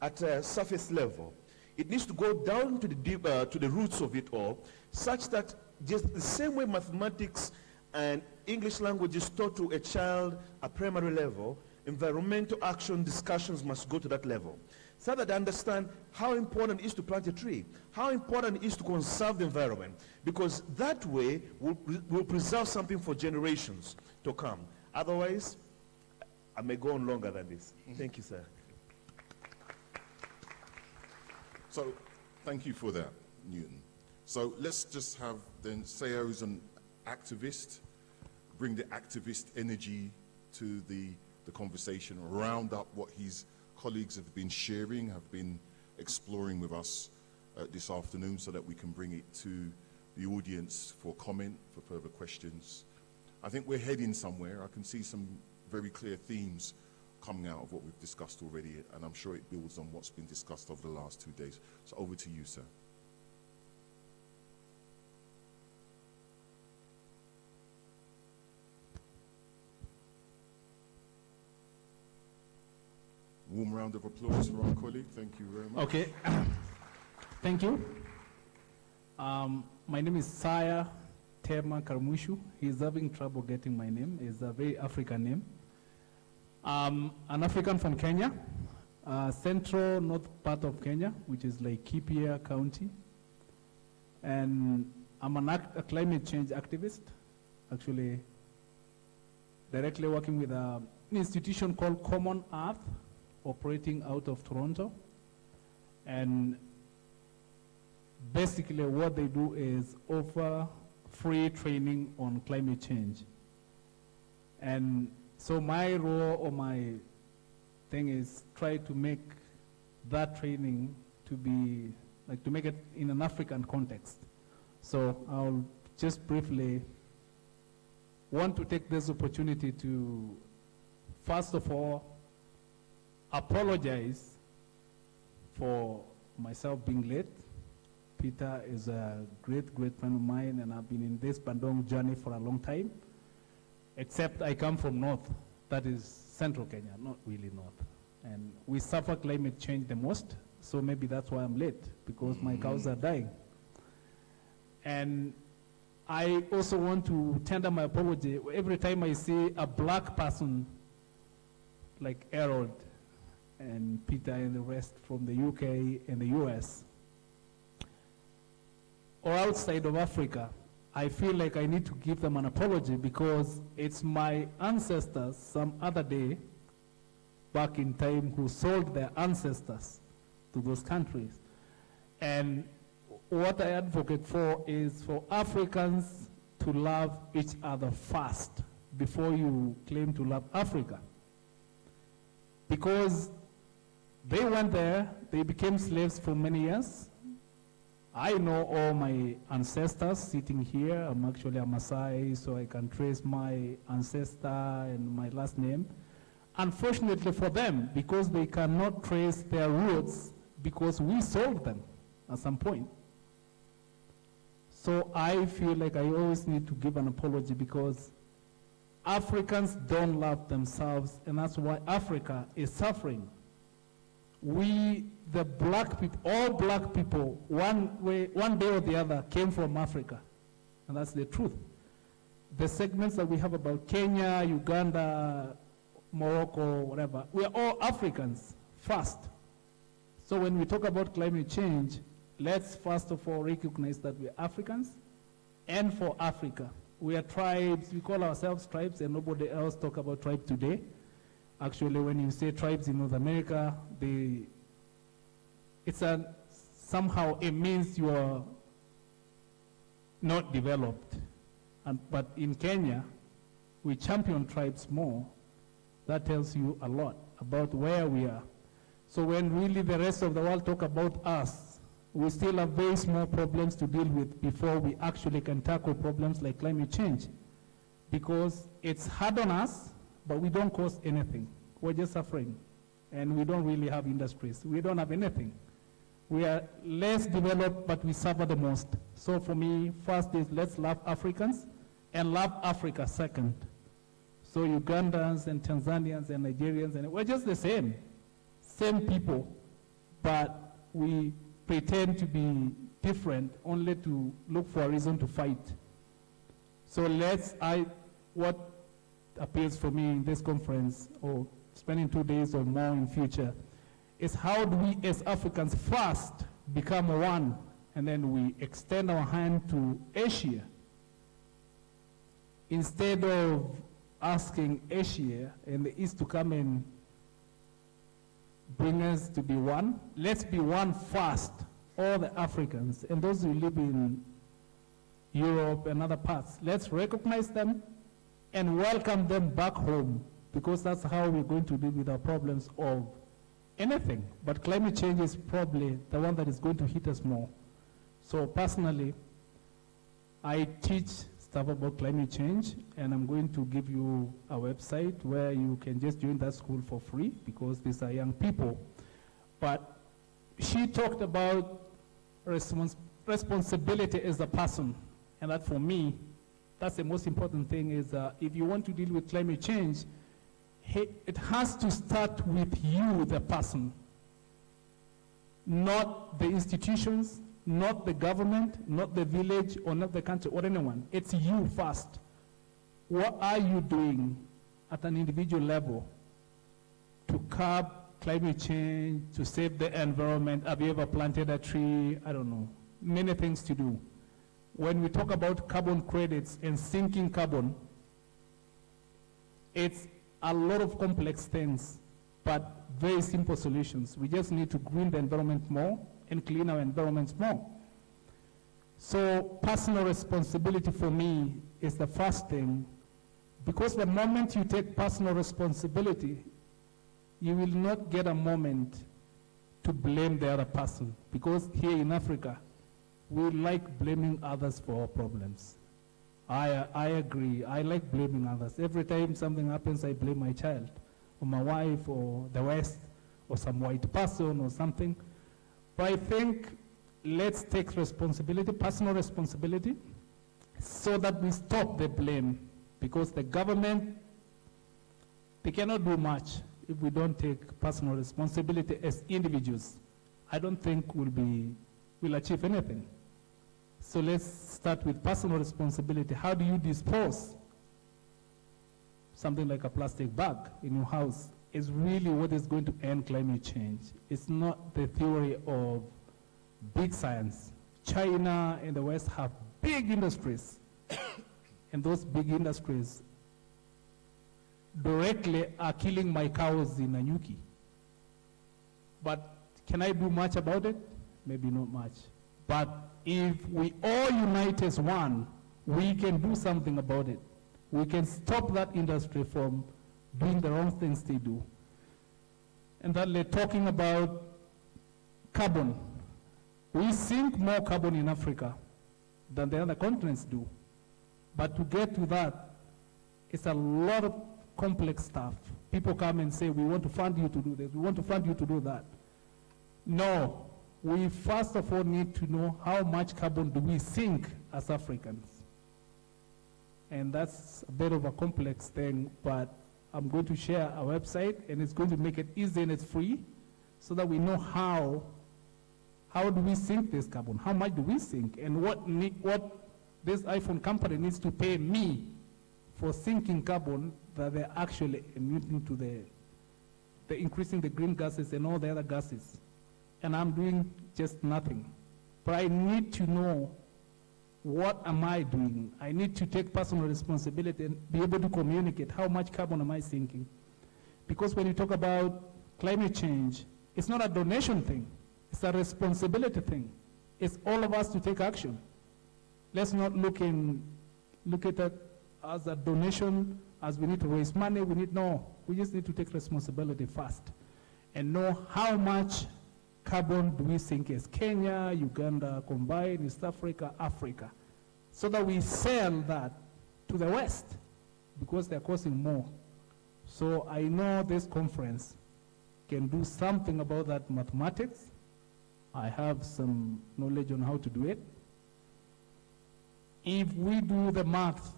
at a surface level. It needs to go down to the deep, to the roots of it all, such that just the same way mathematics and English language is taught to a child at primary level, environmental action discussions must go to that level, so that they understand how important it is to plant a tree, how important it is to conserve the environment, because that way we'll preserve something for generations to come. Otherwise, I may go on longer than this. Thank you, sir. So, thank you for that, Newton. So let's just have then Sayo is an activist, bring the activist energy to the conversation, round up what his colleagues have been sharing, have been exploring with us this afternoon so that we can bring it to the audience for comment, for further questions. I think we're heading somewhere. I can see some very clear themes coming out of what we've discussed already, and I'm sure it builds on what's been discussed over the last 2 days. So over to you, sir. Warm round of applause for our colleague. Thank you very much. Okay. Thank you. My name is Saya Tema Karmushu. He's having trouble getting my name. It's a very African name. An African from Kenya, central north part of Kenya, which is like Laikipia County. And I'm a climate change activist, actually directly working with an institution called Common Earth, operating out of Toronto. And basically what they do is offer free training on climate change. And so my role or my thing is try to make that training to be, like to make it in an African context. So I'll just briefly want to take this opportunity to, first of all, apologize for myself being late. Peter is a great, great friend of mine, and I've been in this Bandung journey for a long time, except I come from north, that is central Kenya, not really north. And we suffer climate change the most, so maybe that's why I'm late, because my cows are dying. And I also want to tender my apology. Every time I see a black person like Harold and Peter and the rest from the UK and the US, or outside of Africa, I feel like I need to give them an apology, because it's my ancestors some other day back in time who sold their ancestors to those countries. And what I advocate for is for Africans to love each other first before you claim to love Africa. Because they went there, they became slaves for many years. I know all my ancestors sitting here. I'm actually a Maasai, so I can trace my ancestor and my last name. Unfortunately for them, because they cannot trace their roots, because we sold them at some point. So I feel like I always need to give an apology, because Africans don't love themselves, and that's why Africa is suffering. We, the black people, all black people, one day or the other, came from Africa, and that's the truth. The segments that we have about Kenya, Uganda, Morocco, whatever, we are all Africans first. So when we talk about climate change, let's first of all recognize that we're Africans, and for Africa. We are tribes, we call ourselves tribes, and nobody else talk about tribe today. Actually, when you say tribes in North America, somehow it means you are not developed. But in Kenya, we champion tribes more. That tells you a lot about where we are. So when really the rest of the world talk about us, we still have very small problems to deal with before we actually can tackle problems like climate change. Because it's hard on us, but we don't cause anything. We're just suffering. And we don't really have industries. We don't have anything. We are less developed, but we suffer the most. So for me, first is let's love Africans, and love Africa second. So Ugandans and Tanzanians and Nigerians, and we're just the same people, but we pretend to be different only to look for a reason to fight. So what appeals for me in this conference, or spending 2 days or more in future, is how do we as Africans first become one, and then we extend our hand to Asia. Instead of asking Asia and the East to come and bring us to be one, let's be one first, all the Africans, and those who live in Europe and other parts. Let's recognize them and welcome them back home, because that's how we're going to deal with our problems of anything. But climate change is probably the one that is going to hit us more. So personally, I teach stuff about climate change, and I'm going to give you a website where you can just join that school for free, because these are young people. But she talked about responsibility as a person, and that for me, that's the most important thing, is if you want to deal with climate change, it has to start with you, the person, not the institutions, not the government, not the village, or not the country, or anyone. It's you first. What are you doing at an individual level to curb climate change, to save the environment? Have you ever planted a tree? I don't know. Many things to do. When we talk about carbon credits and sinking carbon, it's a lot of complex things, but very simple solutions. We just need to green the environment more and clean our environments more. So personal responsibility for me is the first thing, because the moment you take personal responsibility, you will not get a moment to blame the other person, because here in Africa, we like blaming others for our problems. I agree. I like blaming others. Every time something happens, I blame my child, or my wife, or the West, or some white person, or something. But I think let's take responsibility, personal responsibility, so that we stop the blame, because the government, they cannot do much if we don't take personal responsibility as individuals. I don't think we'll achieve anything. So let's start with personal responsibility. How do you dispose something like a plastic bag in your house? Is really what is going to end climate change. It's not the theory of big science. China and the West have big industries, and those big industries directly are killing my cows in Nanyuki. But can I do much about it? Maybe not much. But if we all unite as one, we can do something about it. We can stop that industry from doing the wrong things they do. And that they're talking about carbon. We sink more carbon in Africa than the other continents do. But to get to that, it's a lot of complex stuff. People come and say, we want to fund you to do this, we want to fund you to do that. No, we first of all need to know how much carbon do we sink as Africans. And that's a bit of a complex thing, but I'm going to share a website, and it's going to make it easy and it's free, so that we know how do we sink this carbon, how much do we sink, and what this iPhone company needs to pay me for sinking carbon that they're actually emitting to the increasing the green gases and all the other gases. And I'm doing just nothing. But I need to know, what am I doing? I need to take personal responsibility and be able to communicate how much carbon am I sinking. Because when you talk about climate change, it's not a donation thing. It's a responsibility thing. It's all of us to take action. Let's not look at it as a donation, as we need to raise money. We just need to take responsibility first and know how much carbon do we sink as Kenya, Uganda combined, East Africa, Africa, so that we sell that to the West, because they're costing more. So I know this conference can do something about that mathematics. I have some knowledge on how to do it. If we do the math,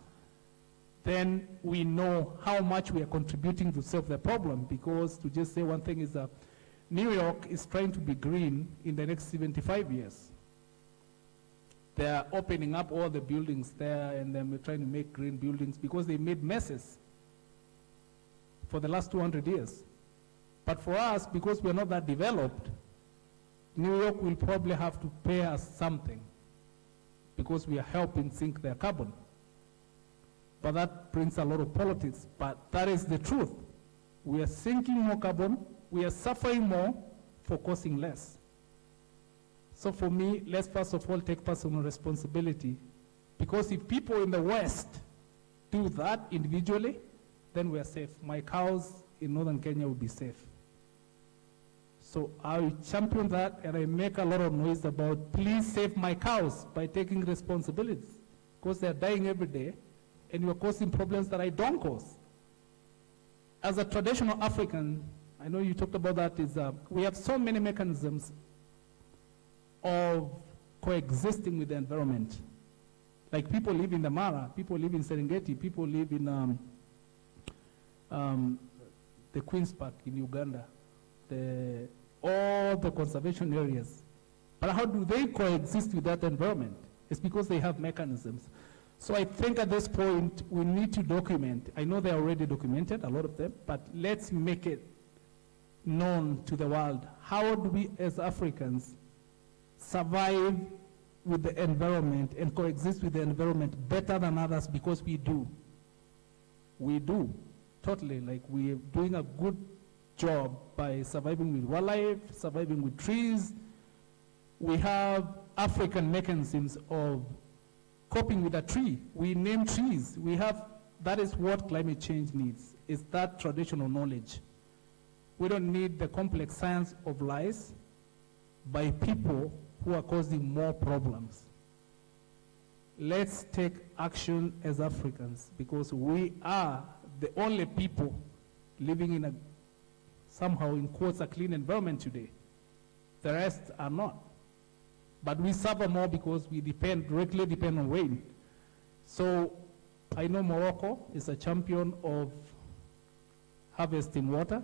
then we know how much we are contributing to solve the problem, because to just say one thing is that New York is trying to be green in the next 75 years. They are opening up all the buildings there, and then we're trying to make green buildings because they made messes for the last 200 years. But for us, because we're not that developed, New York will probably have to pay us something because we are helping sink their carbon. But that brings a lot of politics, but that is the truth. We are sinking more carbon, we are suffering more for costing less. So for me, let's first of all take personal responsibility, because if people in the West do that individually, then we are safe. My cows in northern Kenya will be safe. So I champion that, and I make a lot of noise about, please save my cows by taking responsibilities, because they're dying every day, and you're causing problems that I don't cause. As a traditional African, I know you talked about that, we have so many mechanisms of coexisting with the environment. Like people live in the Mara, people live in Serengeti, people live in the Queen's Park in Uganda, all the conservation areas. But how do they coexist with that environment? It's because they have mechanisms. So I think at this point, we need to document. I know they're already documented, a lot of them, but let's make it known to the world. How do we as Africans survive with the environment and coexist with the environment better than others? Because we do. We do, totally. Like, we're doing a good job by surviving with wildlife, surviving with trees. We have African mechanisms of coping with a tree. We name trees. We have, that is what climate change needs, is that traditional knowledge. We don't need the complex science of lies. by people who are causing more problems. Let's take action as Africans, because we are the only people living in a, somehow in quotes, a clean environment today. The rest are not. But we suffer more because we directly depend on rain. So I know Morocco is a champion of harvesting water.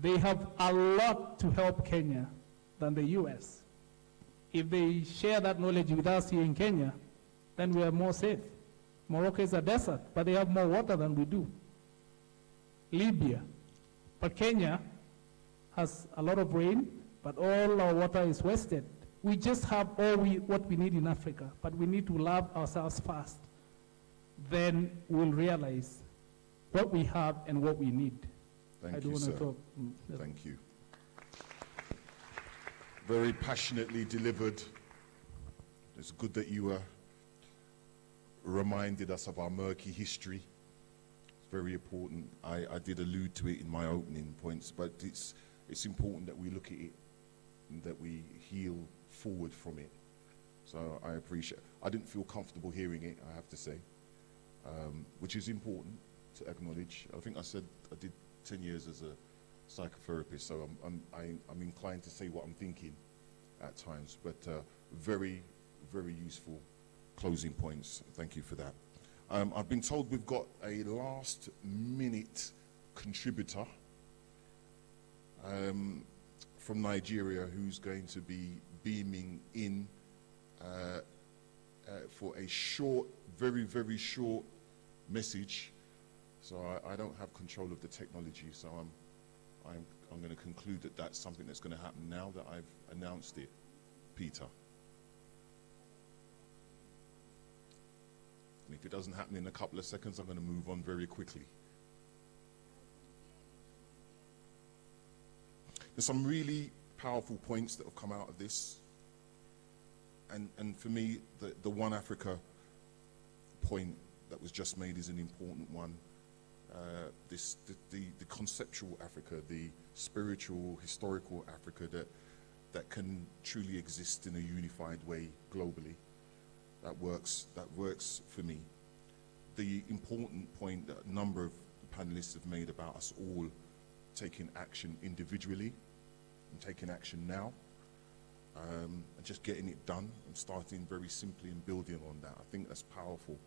They have a lot to help Kenya than the US. If they share that knowledge with us here in Kenya, then we are more safe. Morocco is a desert, but they have more water than we do. Libya. But Kenya has a lot of rain, but all our water is wasted. We just have what we need in Africa, but we need to love ourselves first. Then we'll realize what we have and what we need. Thank you, sir. Thank you. Very passionately delivered. It's good that you reminded us of our murky history. It's very important. I did allude to it in my opening points, but it's important that we look at it and that we heal forward from it. So I appreciate it. I didn't feel comfortable hearing it, I have to say, which is important to acknowledge. I think I said I did 10 years as a psychotherapist, so I'm inclined to say what I'm thinking at times, but very, very useful closing points. Thank you for that. I've been told we've got a last minute contributor from Nigeria who's going to be beaming in for a short, very, very short message. So I don't have control of the technology, so I'm going to conclude that that's something that's going to happen now that I've announced it. Peter. And if it doesn't happen in a couple of seconds, I'm going to move on very quickly. There's some really powerful points that have come out of this. And for me, the One Africa point that was just made is an important one. The conceptual Africa, the spiritual, historical Africa that can truly exist in a unified way globally. That works for me. The important point that a number of panelists have made about us all taking action individually and taking action now, and just getting it done and starting very simply and building on that. I think that's powerful.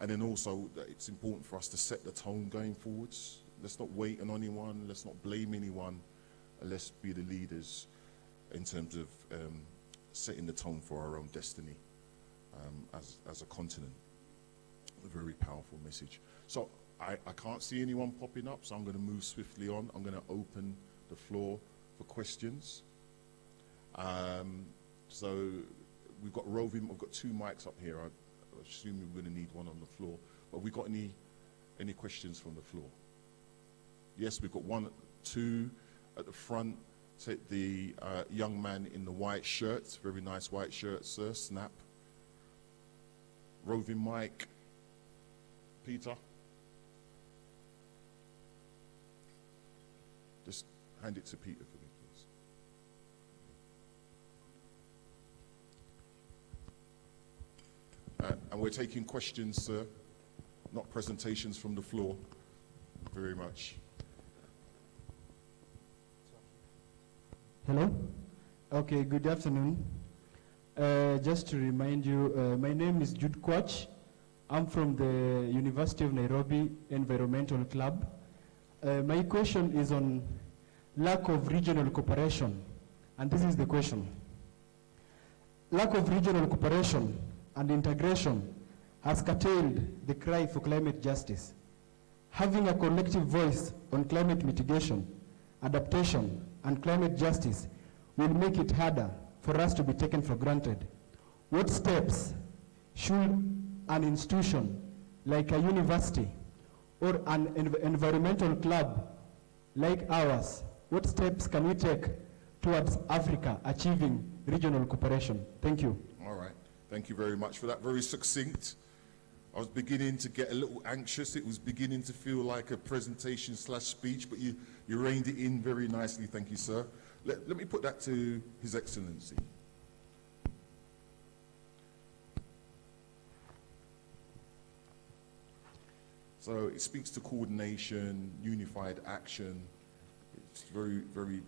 And then also that it's important for us to set the tone going forwards. Let's not wait on anyone, let's not blame anyone, and let's be the leaders in terms of setting the tone for our own destiny as a continent. A very powerful message. So I can't see anyone popping up, so I'm going to move swiftly on. I'm going to open the floor for questions. So we've got roving, we've got 2 mics up here. I assume we're going to need one on the floor. But we got any questions from the floor? Yes, we've got 1, 2 at the front. Take the young man in the white shirt, very nice white shirt, sir. Snap. Roving mic. Peter. Just hand it to Peter for me, please. And we're taking questions, sir, not presentations from the floor. Very much. Hello. Okay, good afternoon. Just to remind you, my name is Jude Kwach. I'm from the University of Nairobi Environmental Club. My question is on lack of regional cooperation, and this is the question. Lack of regional cooperation and integration has curtailed the cry for climate justice. Having a collective voice on climate mitigation, adaptation, and climate justice will make it harder for us to be taken for granted. What steps should an institution like a university or an environmental club like ours, what steps can we take towards Africa achieving regional cooperation? Thank you. All right. Thank you very much for that. Very succinct. I was beginning to get a little anxious. It was beginning to feel like a presentation / speech, but you reined it in very nicely. Thank you, sir. let me put that to His Excellency. So it speaks to coordination, unified action. It's very, very,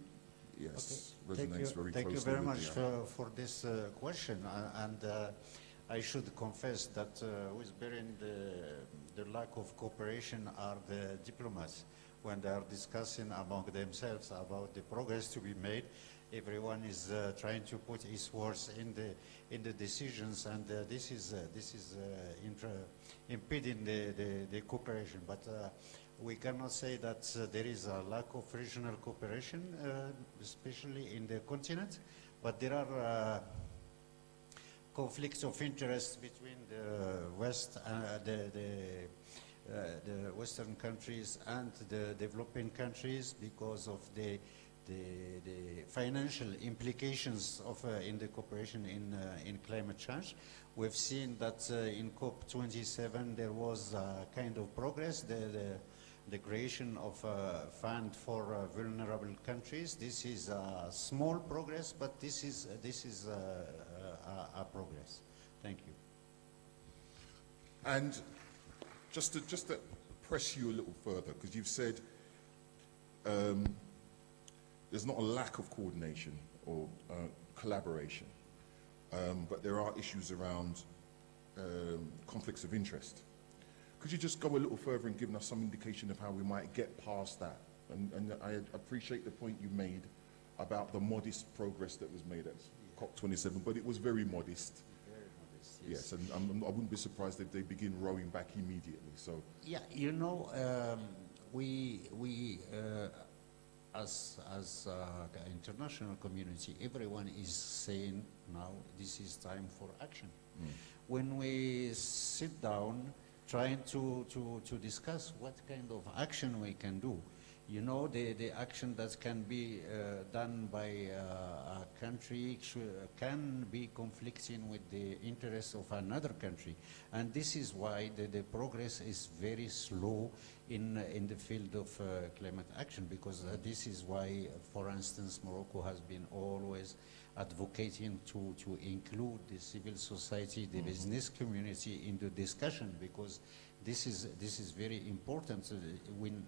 yes, resonates very closely. Thank you very with much the, for this question. I should confess that with bearing the lack of cooperation are the diplomats. When they are discussing among themselves about the progress to be made, everyone is trying to put his words in the decisions, and this is impeding the cooperation. But we cannot say that there is a lack of regional cooperation, especially in the continent, but there are conflicts of interest between the West, the Western countries and the developing countries because of the financial implications of in the cooperation in climate change. We've seen that in COP27 there was kind of progress, the creation of a fund for vulnerable countries. This is a small progress, but this is a progress. Thank you. And just to press you a little further, because you've said there's not a lack of coordination or collaboration, but there are issues around conflicts of interest. Could you just go a little further and give us some indication of how we might get past that? And I appreciate the point you made about the modest progress that was made at COP27, but it was very modest. Yes, and I wouldn't be surprised if they begin rowing back immediately. So yeah, you know, we as the international community, everyone is saying now this is time for action. When we sit down trying to discuss what kind of action we can do, you know, the action that can be done by a country can be conflicting with the interests of another country. And this is why the progress is very slow in the field of climate action, because this is why, for instance, Morocco has been always advocating to include the civil society, the business community in the discussion, because this is very important. When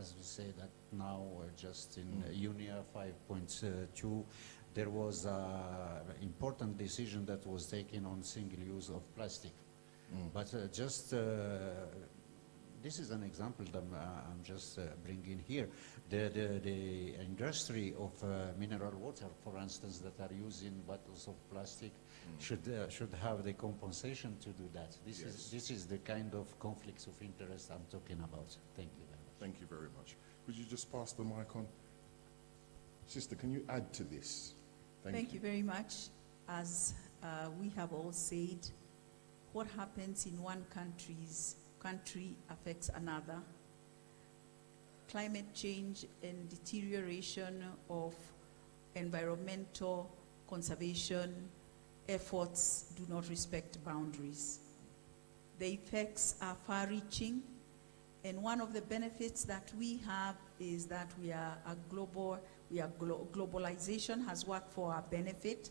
as we say that now, just in UNIA 5.2, there was an important decision that was taken on single use of plastic. But this is an example that I'm just bringing here. The industry of mineral water, for instance, that are using bottles of plastic should have the compensation to do that. This is the kind of conflicts of interest I'm talking about. Thank you. thank you very much. Would you just pass the mic on? Sister, can you add to this? Thank you very much. As we have all said, what happens in one country affects another. Climate change and deterioration of environmental conservation efforts do not respect boundaries. The effects are far-reaching, and one of the benefits that we have is that globalization has worked for our benefit,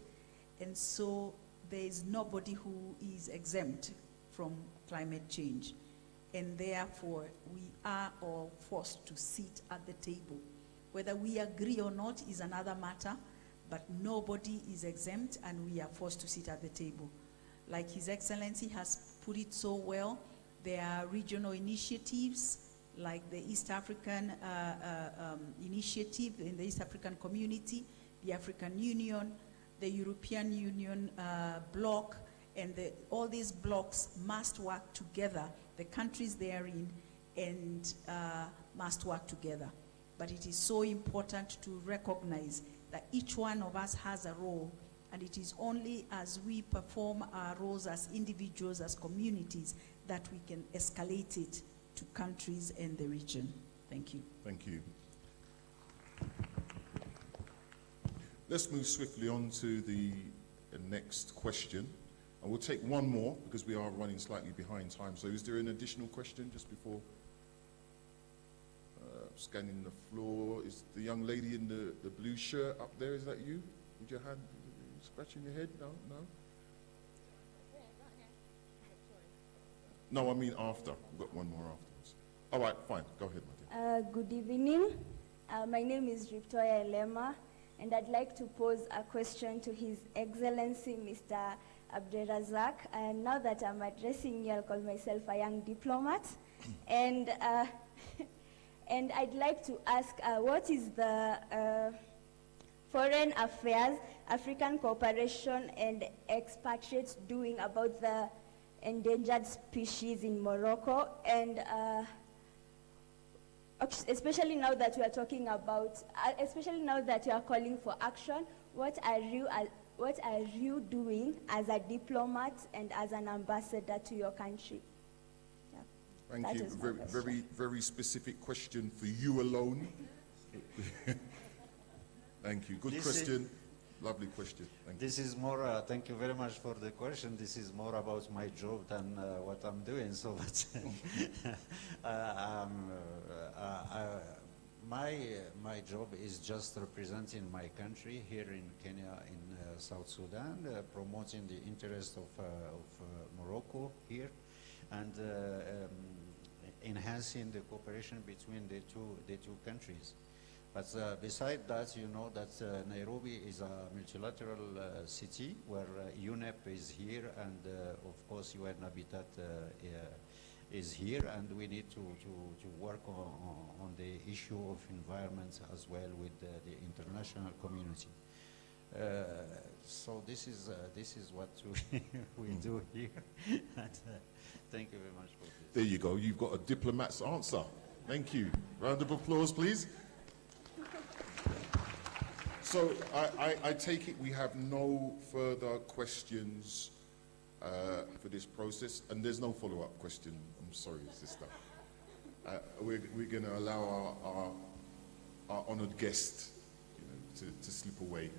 and so there is nobody who is exempt from climate change. And therefore, we are all forced to sit at the table. Whether we agree or not is another matter, but nobody is exempt, and we are forced to sit at the table. Like His Excellency has put it so well, there are regional initiatives like the East African initiative in the East African community, the African Union, the European Union bloc, and all these blocs must work together. The countries therein and must work together. But it is so important to recognize that each one of us has a role, and it is only as we perform our roles as individuals, as communities, that we can escalate it to countries and the region. Thank you. Thank you. Let's move swiftly on to the next question. And we'll take one more because we are running slightly behind time. So is there an additional question just before? scanning the floor. Is the young lady in the blue shirt up there, is that you? With your hand, scratching your head? No, no? No, I mean after. We've got one more afterwards. All right, fine. Go ahead, my dear. Good evening. My name is Victoria Elema, and I'd like to pose a question to His Excellency, Mr. Abdelrazak. And now that I'm addressing you, I'll call myself a young diplomat. And and I'd like to ask, what is the Foreign Affairs, African Cooperation and Expatriates doing about the endangered species in Morocco? And especially now that we are talking about, especially now that you are calling for action, what are you doing as a diplomat and as an ambassador to your country? Thank That you. is my question. Very specific question for you alone. Thank you. Good This question. Lovely question. Thank you. This is more, thank you very much for the question. This is more about my job than what I'm doing. So, but my job is just representing my country here in Kenya, in South Sudan, promoting the interest of Morocco here, and enhancing the cooperation between the two countries. But beside that, you know that Nairobi is a multilateral city where UNEP is here, and of course UN Habitat is here, and we need to work on the issue of environment as well with the international community. So this is what we do here. And, thank you very much for this. There you go. You've got a diplomat's answer. Thank you. Round of applause, please. So I take it we have no further questions for this process, and there's no follow-up question. I'm sorry, sister. We're going to allow our honoured guest, to slip away.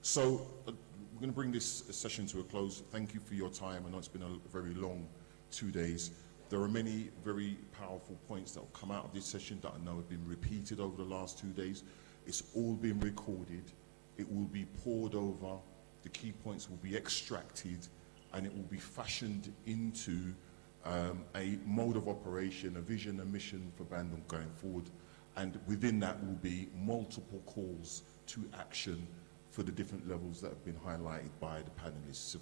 So we're going to bring this session to a close. Thank you for your time. I know it's been a very long 2 days. There are many very powerful points that will come out of this session that I know have been repeated over the last 2 days. It's all been recorded. It will be poured over. The key points will be extracted, and it will be fashioned into a mode of operation, a vision, a mission for Bandung going forward. And within that will be multiple calls to action for the different levels that have been highlighted by the panelists: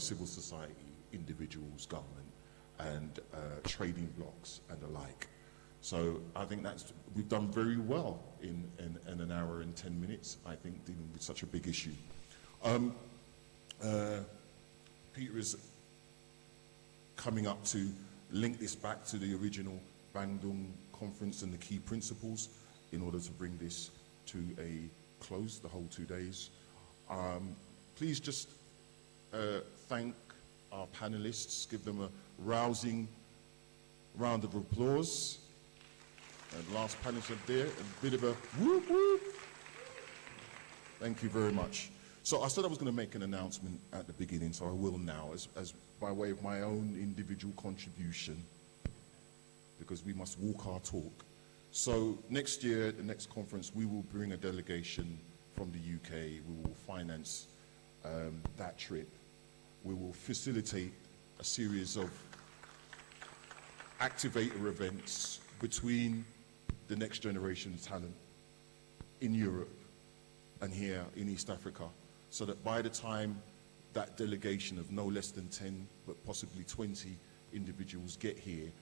civil society, individuals, government, and trading blocks and the like. So I think we've done very well in an hour and 10 minutes, I think, dealing with such a big issue. Peter is coming up to link this back to the original Bandung conference and the key principles in order to bring this to a close, the whole 2 days. Please just thank our panelists, give them a rousing round of applause. And last panelist up there, a bit of a whoop whoop. Thank you very much. So I said I was going to make an announcement at the beginning, so I will now, as by way of my own individual contribution, because we must walk our talk. So next year, the next conference, we will bring a delegation from the UK. We will finance that trip. We will facilitate a series of activator events between the next generation of talent in Europe and here in East Africa, so that by the time that delegation of no less than 10, but possibly 20 individuals get here,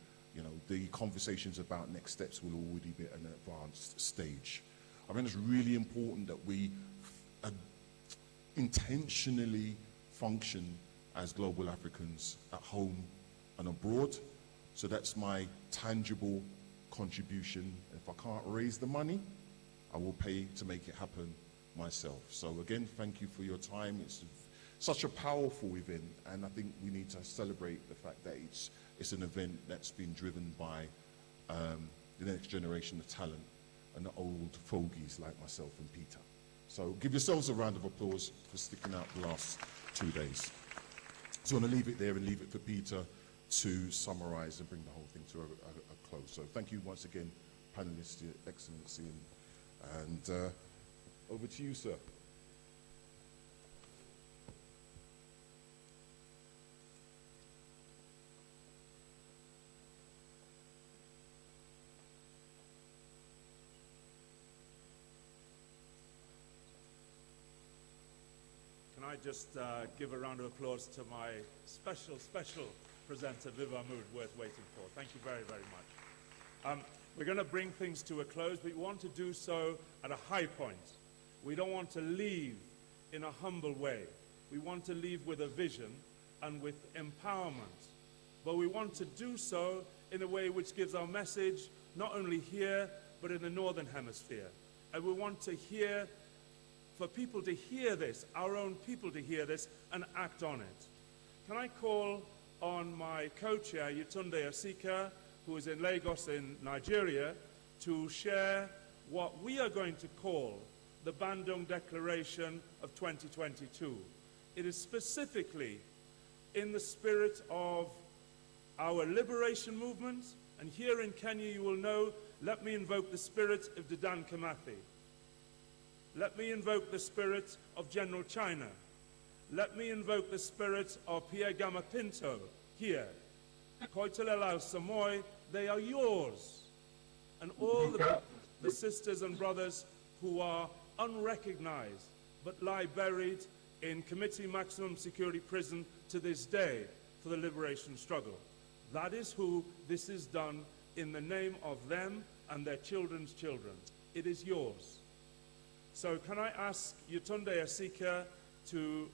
the conversations about next steps will already be at an advanced stage. I think it's really important that we intentionally function as global Africans at home and abroad. So that's my tangible contribution. If I can't raise the money, I will pay to make it happen myself. So again, thank you for your time. It's such a powerful event, and I think we need to celebrate the fact that it's an event that's been driven by the next generation of talent and the old fogies like myself and Peter. So give yourselves a round of applause for sticking out the last 2 days. So I'm going to leave it there and leave it for Peter to summarize and bring the whole thing to a close. So thank you once again, panelists, Your Excellency, and over to you, sir. Can I just give a round of applause to my special presenter, Viv Mahmood, worth waiting for. Thank you very, very much. We're going to bring things to a close, but we want to do so at a high point. We don't want to leave in a humble way. We want to leave with a vision and with empowerment. But we want to do so in a way which gives our message not only here, but in the Northern Hemisphere. And we want to hear, for people to hear this, our own people to hear this and act on it. Can I call on my co-chair, Yetunde Asika, who is in Lagos in Nigeria, to share what we are going to call the Bandung Declaration of 2022. It is specifically in the spirit of our liberation movement, and here in Kenya you will know, let me invoke the spirit of Dedan Kimathi. Let me invoke the spirit of General China. Let me invoke the spirit of Pierre Gama Pinto here. Koitalelao Samoy, they are yours. And all the sisters and brothers who are unrecognized but lie buried in Committee Maximum Security Prison to this day for the liberation struggle. That is who this is done in the name of them and their children's children. It is yours. So can I ask Yetunde Asika to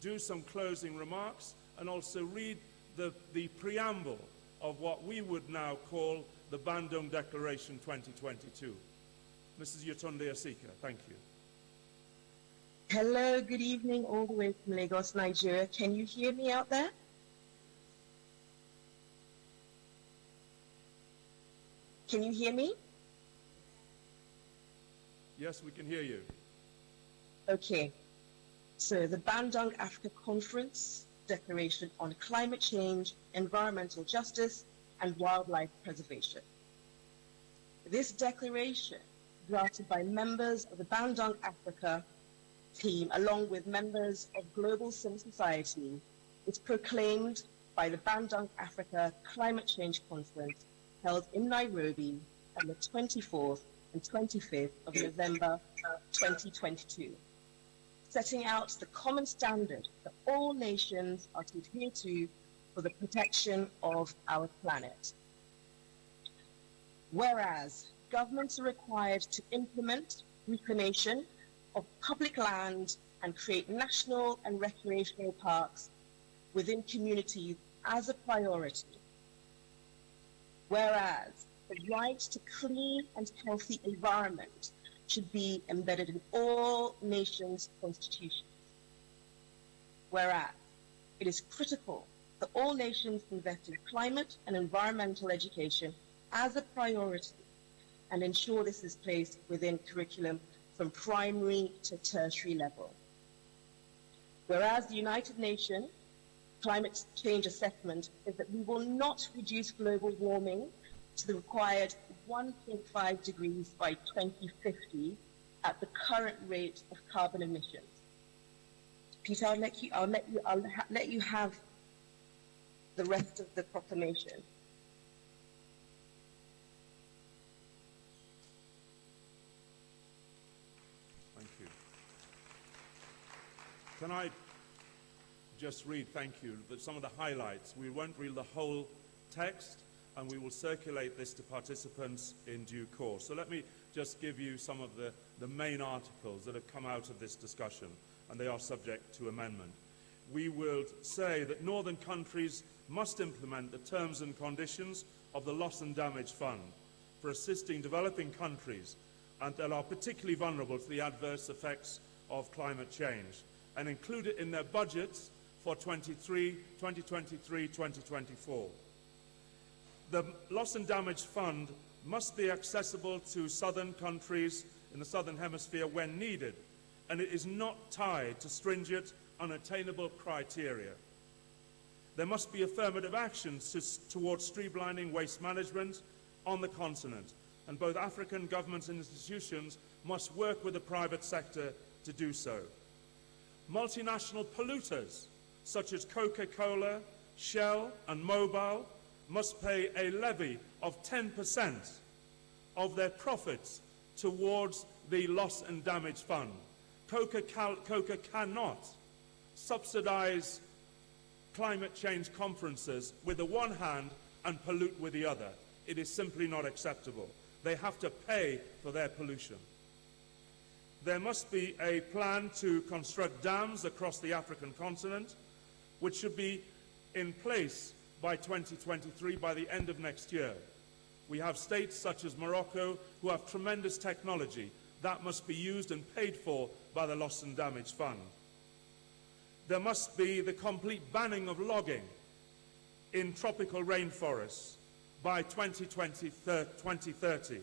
do some closing remarks and also read the preamble of what we would now call the Bandung Declaration 2022. Mrs. Yetunde Asika, thank you. Hello, good evening, all the way from Lagos, Nigeria. Can you hear me out there? Can you hear me? Yes, we can hear you. Okay. So the Bandung Africa Conference Declaration on Climate Change, Environmental Justice, and Wildlife Preservation. This declaration, drafted by members of the Bandung Africa team, along with members of global civil society, is proclaimed by the Bandung Africa Climate Change Conference held in Nairobi on the 24th and 25th of November 2022. Setting out the common standard that all nations are to adhere to for the protection of our planet. Whereas governments are required to implement reclamation of public land and create national and recreational parks within communities as a priority. Whereas the right to clean and healthy environment should be embedded in all nations' constitutions. Whereas it is critical that all nations invest in climate and environmental education as a priority and ensure this is placed within curriculum from primary to tertiary level. Whereas the United Nations Climate Change Assessment is that we will not reduce global warming to the required 1.5 degrees by 2050 at the current rate of carbon emissions. Peter, I'll let you have the rest of the proclamation. Thank you. Can I just read, thank you, some of the highlights? We won't read the whole text, and we will circulate this to participants in due course. So let me just give you some of the main articles that have come out of this discussion, and they are subject to amendment. We will say that northern countries must implement the terms and conditions of the Loss and Damage Fund for assisting developing countries and that are particularly vulnerable to the adverse effects of climate change, and include it in their budgets for 2023-2024. The Loss and Damage Fund must be accessible to southern countries in the southern hemisphere when needed, and it is not tied to stringent, unattainable criteria. There must be affirmative actions towards streamlining waste management on the continent, and both African governments and institutions must work with the private sector to do so. Multinational polluters, such as Coca-Cola, Shell, and Mobil, must pay a levy of 10% of their profits towards the loss and damage fund. Coca cannot subsidize climate change conferences with the one hand and pollute with the other. It is simply not acceptable. They have to pay for their pollution. There must be a plan to construct dams across the African continent, which should be in place by 2023, by the end of next year. We have states such as Morocco who have tremendous technology that must be used and paid for by the Loss and Damage Fund. There must be the complete banning of logging in tropical rainforests by 2030,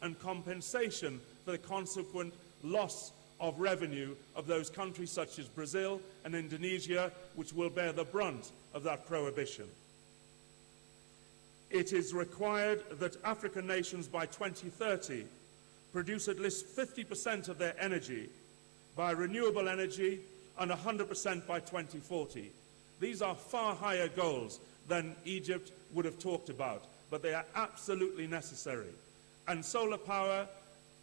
and compensation for the consequent loss of revenue of those countries such as Brazil and Indonesia, which will bear the brunt of that prohibition. It is required that African nations by 2030 produce at least 50% of their energy by renewable energy and 100% by 2040. These are far higher goals than Egypt would have talked about, but they are absolutely necessary. And solar power,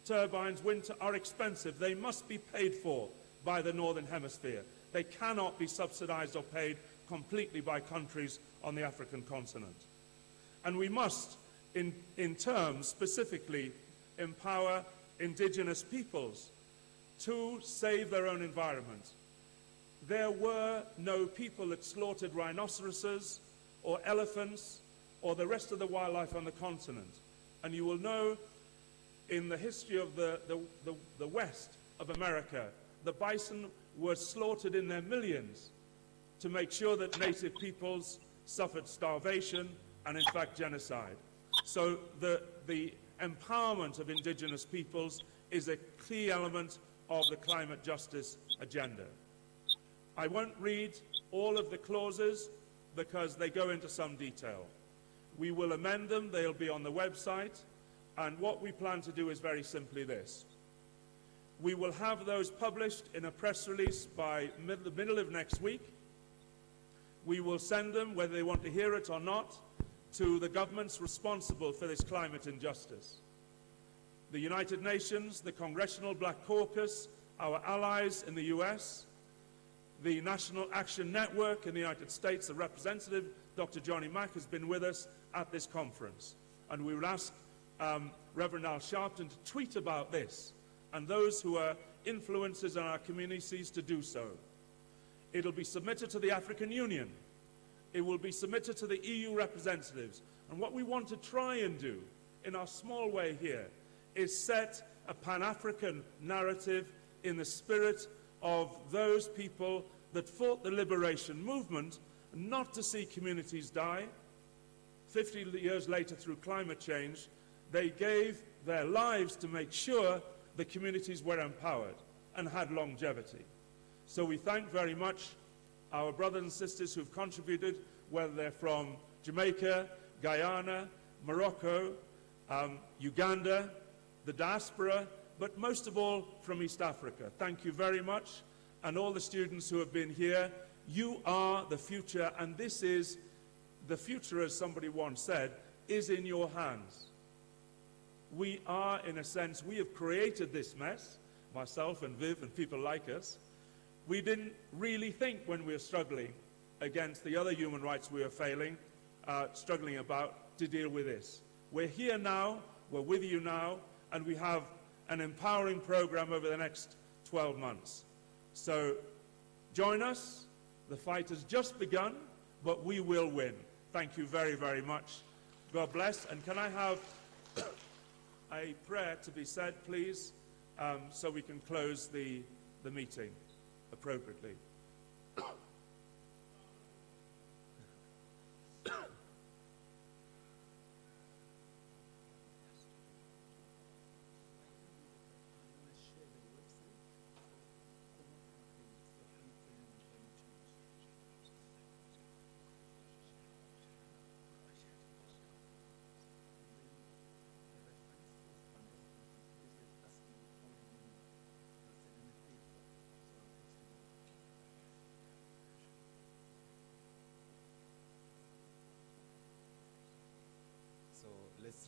turbines, wind are expensive. They must be paid for by the Northern Hemisphere. They cannot be subsidized or paid completely by countries on the African continent. And we must, in terms specifically, empower indigenous peoples to save their own environment. There were no people that slaughtered rhinoceroses or elephants or the rest of the wildlife on the continent. And you will know in the history of the west of America, the bison were slaughtered in their millions to make sure that native peoples suffered starvation and in fact genocide. So the empowerment of indigenous peoples is a key element of the climate justice agenda. I won't read all of the clauses because they go into some detail. We will amend them, they'll be on the website, and what we plan to do is very simply this. We will have those published in a press release by the middle of next week. We will send them, whether they want to hear it or not, to the governments responsible for this climate injustice. The United Nations, the Congressional Black Caucus, our allies in the US, the National Action Network in the United States, the representative, Dr. Johnny Mack, has been with us at this conference. And we will ask Reverend Al Sharpton to tweet about this, and those who are influencers in our communities to do so. It'll be submitted to the African Union. It will be submitted to the EU representatives. And what we want to try and do in our small way here is set a Pan-African narrative in the spirit of those people that fought the liberation movement, not to see communities die. 50 years later, through climate change, they gave their lives to make sure the communities were empowered and had longevity. So we thank very much our brothers and sisters who've contributed, whether they're from Jamaica, Guyana, Morocco, Uganda, the diaspora, but most of all from East Africa. Thank you very much. And all the students who have been here, you are the future, and this is the future, as somebody once said, is in your hands. We are, in a sense, we have created this mess, myself and Viv and people like us. We didn't really think when we were struggling against the other human rights we were struggling about to deal with this. We're here now, we're with you now, and we have an empowering program over the next 12 months. So join us. The fight has just begun, but we will win. Thank you very, very much. God bless. And can I have a prayer to be said, please, so we can close the meeting appropriately.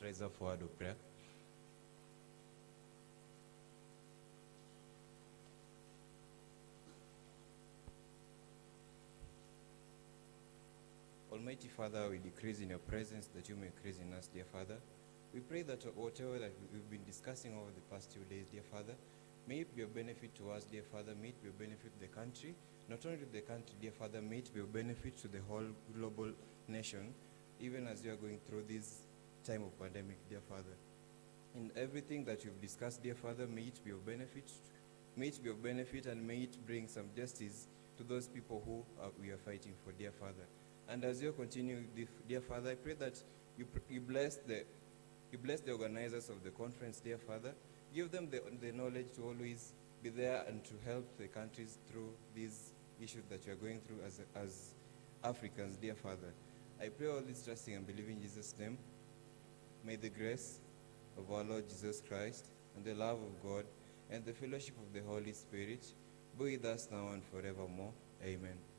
rise up for word of prayer. Almighty Father, we decrease in your presence that you may increase in us, dear Father. We pray that whatever that we've been discussing over the past 2 days, dear Father, may it be a benefit to us, dear Father, may it be a benefit to the country, not only to the country, dear Father, may it be a benefit to the whole global nation, even as we are going through this time of pandemic, dear Father. In everything that you've discussed, dear Father, may it be of benefit, and may it bring some justice to those people who we are fighting for, dear Father. And as you continue, dear Father, I pray that you bless the organizers of the conference, dear Father. Give them the knowledge to always be there and to help the countries through these issues that you are going through as Africans, dear Father. I pray all this trusting and believing in Jesus' name. May the grace of our Lord Jesus Christ and the love of God and the fellowship of the Holy Spirit be with us now and forevermore. Amen.